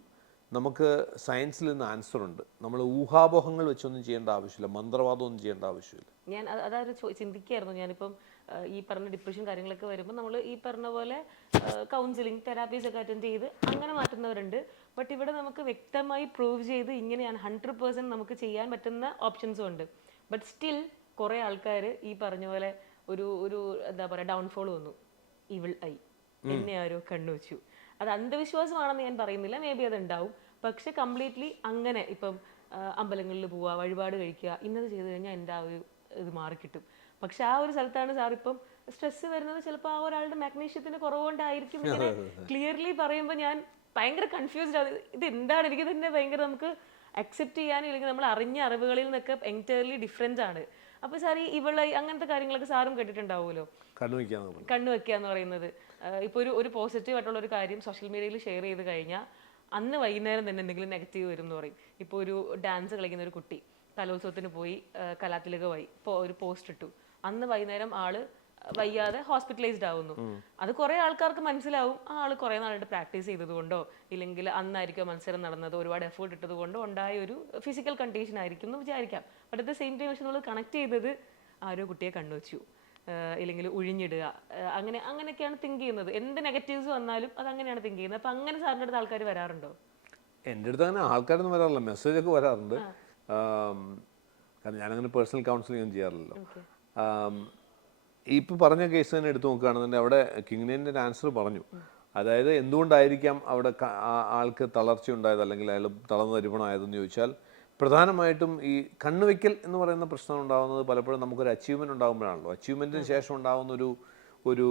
നമുക്ക് സയൻസിൽ നിന്ന് ആൻസർ ഉണ്ട്. നമ്മൾ ഊഹാപോഹങ്ങൾ വെച്ചൊന്നും ചെയ്യേണ്ട ആവശ്യമില്ല, മന്ത്രവാദം ഒന്നും ചെയ്യേണ്ട ആവശ്യമില്ല. ഞാൻ അതായത് ചിന്തിക്കായിരുന്നു, ഞാനിപ്പം ഈ പറഞ്ഞ ഡിപ്രഷൻ കാര്യങ്ങളൊക്കെ വരുമ്പോൾ നമ്മൾ ഈ പറഞ്ഞ പോലെ കൗൺസിലിംഗ്, തെറാപ്പീസ് ഒക്കെ അറ്റൻഡ് ചെയ്ത് അങ്ങനെ മാറ്റുന്നവരുണ്ട്. ബട്ട് ഇവിടെ നമുക്ക് വ്യക്തമായി പ്രൂവ് ചെയ്ത് ഇങ്ങനെയാണ് 100% നമുക്ക് ചെയ്യാൻ പറ്റുന്ന ഓപ്ഷൻസും ഉണ്ട്. ബട്ട് സ്റ്റിൽ കുറേ ആൾക്കാർ ഈ പറഞ്ഞ പോലെ ഒരു എന്താ പറയുക, ഡൗൺഫോൾ വന്നു, ഇവിൾ ഐ, എന്നെ ആരോ കണ്ണു വെച്ചു, അത് അന്ധവിശ്വാസമാണെന്ന് ഞാൻ പറയുന്നില്ല, മേ ബി അത് ഉണ്ടാവും. പക്ഷെ കംപ്ലീറ്റ്ലി അങ്ങനെ ഇപ്പം അമ്പലങ്ങളിൽ പോവുക, വഴിപാട് കഴിക്കുക, ഇന്നത് ചെയ്ത് കഴിഞ്ഞാൽ എൻ്റെ ആ ഒരു ഇത് മാറിക്കിട്ടും. പക്ഷെ ആ ഒരു സ്ഥലത്താണ് സാർ ഇപ്പം സ്ട്രെസ് വരുന്നത് ചിലപ്പോൾ ആ ഒരാളുടെ മാഗ്നീഷ്യത്തിന്റെ കുറവുകൊണ്ടായിരിക്കും. ഇങ്ങനെ ക്ലിയർലി പറയുമ്പോൾ ഞാൻ ഭയങ്കര കൺഫ്യൂസ്ഡ് ആണ്. ഇത് എന്താണ്, എനിക്ക് തന്നെ ഭയങ്കര നമുക്ക് അക്സെപ്റ്റ് ചെയ്യാനും ഇല്ലെങ്കിൽ നമ്മൾ അറിഞ്ഞ അറിവുകളിൽ നിന്നൊക്കെ എൻറ്റയർലി ഡിഫറെൻ്റ് ആണ്. അപ്പോൾ സാർ ഈ ഇവളെ അങ്ങനത്തെ കാര്യങ്ങളൊക്കെ സാറും കേട്ടിട്ടുണ്ടാവുമല്ലോ, കണ്ണു വെക്കുക എന്ന് പറയുന്നത്. ഇപ്പോൾ ഒരു പോസിറ്റീവ് ആയിട്ടുള്ള ഒരു കാര്യം സോഷ്യൽ മീഡിയയിൽ ഷെയർ ചെയ്ത് കഴിഞ്ഞാൽ അന്ന് വൈകുന്നേരം തന്നെ എന്തെങ്കിലും നെഗറ്റീവ് വരും എന്ന് പറയും. ഇപ്പോൾ ഒരു ഡാൻസ് കളിക്കുന്ന ഒരു കുട്ടി കലോത്സവത്തിന് പോയി കലാതിലകമായി ഇപ്പോൾ ഒരു പോസ്റ്റ് ഇട്ടു, അന്ന് വൈകുന്നേരം ആള് വയ്യാതെ ഹോസ്പിറ്റലൈസ്ഡ് ആവുന്നു. അത് കുറെ ആൾക്കാർക്ക് മനസ്സിലാവും ആ ആള് കുറെ നാളായിട്ട് പ്രാക്ടീസ് ചെയ്തത് കൊണ്ടോ ഇല്ലെങ്കിൽ അന്നായിരിക്കും മത്സരം നടന്നത്, ഒരുപാട് എഫേർട്ട് ഇട്ടത് കൊണ്ടോ ഉണ്ടായ ഒരു ഫിസിക്കൽ കണ്ടീഷൻ ആയിരിക്കും എന്ന് വിചാരിക്കാം. But at the same time പക്ഷെ നമ്മൾ കണക്ട് ചെയ്തത് ആരോ കുട്ടിയെ കണ്ണുവച്ചു, ഇല്ലെങ്കിൽ ഉഴിഞ്ഞിടുക, അങ്ങനെയൊക്കെയാണ് തിങ്ക് ചെയ്യുന്നത്. എന്ത് നെഗറ്റീവ്സ് വന്നാലും അത് അങ്ങനെയാണ് തിങ്ക് ചെയ്യുന്നത്. അപ്പൊ അങ്ങനെ സാറിൻ്റെ അടുത്ത് ആൾക്കാർ വരാറുണ്ടോ? എൻ്റെ അടുത്ത് അങ്ങനെ ആൾക്കാരൊന്നും വരാറില്ല, മെസ്സേജൊക്കെ വരാറുണ്ട്. കാരണം ഞാനങ്ങനെ പേഴ്സണൽ കൗൺസിലിംഗ് ഒന്നും ചെയ്യാറില്ലല്ലോ. ഇപ്പോൾ പറഞ്ഞ കേസ് തന്നെ എടുത്തു നോക്കുകയാണെന്നുണ്ടെങ്കിൽ അവിടെ കിങ്ങിനിൻ്റെ ആൻസർ പറഞ്ഞു. അതായത് എന്തുകൊണ്ടായിരിക്കാം അവിടെ ആൾക്ക് തളർച്ച ഉണ്ടായത് അല്ലെങ്കിൽ അയാൾ തളർന്നു തരിപ്പണമായതെന്ന് ചോദിച്ചാൽ പ്രധാനമായിട്ടും ഈ കണ്ണുവയ്ക്കൽ എന്ന് പറയുന്ന പ്രശ്നം ഉണ്ടാകുന്നത് പലപ്പോഴും നമുക്കൊരു അച്ചീവ്മെൻറ്റ് ഉണ്ടാകുമ്പോഴാണല്ലോ. അച്ചീവ്മെൻറ്റിന് ശേഷം ഉണ്ടാകുന്ന ഒരു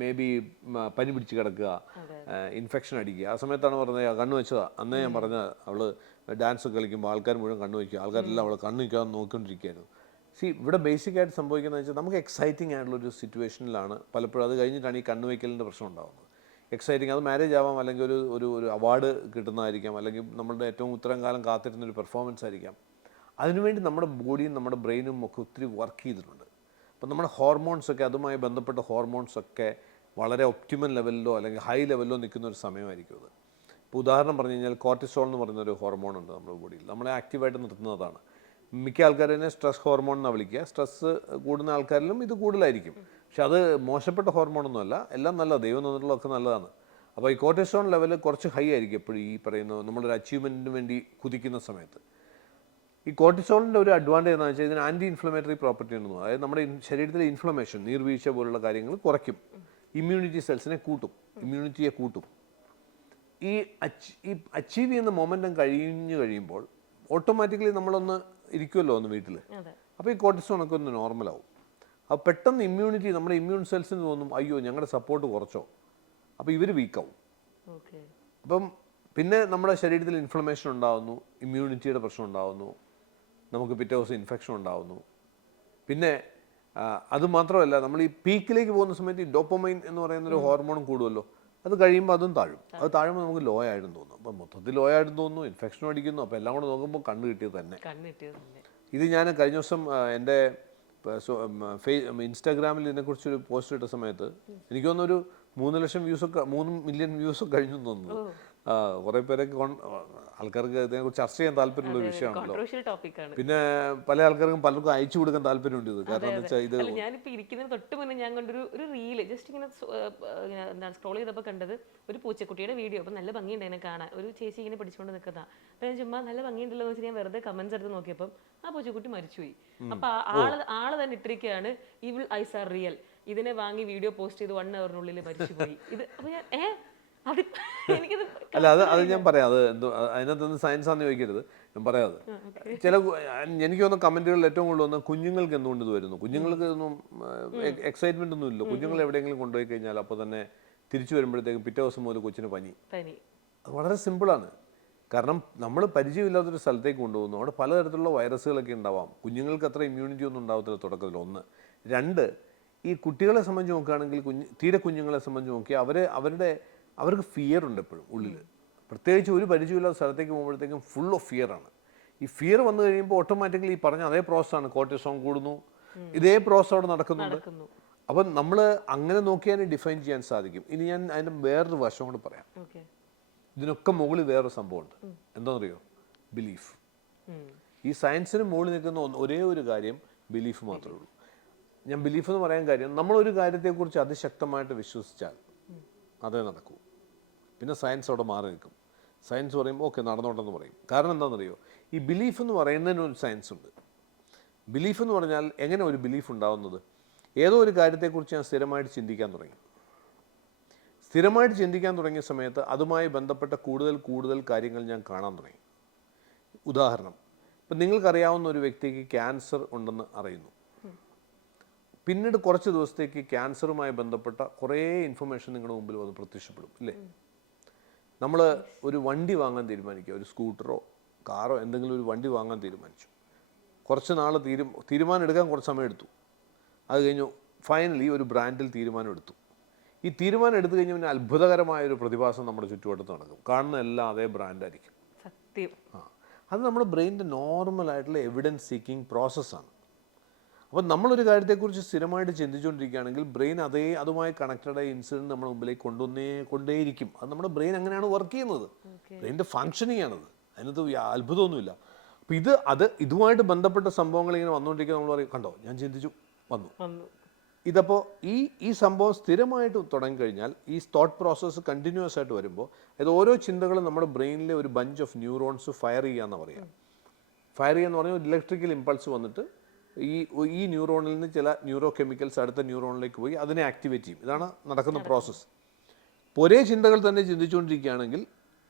മേ ബി പനി പിടിച്ച് കിടക്കുക, ഇൻഫെക്ഷൻ അടിക്കുക. ആ സമയത്താണ് പറഞ്ഞത് കണ്ണു വെച്ചതാ. അന്നേ ഞാൻ പറഞ്ഞത് അവള് ഡാൻസ് കളിക്കുമ്പോൾ ആൾക്കാർ മുഴുവൻ കണ്ണു വയ്ക്കുക, ആൾക്കാരെല്ലാം അവളെ കണ്ണു വയ്ക്കാതെ നോക്കിക്കൊണ്ടിരിക്കുകയായിരുന്നു. ഇവിടെ ബേസിക് ആയിട്ട് സംഭവിക്കുന്നത് വെച്ചാൽ നമുക്ക് എക്സൈറ്റിംഗ് ആയിട്ടുള്ളൊരു സിറ്റുവേഷനിലാണ് പലപ്പോഴും, അത് കഴിഞ്ഞിട്ടാണ് ഈ കണ്ണു വയ്ക്കലിൻ്റെ പ്രശ്നം ഉണ്ടാകുന്നത്. എക്സൈറ്റിംഗ്, അത് മാരേജ് ആവാം, അല്ലെങ്കിൽ ഒരു അവാർഡ് കിട്ടുന്നതായിരിക്കാം, അല്ലെങ്കിൽ നമ്മളുടെ ഏറ്റവും ഇത്രയും കാലം കാത്തിരുന്നൊരു പെർഫോമൻസ് ആയിരിക്കാം. അതിനുവേണ്ടി നമ്മുടെ ബോഡിയും നമ്മുടെ ബ്രെയിനും ഒക്കെ ഒത്തിരി വർക്ക് ചെയ്തിട്ടുണ്ട്. അപ്പം നമ്മുടെ ഹോർമോൺസൊക്കെ, അതുമായി ബന്ധപ്പെട്ട ഹോർമോൺസൊക്കെ വളരെ ഒപ്റ്റിമൽ ലെവലിലോ അല്ലെങ്കിൽ ഹൈ ലെവലിലോ നിൽക്കുന്ന ഒരു സമയമായിരിക്കും അത്. ഇപ്പോൾ ഉദാഹരണം പറഞ്ഞു കഴിഞ്ഞാൽ കോർട്ടിസോൾ എന്ന് പറയുന്നൊരു ഹോർമോൺ ഉണ്ട് നമ്മുടെ ബോഡിയിൽ, നമ്മളെ ആക്റ്റീവായിട്ട് നിർത്തുന്നതാണ്. മിക്ക ആൾക്കാരെ സ്ട്രെസ് ഹോർമോൺ എന്നാണ് വിളിക്കുക. സ്ട്രെസ് കൂടുന്ന ആൾക്കാരിലും ഇത് കൂടുതലായിരിക്കും. പക്ഷെ അത് മോശപ്പെട്ട ഹോർമോണൊന്നുമല്ല, എല്ലാം നല്ല, ദൈവം തന്നിട്ടുള്ളതൊക്കെ നല്ലതാണ്. അപ്പോൾ ഈ കോർട്ടിസോൾ ലെവൽ കുറച്ച് ഹൈ ആയിരിക്കും എപ്പോഴും ഈ പറയുന്ന നമ്മളൊരു അച്ചീവ്മെൻറ്റിന് വേണ്ടി കുതിക്കുന്ന സമയത്ത്. ഈ കോർട്ടിസോളിൻ്റെ ഒരു അഡ്വാൻറ്റേജ് എന്ന് വെച്ചാൽ ഇതിന് ആൻറ്റി ഇൻഫ്ലമേറ്ററി പ്രോപ്പർട്ടി ഉണ്ടെന്ന്. അതായത് നമ്മുടെ ശരീരത്തിലെ ഇൻഫ്ലമേഷൻ, നീർവീഴ്ച പോലുള്ള കാര്യങ്ങൾ കുറയ്ക്കും, ഇമ്മ്യൂണിറ്റി സെൽസിനെ കൂട്ടും, ഇമ്മ്യൂണിറ്റിയെ കൂട്ടും. ഈ അച്ചീവ് ചെയ്യുന്ന മൊമെൻറ്റം കഴിയുമ്പോൾ ഓട്ടോമാറ്റിക്കലി നമ്മളൊന്ന് ഇരിക്കുമല്ലോ ഒന്ന് വീട്ടിൽ. അപ്പോൾ ഈ കോർട്ടിസോളൊക്കെ ഒന്ന് നോർമലാവും. അപ്പോൾ പെട്ടെന്ന് ഇമ്മ്യൂണിറ്റി, നമ്മുടെ ഇമ്മ്യൂൺ സെൽസിന് തോന്നും അയ്യോ ഞങ്ങളുടെ സപ്പോർട്ട് കുറച്ചോ, അപ്പോൾ ഇവർ വീക്കാവും. അപ്പം പിന്നെ നമ്മുടെ ശരീരത്തിൽ ഇൻഫ്ലമേഷൻ ഉണ്ടാകുന്നു, ഇമ്മ്യൂണിറ്റിയുടെ പ്രശ്നം ഉണ്ടാകുന്നു, നമുക്ക് പിറ്റേ ദിവസം ഇൻഫെക്ഷൻ ഉണ്ടാകുന്നു. പിന്നെ അതുമാത്രമല്ല, നമ്മൾ ഈ പീക്കിലേക്ക് പോകുന്ന സമയത്ത് ഈ ഡോപ്പമൈൻ എന്ന് പറയുന്നൊരു ഹോർമോണും കൂടുമല്ലോ, അത് കഴിയുമ്പോൾ അതും താഴും. അത് താഴുമ്പോൾ നമുക്ക് ലോ ആയിട്ടും തോന്നും. അപ്പം മൊത്തത്തിൽ ലോ ആയിട്ടും തോന്നുന്നു, ഇൻഫെക്ഷനും അടിക്കുന്നു. അപ്പോൾ എല്ലാം കൂടെ നോക്കുമ്പോൾ കണ്ണ് കിട്ടിയത് തന്നെ. ഇത് ഞാൻ കഴിഞ്ഞ ദിവസം എൻ്റെ ഇൻസ്റ്റാഗ്രാമിൽ ഇതിനെക്കുറിച്ചൊരു പോസ്റ്റ് ഇട്ട സമയത്ത് എനിക്ക് തോന്നുന്നൊരു 3 മില്യൺ വ്യൂസൊക്കെ കഴിഞ്ഞു തോന്നുന്നു. കുറേ പേരൊക്കെ ആൾക്കാർക്ക് ഇതിനെക്കുറിച്ച് ചർച്ച ചെയ്യാൻ താല്പര്യമുള്ള ഒരു വിഷയമാണല്ലോ. പിന്നെ പല പലർക്കും അയച്ചു കൊടുക്കാൻ താല്പര്യമുണ്ട് ഇത്. കാരണം എന്താ വെച്ചാൽ ഇത് ഞാനിപ്പോൾ ഇരിക്കുന്നതിന് തൊട്ട് മുന്നേ ഞാൻ കണ്ടൊരു റീല് ജസ്റ്റ് ഇങ്ങനെ എന്താണ് സ്ക്രോൾ ചെയ്തപ്പോൾ കണ്ടത് ഒരു പൂച്ചക്കുട്ടിയുടെ വീഡിയോ. അപ്പം നല്ല ഭംഗിയുണ്ട് അതിനെ കാണാൻ. ഒരു ചേച്ചി ഇങ്ങനെ പിടിച്ചുകൊണ്ട് നിൽക്കുന്നതാണ്. അപ്പം ഞാൻ ചുമ്മാ നല്ല ഭംഗിയുണ്ടല്ലോ എന്ന് വെച്ചാൽ ഞാൻ വെറുതെ കമന്റ്സ് എടുത്ത് നോക്കിയപ്പം ആ പൂച്ചക്കുട്ടി മരിച്ചുപോയി. അപ്പൊ ആള് തന്നെ ഇട്ടിരിക്കുകയാണ് ഇവിൾ ഐസ് ആർ റിയൽ, ഇതിനെ വാങ്ങി വീഡിയോ പോസ്റ്റ് ചെയ്ത് 1 hour മരിച്ചുപോയി. ഇത് അപ്പൊ ഞാൻ അല്ല അത് ഞാൻ പറയാം, അത് എന്തോ അതിനകത്തൊന്നും സയൻസ് ആണെന്ന് ചോദിക്കരുത്, ഞാൻ പറയാതെ. എനിക്ക് തോന്നുന്ന കമന്റുകളിൽ ഏറ്റവും കൂടുതൽ വന്ന കുഞ്ഞുങ്ങൾക്ക് എന്തുകൊണ്ട് ഇത് വരുന്നു, കുഞ്ഞുങ്ങൾക്ക് ഒന്നും എക്സൈറ്റ്മെന്റ് ഒന്നും ഇല്ല. കുഞ്ഞുങ്ങൾ എവിടെയെങ്കിലും കൊണ്ടുപോയി കഴിഞ്ഞാൽ അപ്പോൾ തന്നെ തിരിച്ചു വരുമ്പോഴത്തേക്കും പിറ്റേ ദിവസം മുതൽ കൊച്ചിന് പനി. അത് വളരെ സിമ്പിളാണ്. കാരണം നമ്മൾ പരിചയമില്ലാത്തൊരു സ്ഥലത്തേക്ക് കൊണ്ടുപോകുന്നു, അവിടെ പലതരത്തിലുള്ള വൈറസുകളൊക്കെ ഉണ്ടാവാം. കുഞ്ഞുങ്ങൾക്ക് അത്ര ഇമ്മ്യൂണിറ്റി ഒന്നും ഉണ്ടാവത്തില്ല തുടക്കത്തിൽ. 1. 2, ഈ കുട്ടികളെ സംബന്ധിച്ച് നോക്കുകയാണെങ്കിൽ തീരെ കുഞ്ഞുങ്ങളെ സംബന്ധിച്ച് നോക്കിയാൽ അവർക്ക് ഫിയർ ഉണ്ട് എപ്പോഴും ഉള്ളിൽ. പ്രത്യേകിച്ച് ഒരു പരിചയമില്ലാത്ത സ്ഥലത്തേക്ക് പോകുമ്പോഴത്തേക്കും ഫുൾ ഓഫ് ഫിയറാണ്. ഈ ഫിയർ വന്നു കഴിയുമ്പോൾ ഓട്ടോമാറ്റിക്കലി ഈ പറഞ്ഞ അതേ പ്രോസസ്സാണ്, കോർട്ടിസോൾ കൂടുന്നു, ഇതേ പ്രോസസ് അവിടെ നടക്കുന്നുണ്ട്. അപ്പം നമ്മൾ അങ്ങനെ നോക്കിയാൽ ഡിഫൈൻ ചെയ്യാൻ സാധിക്കും. ഇനി ഞാൻ അതിൻ്റെ വേറൊരു വശം കൂടെ പറയാം. ഇതിനൊക്കെ മുകളിൽ വേറൊരു സംഭവമുണ്ട്. എന്താണെന്നറിയോ? ബിലീഫ്. ഈ സയൻസിന് മുകളിൽ നിൽക്കുന്ന ഒരേ ഒരു കാര്യം ബിലീഫ് മാത്രമേ ഉള്ളൂ. ഞാൻ ബിലീഫ് എന്ന് പറയാൻ കാര്യം, നമ്മളൊരു കാര്യത്തെക്കുറിച്ച് അതിശക്തമായിട്ട് വിശ്വസിച്ചാൽ അതേ നടക്കൂ. പിന്നെ സയൻസ് അവിടെ മാറി നിൽക്കും. സയൻസ് പറയുമ്പോൾ ഓക്കെ നടന്നോട്ടെന്ന് പറയും. കാരണം എന്താണെന്നറിയോ? ഈ ബിലീഫ് എന്ന് പറയുന്നതിനൊരു സയൻസ് ഉണ്ട്. ബിലീഫ് എന്ന് പറഞ്ഞാൽ എങ്ങനെ ഒരു ബിലീഫ് ഉണ്ടാവുന്നത്? ഏതോ ഒരു കാര്യത്തെക്കുറിച്ച് ഞാൻ സ്ഥിരമായിട്ട് ചിന്തിക്കാൻ തുടങ്ങി. സ്ഥിരമായിട്ട് ചിന്തിക്കാൻ തുടങ്ങിയ സമയത്ത് അതുമായി ബന്ധപ്പെട്ട കൂടുതൽ കാര്യങ്ങൾ ഞാൻ കാണാൻ തുടങ്ങി. ഉദാഹരണം, ഇപ്പം നിങ്ങൾക്കറിയാവുന്ന ഒരു വ്യക്തിക്ക് ക്യാൻസർ ഉണ്ടെന്ന് അറിയുന്നു. പിന്നീട് കുറച്ച് ദിവസത്തേക്ക് ക്യാൻസറുമായി ബന്ധപ്പെട്ട കുറേ ഇൻഫർമേഷൻ നിങ്ങളുടെ മുമ്പിൽ വന്ന് പ്രത്യക്ഷപ്പെടും, ഇല്ലേ? നമ്മൾ ഒരു വണ്ടി വാങ്ങാൻ തീരുമാനിക്കുക, ഒരു സ്കൂട്ടറോ കാറോ എന്തെങ്കിലും ഒരു വണ്ടി വാങ്ങാൻ തീരുമാനിച്ചു. കുറച്ച് നാൾ തീരുമാനം എടുക്കാൻ കുറച്ച് സമയം എടുത്തു. അത് കഴിഞ്ഞു ഫൈനലി ഒരു ബ്രാൻഡിൽ തീരുമാനം എടുത്തു. ഈ തീരുമാനം എടുത്തു കഴിഞ്ഞാൽ പിന്നെ അത്ഭുതകരമായൊരു പ്രതിഭാസം നമ്മുടെ ചുറ്റുവട്ടത്ത് നടക്കും. കാണുന്ന എല്ലാം അതേ ബ്രാൻഡായിരിക്കും. സത്യം. അത് നമ്മുടെ ബ്രെയിനിൻ്റെ നോർമലായിട്ടുള്ള എവിഡൻസ് സീക്കിംഗ് പ്രോസസ്സാണ്. അപ്പോൾ നമ്മളൊരു കാര്യത്തെക്കുറിച്ച് സ്ഥിരമായിട്ട് ചിന്തിച്ചുകൊണ്ടിരിക്കുകയാണെങ്കിൽ ബ്രെയിൻ അതുമായി കണക്റ്റഡായ ഇൻസിഡൻറ്റ് നമ്മുടെ മുമ്പിലേക്ക് കൊണ്ടേയിരിക്കും. അത് നമ്മുടെ ബ്രെയിൻ അങ്ങനെയാണ് വർക്ക് ചെയ്യുന്നത്. ബ്രെയിനിൻ്റെ ഫങ്ഷനിങ് ആണത്. അതിനകത്ത് അത്ഭുതമൊന്നുമില്ല. അപ്പോൾ ഇതുമായിട്ട് ബന്ധപ്പെട്ട സംഭവങ്ങൾ ഇങ്ങനെ വന്നുകൊണ്ടിരിക്കുക. നമ്മൾ പറയും, കണ്ടോ ഞാൻ ചിന്തിച്ചു വന്നു. ഇതപ്പോൾ ഈ സംഭവം സ്ഥിരമായിട്ട് തുടങ്ങിക്കഴിഞ്ഞാൽ ഈ തോട്ട് പ്രോസസ്സ് കണ്ടിന്യൂസ് ആയിട്ട് വരുമ്പോൾ ഇത് ഓരോ ചിന്തകളും നമ്മുടെ ബ്രെയിനിലെ ഒരു ബഞ്ച് ഓഫ് ന്യൂറോൺസ് ഫയർ ചെയ്യാന്ന് പറയാം. ഫയർ ചെയ്യാന്ന് പറഞ്ഞാൽ ഒരു ഇലക്ട്രിക്കൽ ഇമ്പൾസ് വന്നിട്ട് ഈ ന്യൂറോണിൽ നിന്ന് ചില ന്യൂറോ കെമിക്കൽസ് അടുത്ത ന്യൂറോണിലേക്ക് പോയി അതിനെ ആക്ടിവേറ്റ് ചെയ്യും. ഇതാണ് നടക്കുന്ന പ്രോസസ്സ്. ഒരേ ചിന്തകൾ തന്നെ ചിന്തിച്ചുകൊണ്ടിരിക്കുകയാണെങ്കിൽ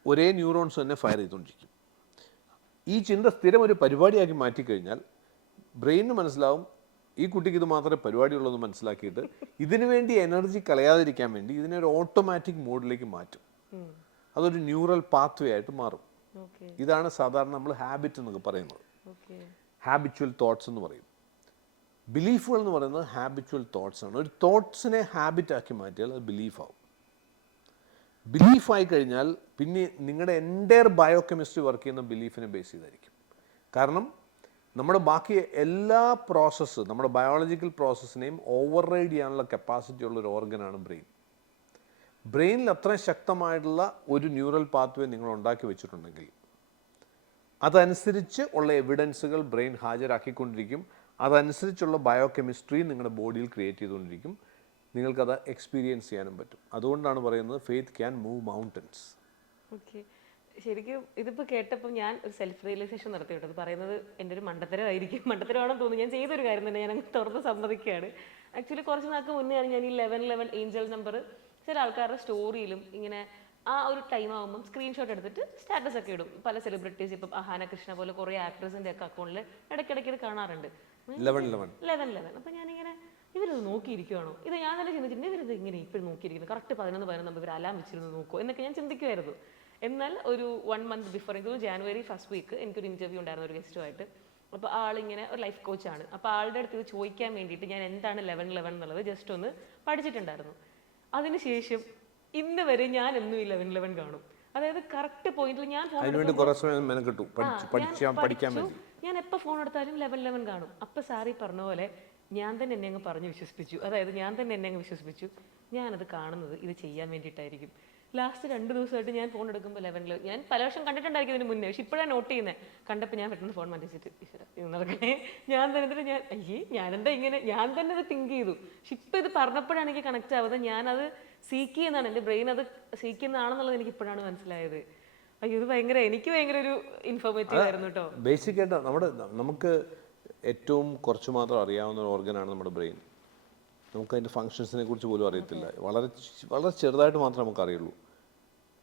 ഒരേ ന്യൂറോൺസ് തന്നെ ഫയർ ചെയ്തുകൊണ്ടിരിക്കും. ഈ ചിന്ത സ്ഥിരം ഒരു പരിപാടിയാക്കി മാറ്റിക്കഴിഞ്ഞാൽ ബ്രെയിനിന് മനസ്സിലാവും ഈ കുട്ടിക്ക് ഇത് മാത്രമേ പരിപാടിയുള്ളൂ മനസ്സിലാക്കിയിട്ട് ഇതിനു വേണ്ടി എനർജി കളയാതിരിക്കാൻ വേണ്ടി ഇതിനെ ഒരു ഓട്ടോമാറ്റിക് മോഡിലേക്ക് മാറ്റും. അതൊരു ന്യൂറൽ പാത്വേ ആയിട്ട് മാറും. ഇതാണ് സാധാരണ നമ്മൾ ഹാബിറ്റ് എന്നൊക്കെ പറയുന്നത്. ഹാബിച്വൽ തോട്ട്സ് എന്ന് പറയും. ബിലീഫുകൾ എന്ന് പറയുന്നത് ഹാബിച്വൽ തോട്ട്സ് ആണ്. ഒരു തോട്ട്സിനെ ഹാബിറ്റാക്കി മാറ്റിയാൽ അത് ബിലീഫാവും. ബിലീഫായി കഴിഞ്ഞാൽ പിന്നെ നിങ്ങളുടെ എൻ്റയർ ബയോകെമിസ്ട്രി വർക്ക് ചെയ്യുന്ന ബിലീഫിനെ ബേസ് ചെയ്തായിരിക്കും. കാരണം നമ്മുടെ ബാക്കി എല്ലാ പ്രോസസ്സ്, നമ്മുടെ ബയോളജിക്കൽ പ്രോസസ്സിനെയും ഓവർ റൈഡ് ചെയ്യാനുള്ള കപ്പാസിറ്റി ഉള്ളൊരു ഓർഗനാണ് ബ്രെയിൻ. ബ്രെയിനിൽ അത്രയും ശക്തമായിട്ടുള്ള ഒരു ന്യൂറൽ പാത്വേ നിങ്ങൾ ഉണ്ടാക്കി വെച്ചിട്ടുണ്ടെങ്കിൽ അതനുസരിച്ച് ഉള്ള എവിഡൻസുകൾ ബ്രെയിൻ ഹാജരാക്കിക്കൊണ്ടിരിക്കും. അതനുസരിച്ചുള്ള ബയോകെമിസ്ട്രി നിങ്ങളുടെ ബോഡിയിൽ ക്രിയേറ്റ് ചെയ്തുകൊണ്ടിരിക്കും. നിങ്ങൾക്കത് എക്സ്പീരിയൻസ് ചെയ്യാനും പറ്റും. അതുകൊണ്ടാണ് പറയുന്നത് faith can move mountains. Okay, ശരിക്കും ഇതിപ്പോൾ കേട്ടപ്പോൾ ഞാൻ ഒരു സെൽഫ് റിയലൈസേഷൻ നടത്തിയിട്ട് അത് പറയുന്നത് എൻ്റെ ഒരു മണ്ടത്തരമായിരിക്കും. മണ്ടത്തരമാണെന്ന് തോന്നുന്നു. ഞാൻ ചെയ്തൊരു കാര്യം തന്നെ ഞാൻ അങ്ങ് തുറന്ന് സമ്മതിക്കുകയാണ്. ആക്ച്വലി കുറച്ച് നാൾക്ക് മുന്നെയാണ് ഞാൻ ഈ 1111 ഏഞ്ചൽ നമ്പർ ചില ആൾക്കാരുടെ സ്റ്റോറിയിലും ഇങ്ങനെ ആ ഒരു ടൈം ആകുമ്പം സ്ക്രീൻഷോട്ട് എടുത്തിട്ട് സ്റ്റാറ്റസ് ഒക്കെ ഇടും. പല സെലിബ്രിറ്റീസ്, ഇപ്പം അഹാന കൃഷ്ണ പോലെ കുറേ ആക്ട്രസിൻ്റെ ഒക്കെ അക്കൗണ്ടിൽ ഇടയ്ക്കിടയ്ക്ക് ഇത് കാണാറുണ്ട്. 1111. അപ്പം ഞാനിങ്ങനെ ഇവരത് നോക്കിയിരിക്കുവാണോ, ഇത് ഞാൻ തന്നെ ചിന്തിച്ചിട്ടുണ്ട്, ഇവരിത് ഇങ്ങനെ ഇപ്പോഴും നോക്കിയിരിക്കുന്നു, കറക്റ്റ് 11 ഇവർ അലാം വെച്ചിരുന്ന് നോക്കുമോ എന്നൊക്കെ ഞാൻ ചിന്തിക്കുമായിരുന്നു. എന്നാൽ ഒരു 1 month ബിഫോർ, എനിക്ക് ജാനുവരി ഫസ്റ്റ് വീക്ക് എനിക്കൊരു ഇൻ്റർവ്യൂ ഉണ്ടായിരുന്നു ഒരു ഗസ്റ്റുമായിട്ട്. അപ്പോൾ ആളിങ്ങനെ ഒരു ലൈഫ് കോച്ചാണ്. അപ്പോൾ ആളുടെ അടുത്ത് ഇത് ചോദിക്കാൻ വേണ്ടിയിട്ട് ഞാൻ എന്താണ് 1111 എന്നുള്ളത് ജസ്റ്റ് ഒന്ന് പഠിച്ചിട്ടുണ്ടായിരുന്നു. അതിനുശേഷം ഇന്ന് വരെ ഞാൻ എന്നും 1111 കാണും. അതായത് കറക്റ്റ് പോയിന്റിൽ ഞാൻ ഞാൻ എപ്പോൾ ഫോൺ എടുത്താലും 1111 കാണും. അപ്പം സാറി പറഞ്ഞ പോലെ ഞാൻ തന്നെ എന്നെ അങ്ങ് പറഞ്ഞ് വിശ്വസിപ്പിച്ചു. അതായത് ഞാൻ തന്നെ എന്നെ അങ്ങ് വിശ്വസിപ്പിച്ചു ഞാനത് കാണുന്നത് ഇത് ചെയ്യാൻ വേണ്ടിയിട്ടായിരിക്കും. ലാസ്റ്റ് 2 ദിവസമായിട്ട് ഞാൻ ഫോൺ എടുക്കുമ്പോൾ 1111 ഞാൻ പല വർഷം കണ്ടിട്ടുണ്ടായിരിക്കും ഇതിന് മുന്നേ. പക്ഷെ ഇപ്പോഴാണ് നോട്ട് ചെയ്യുന്നത്. കണ്ടപ്പോൾ ഞാൻ പെട്ടെന്ന് ഫോൺ മാറ്റിച്ചിട്ട് നടക്കണേ ഞാൻ തന്നെ ഞാനെന്താ ഇങ്ങനെ ഞാൻ തന്നെ അത് തിങ്ക് ചെയ്തു. പക്ഷെ ഇപ്പം ഇത് പറഞ്ഞപ്പോഴാണ് എനിക്ക് കണക്ട് ആവുന്നത്. ഞാനത് സീക്ക് ചെയ്യുന്നതാണ്, എൻ്റെ ബ്രെയിൻ അത് സീക്ക് ചെയ്യുന്നതാണെന്നുള്ളത് എനിക്ക് ഇപ്പോഴാണ് മനസ്സിലായത്. അയ്യോ, ഇത് എനിക്ക് ഭയങ്കര ഒരു ഇൻഫോർമേറ്റീവ് ആയിരുന്നു കേട്ടോ. ബേസിക്കായിട്ട് നമുക്ക് ഏറ്റവും കുറച്ച് മാത്രം അറിയാവുന്ന ഒരു ഓർഗനാണ് നമ്മുടെ ബ്രെയിൻ. നമുക്ക് അതിൻ്റെ ഫങ്ഷൻസിനെ കുറിച്ച് പോലും അറിയത്തില്ല. വളരെ ചെറുതായിട്ട് മാത്രമേ നമുക്ക് അറിയുള്ളൂ.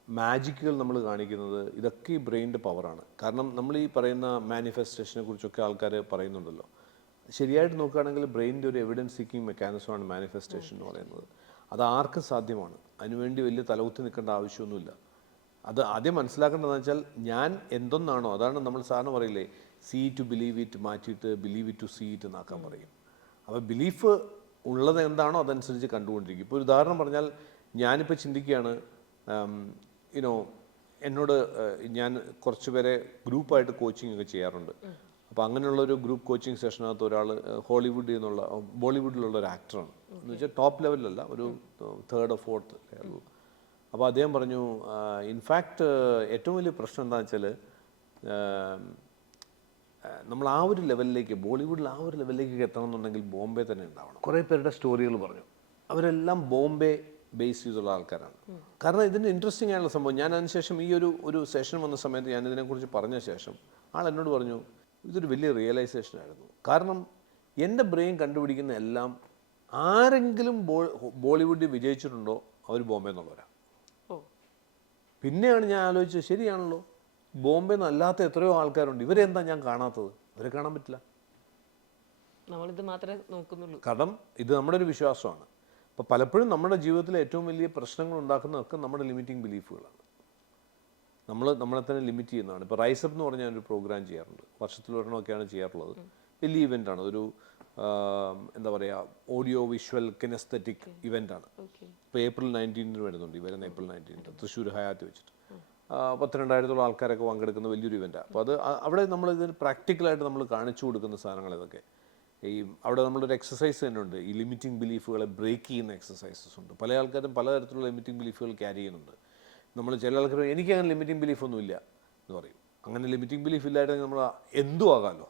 മാജിക്കുകൾ നമ്മൾ കാണിക്കുന്നത് ഇതൊക്കെ ഈ ബ്രെയിനിൻ്റെ പവറാണ്. കാരണം നമ്മൾ ഈ പറയുന്ന മാനിഫെസ്റ്റേഷനെ കുറിച്ചൊക്കെ ആൾക്കാർ പറയുന്നുണ്ടല്ലോ. ശരിയായിട്ട് നോക്കുകയാണെങ്കിൽ ബ്രെയിനിൻ്റെ ഒരു എവിഡൻസ് സീക്കിംഗ് മെക്കാനിസമാണ് മാനിഫെസ്റ്റേഷൻ എന്ന് പറയുന്നത്. അത് ആർക്കും സാധ്യമാണ്. അതിനുവേണ്ടി വലിയ തലകുത്തി നിൽക്കേണ്ട ആവശ്യമൊന്നുമില്ല. അത് ആദ്യം മനസ്സിലാക്കേണ്ടതെന്ന് വെച്ചാൽ ഞാൻ എന്തൊന്നാണോ അതാണ് നമ്മൾ സാറിന് പറയില്ലേ, സീ ടു ബിലീവ് ഇറ്റ് മാറ്റിയിട്ട് believe it to see it എന്നാക്കാൻ പറയും. അപ്പോൾ ബിലീഫ് ഉള്ളത് എന്താണോ അതനുസരിച്ച് കണ്ടുകൊണ്ടിരിക്കും. ഇപ്പോൾ ഒരു ഉദാഹരണം പറഞ്ഞാൽ ഞാനിപ്പോൾ ചിന്തിക്കുകയാണ്, എന്നോട് ഞാൻ കുറച്ച് പേരെ ഗ്രൂപ്പായിട്ട് കോച്ചിങ് ഒക്കെ ചെയ്യാറുണ്ട്. അപ്പോൾ അങ്ങനെയുള്ളൊരു ഗ്രൂപ്പ് കോച്ചിങ് സെഷനകത്ത് ഒരാൾ ബോളിവുഡിലുള്ള ഒരു ആക്ടറാണ്. എന്ന് വെച്ചാൽ ടോപ്പ് ലെവലിലല്ല, ഒരു 3rd or 4th ലെവൽ. അപ്പോൾ അദ്ദേഹം പറഞ്ഞു, ഇൻഫാക്റ്റ് ഏറ്റവും വലിയ പ്രശ്നം എന്താണെന്ന് വെച്ചാൽ നമ്മൾ ആ ഒരു ലെവലിലേക്ക്, ബോളിവുഡിൽ ആ ഒരു ലെവലിലേക്ക് എത്തണമെന്നുണ്ടെങ്കിൽ ബോംബെ തന്നെ ഉണ്ടാവണം. കുറേ പേരുടെ സ്റ്റോറികൾ പറഞ്ഞു. അവരെല്ലാം ബോംബെ ബേസ് ചെയ്തുള്ള ആൾക്കാരാണ്. കാരണം ഇതിൻ്റെ ഇൻട്രസ്റ്റിംഗ് ആയിട്ടുള്ള സംഭവം, ഞാൻ അതിനുശേഷം ഈ ഒരു സെഷൻ വന്ന സമയത്ത് ഞാൻ ഇതിനെക്കുറിച്ച് പറഞ്ഞ ശേഷം ആൾ എന്നോട് പറഞ്ഞു ഇതൊരു വലിയ റിയലൈസേഷൻ ആയിരുന്നു. കാരണം എൻ്റെ ബ്രെയിൻ കണ്ടുപിടിക്കുന്ന എല്ലാം ആരെങ്കിലും ബോളിവുഡിൽ വിജയിച്ചിട്ടുണ്ടോ അവർ ബോംബെ എന്നുള്ളവരാണ്. പിന്നെയാണ് ഞാൻ ആലോചിച്ചത്, ശരിയാണല്ലോ, ബോംബെ അല്ലാത്ത എത്രയോ ആൾക്കാരുണ്ട്, ഇവരെന്താ ഞാൻ കാണാത്തത്? അവരെ കാണാൻ പറ്റില്ല. നമ്മളിത് മാത്രമേ നോക്കുന്നുള്ളൂ. കാരണം ഇത് നമ്മുടെ ഒരു വിശ്വാസമാണ്. അപ്പോൾ പലപ്പോഴും നമ്മുടെ ജീവിതത്തിലെ ഏറ്റവും വലിയ പ്രശ്നങ്ങൾ ഉണ്ടാക്കുന്നതൊക്കെ നമ്മുടെ ലിമിറ്റിംഗ് ബിലീഫുകളാണ്. നമ്മളെ തന്നെ ലിമിറ്റ് ചെയ്യുന്നതാണ്. ഇപ്പോൾ റൈസപ്പ് എന്ന് പറഞ്ഞാൽ ഒരു പ്രോഗ്രാം ചെയ്യാറുണ്ട്, വർഷത്തിൽ ഒരെണ്ണമൊക്കെയാണ് ചെയ്യാറുള്ളത്. വലിയ ഇവൻ്റാണ്, ഒരു എന്താ പറയുക, ഓഡിയോ വിഷ്വൽ കിനസ്തെറ്റിക് ഇവൻ്റാണ്. ഇപ്പോൾ ഏപ്രിൽ 19 വരുന്നുണ്ട്, ഈ വരുന്ന ഏപ്രിൽ 19 തൃശ്ശൂർ ഹയാത്ത് വെച്ചിട്ട് 12,000 ആൾക്കാരൊക്കെ പങ്കെടുക്കുന്ന വലിയൊരു ഇവൻ്റാണ്. അപ്പോൾ അത് അവിടെ നമ്മളിതിന് പ്രാക്ടിക്കലായിട്ട് നമ്മൾ കാണിച്ചു കൊടുക്കുന്ന സാധനങ്ങൾ ഇതൊക്കെ. ഈ അവിടെ നമ്മളൊരു എക്സസൈസ് തന്നെ ഉണ്ട്, ഈ ലിമിറ്റിംഗ് ബിലീഫുകളെ ബ്രേക്ക് ചെയ്യുന്ന എക്സസൈസസ് ഉണ്ട്. പല ആൾക്കാരും പലതരത്തിലുള്ള ലിമിറ്റിംഗ് ബിലീഫുകൾ ക്യാരി ചെയ്യുന്നുണ്ട്. നമ്മൾ ചില ആൾക്കാർ എനിക്ക് അങ്ങനെ ലിമിറ്റിംഗ് ബിലീഫൊന്നും ഇല്ല എന്ന് പറയും. അങ്ങനെ ലിമിറ്റിംഗ് ബിലീഫ് ഇല്ലായിരുന്നെങ്കിൽ നമ്മൾ എന്തും ആകാമല്ലോ.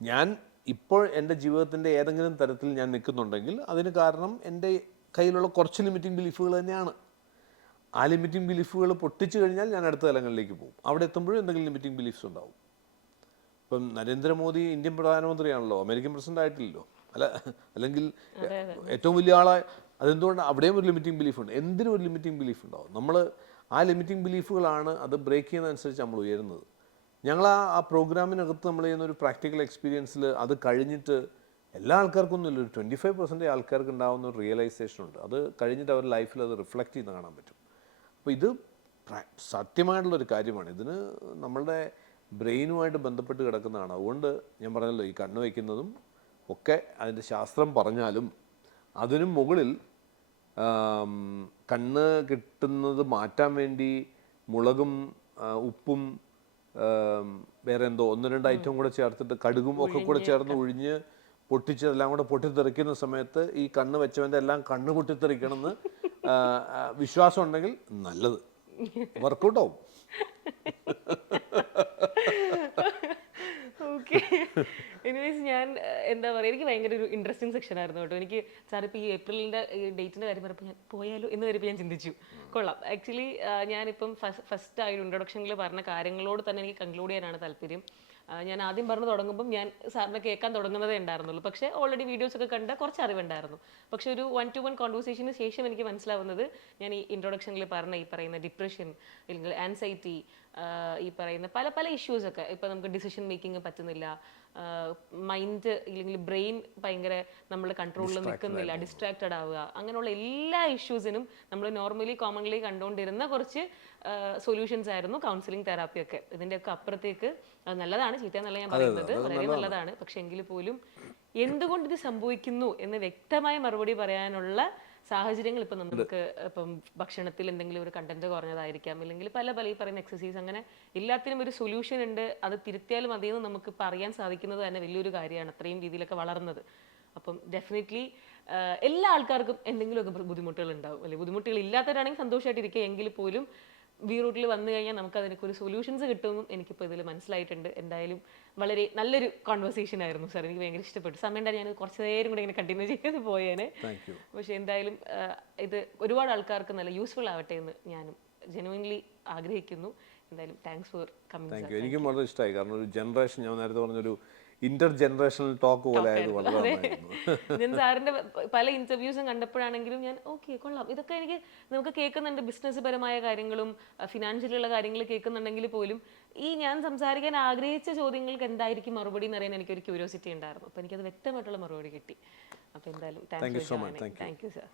ഞാൻ ഇപ്പോൾ എൻ്റെ ജീവിതത്തിൻ്റെ ഏതെങ്കിലും തരത്തിൽ ഞാൻ നിൽക്കുന്നുണ്ടെങ്കിൽ അതിന് കാരണം എൻ്റെ കയ്യിലുള്ള കുറച്ച് ലിമിറ്റിംഗ് ബിലീഫുകൾ തന്നെയാണ്. ആ ലിമിറ്റിംഗ് ബിലീഫുകൾ പൊട്ടിച്ചു കഴിഞ്ഞാൽ ഞാൻ അടുത്ത തലങ്ങളിലേക്ക് പോകും. അവിടെ എത്തുമ്പോഴും എന്തെങ്കിലും ലിമിറ്റിംഗ് ബിലീഫ്സ് ഉണ്ടാവും. ഇപ്പം നരേന്ദ്രമോദി ഇന്ത്യൻ പ്രധാനമന്ത്രിയാണല്ലോ, അമേരിക്കൻ പ്രസിഡന്റ് ആയിട്ടില്ലല്ലോ. അല്ലെങ്കിൽ ഏറ്റവും വലിയ ആളായ, അതെന്തുകൊണ്ട് അവിടെയും ഒരു ലിമിറ്റിംഗ് ബിലീഫ് ഉണ്ട്. എന്തിനും ഒരു ലിമിറ്റിംഗ് ബിലീഫ് ഉണ്ടാവും. നമ്മൾ ആ ലിമിറ്റിംഗ് ബിലീഫുകളാണ് അത് ബ്രേക്ക് ചെയ്യുന്നതനുസരിച്ച് നമ്മൾ ഉയരുന്നത്. ഞങ്ങൾ ആ പ്രോഗ്രാമിനകത്ത് നമ്മൾ ചെയ്യുന്ന ഒരു പ്രാക്ടിക്കൽ എക്സ്പീരിയൻസിൽ അത് കഴിഞ്ഞിട്ട് എല്ലാ ആൾക്കാർക്കൊന്നുമില്ല, ഒരു 25% ആൾക്കാർക്ക് ഉണ്ടാകുന്ന ഒരു റിയലൈസേഷൻ ഉണ്ട്. അത് കഴിഞ്ഞിട്ട് അവരുടെ ലൈഫിൽ അത് റിഫ്ലക്റ്റ് ചെയ്ത് കാണാൻ പറ്റും. അപ്പോൾ ഇത് സത്യമായിട്ടുള്ളൊരു കാര്യമാണ്. ഇതിന് നമ്മളുടെ ബ്രെയിനുമായിട്ട് ബന്ധപ്പെട്ട് കിടക്കുന്നതാണ്. അതുകൊണ്ട് ഞാൻ പറഞ്ഞല്ലോ, ഈ കണ്ണ് വയ്ക്കുന്നതും ഒക്കെ അതിൻ്റെ ശാസ്ത്രം പറഞ്ഞാലും അതിനും മുകളിൽ കണ്ണ് കിട്ടുന്നത് മാറ്റാൻ വേണ്ടി മുളകും ഉപ്പും വേറെ എന്തോ 1-2 ഐറ്റം കൂടെ ചേർത്തിട്ട് കടുകും ഒക്കെ കൂടെ ചേർന്ന് ഒഴിഞ്ഞ് പൊട്ടിച്ചതെല്ലാം കൂടെ പൊട്ടിത്തെറിക്കുന്ന സമയത്ത് ഈ കണ്ണ് വെച്ചവൻ്റെ എല്ലാം കണ്ണ് പൊട്ടിത്തെറിക്കണമെന്ന് വിശ്വാസം ഉണ്ടെങ്കിൽ നല്ലത്, വർക്കൗട്ട് ആവും. ഓക്കെ. എനിവേസ് ഞാൻ എന്താ പറയുക, എനിക്ക് ഭയങ്കര ഒരു ഇൻട്രസ്റ്റിംഗ് സെക്ഷൻ ആയിരുന്നു കേട്ടോ. എനിക്ക് സാർ ഇപ്പോൾ ഈ ഏപ്രിലിൻ്റെ ഡേറ്റിൻ്റെ കാര്യം പറഞ്ഞപ്പോൾ ഞാൻ പോയാലോ എന്ന് വരുമ്പോൾ ഞാൻ ചിന്തിച്ചു. കൊള്ളാം. ആക്ച്വലി ഞാനിപ്പം ഫസ്റ്റ് ആ ഒരു ഇൻട്രൊഡക്ഷനിൽ പറഞ്ഞ കാര്യങ്ങളോട് തന്നെ എനിക്ക് കൺക്ലൂഡ് ചെയ്യാനാണ് താല്പര്യം. ഞാൻ ആദ്യം പറഞ്ഞു തുടങ്ങുമ്പം ഞാൻ സാറിനെ കേൾക്കാൻ തുടങ്ങുന്നതേ ഉണ്ടായിരുന്നുള്ളൂ. പക്ഷേ ഓൾറെഡി വീഡിയോസൊക്കെ കണ്ട കുറച്ച് അറിവുണ്ടായിരുന്നു. പക്ഷേ ഒരു 1-to-1 കോൺവെർസേഷന് ശേഷം എനിക്ക് മനസ്സിലാവുന്നത്, ഞാൻ ഈ ഇൻട്രൊഡക്ഷനിൽ പറഞ്ഞ ഈ പറയുന്ന ഡിപ്രഷൻ അല്ലെങ്കിൽ ആൻസൈറ്റി, ഈ പറയുന്ന പല പല ഇഷ്യൂസൊക്കെ, ഇപ്പോൾ നമുക്ക് ഡിസിഷൻ മേക്കിംഗ് പറ്റുന്നില്ല, മൈൻഡ് ഇല്ലെങ്കിൽ ബ്രെയിൻ ഭയങ്കര നമ്മുടെ കൺട്രോളിൽ നിൽക്കുന്നില്ല, ഡിസ്ട്രാക്റ്റഡ് ആവുക, അങ്ങനെയുള്ള എല്ലാ ഇഷ്യൂസിനും നമ്മൾ നോർമലി കോമൺലി കണ്ടുകൊണ്ടിരുന്ന കുറച്ച് സൊല്യൂഷൻസ് ആയിരുന്നു കൗൺസിലിംഗ് തെറാപ്പിയൊക്കെ. ഇതിൻ്റെയൊക്കെ അപ്പുറത്തേക്ക് അത് നല്ലതാണ്, ചീത്തയെന്നല്ല ഞാൻ പറയുന്നത്, വളരെ നല്ലതാണ്. പക്ഷെ എങ്കിൽ പോലും എന്തുകൊണ്ട് ഇത് സംഭവിക്കുന്നു എന്ന് വ്യക്തമായ മറുപടി പറയാനുള്ള സാഹചര്യങ്ങൾ ഇപ്പം നമുക്ക് ഇപ്പം ഭക്ഷണത്തിൽ എന്തെങ്കിലും ഒരു കണ്ടന്റ് കുറഞ്ഞതായിരിക്കാം, അല്ലെങ്കിൽ പല പല ഈ പറയുന്ന എക്സസൈസ്, അങ്ങനെ എല്ലാത്തിനും ഒരു സൊല്യൂഷൻ ഉണ്ട്. അത് തിരുത്തിയാലും അതിൽ നിന്ന് നമുക്ക് പറയാൻ സാധിക്കുന്നത് തന്നെ വലിയൊരു കാര്യമാണ്, അത്രയും രീതിയിലൊക്കെ വളർന്നത്. അപ്പം ഡെഫിനറ്റ്ലി എല്ലാ ആൾക്കാർക്കും എന്തെങ്കിലുമൊക്കെ ബുദ്ധിമുട്ടുകൾ ഉണ്ടാവും, അല്ലെങ്കിൽ ബുദ്ധിമുട്ടുകൾ ഇല്ലാത്തവരാണെങ്കിൽ സന്തോഷമായിട്ടിരിക്കുക. എങ്കിൽ പോലും വി റൂട്ടിൽ വന്നു കഴിഞ്ഞാൽ നമുക്ക് അതിനൊക്കെ ഒരു സൊല്യൂഷൻസ് കിട്ടുമെന്നും എനിക്കിപ്പോൾ ഇതിൽ മനസ്സിലായിട്ടുണ്ട്. എന്തായാലും വളരെ നല്ലൊരു കോൺവെർസേഷൻ ആയിരുന്നു സാർ, എനിക്ക് ഭയങ്കര ഇഷ്ടപ്പെട്ടു. സമയം ഉണ്ടായി ഞാൻ കുറച്ച് നേരം കൂടെ ഇങ്ങനെ കണ്ടിന്യൂ ചെയ്ത് പോയേനെ. പക്ഷേ എന്തായാലും ഇത് ഒരുപാട് ആൾക്കാർക്ക് നല്ല യൂസ്ഫുൾ ആവട്ടെ എന്ന് ഞാനും ജെനുവിൻലി ആഗ്രഹിക്കുന്നു. എന്തായാലും താങ്ക്സ് ഫോർ കമ്മിങ്. എനിക്കും വളരെ ഇഷ്ടമായി. കാരണം ഒരു ജനറേഷൻ, ഞാൻ നേരത്തെ പറഞ്ഞൊരു ഇന്റർ ജനറേഷണൽ ടോക്ക് പോലെ ആയത് വളരെ ഞാൻ സാറിന്റെ പല ഇന്റർവ്യൂസും കണ്ടപ്പോഴാണെങ്കിലും ഞാൻ ഓക്കെ കൊള്ളാം, ഇതൊക്കെ എനിക്ക് നമുക്ക് കേൾക്കുന്നുണ്ട്. ബിസിനസ് പരമായ കാര്യങ്ങളും ഫിനാൻഷ്യലുള്ള കാര്യങ്ങൾ കേൾക്കുന്നുണ്ടെങ്കിൽ പോലും ഈ ഞാൻ സംസാരിക്കാൻ ആഗ്രഹിച്ച ചോദ്യങ്ങൾക്ക് എന്തായിരിക്കും മറുപടി എന്ന് അറിയാൻ എനിക്കൊരു ക്യൂരിയോസിറ്റി ഉണ്ടായിരുന്നു. അപ്പോൾ എനിക്കത് വ്യക്തമായിട്ടുള്ള മറുപടി കിട്ടി. അപ്പോൾ എന്തായാലും താങ്ക് യു സാർ.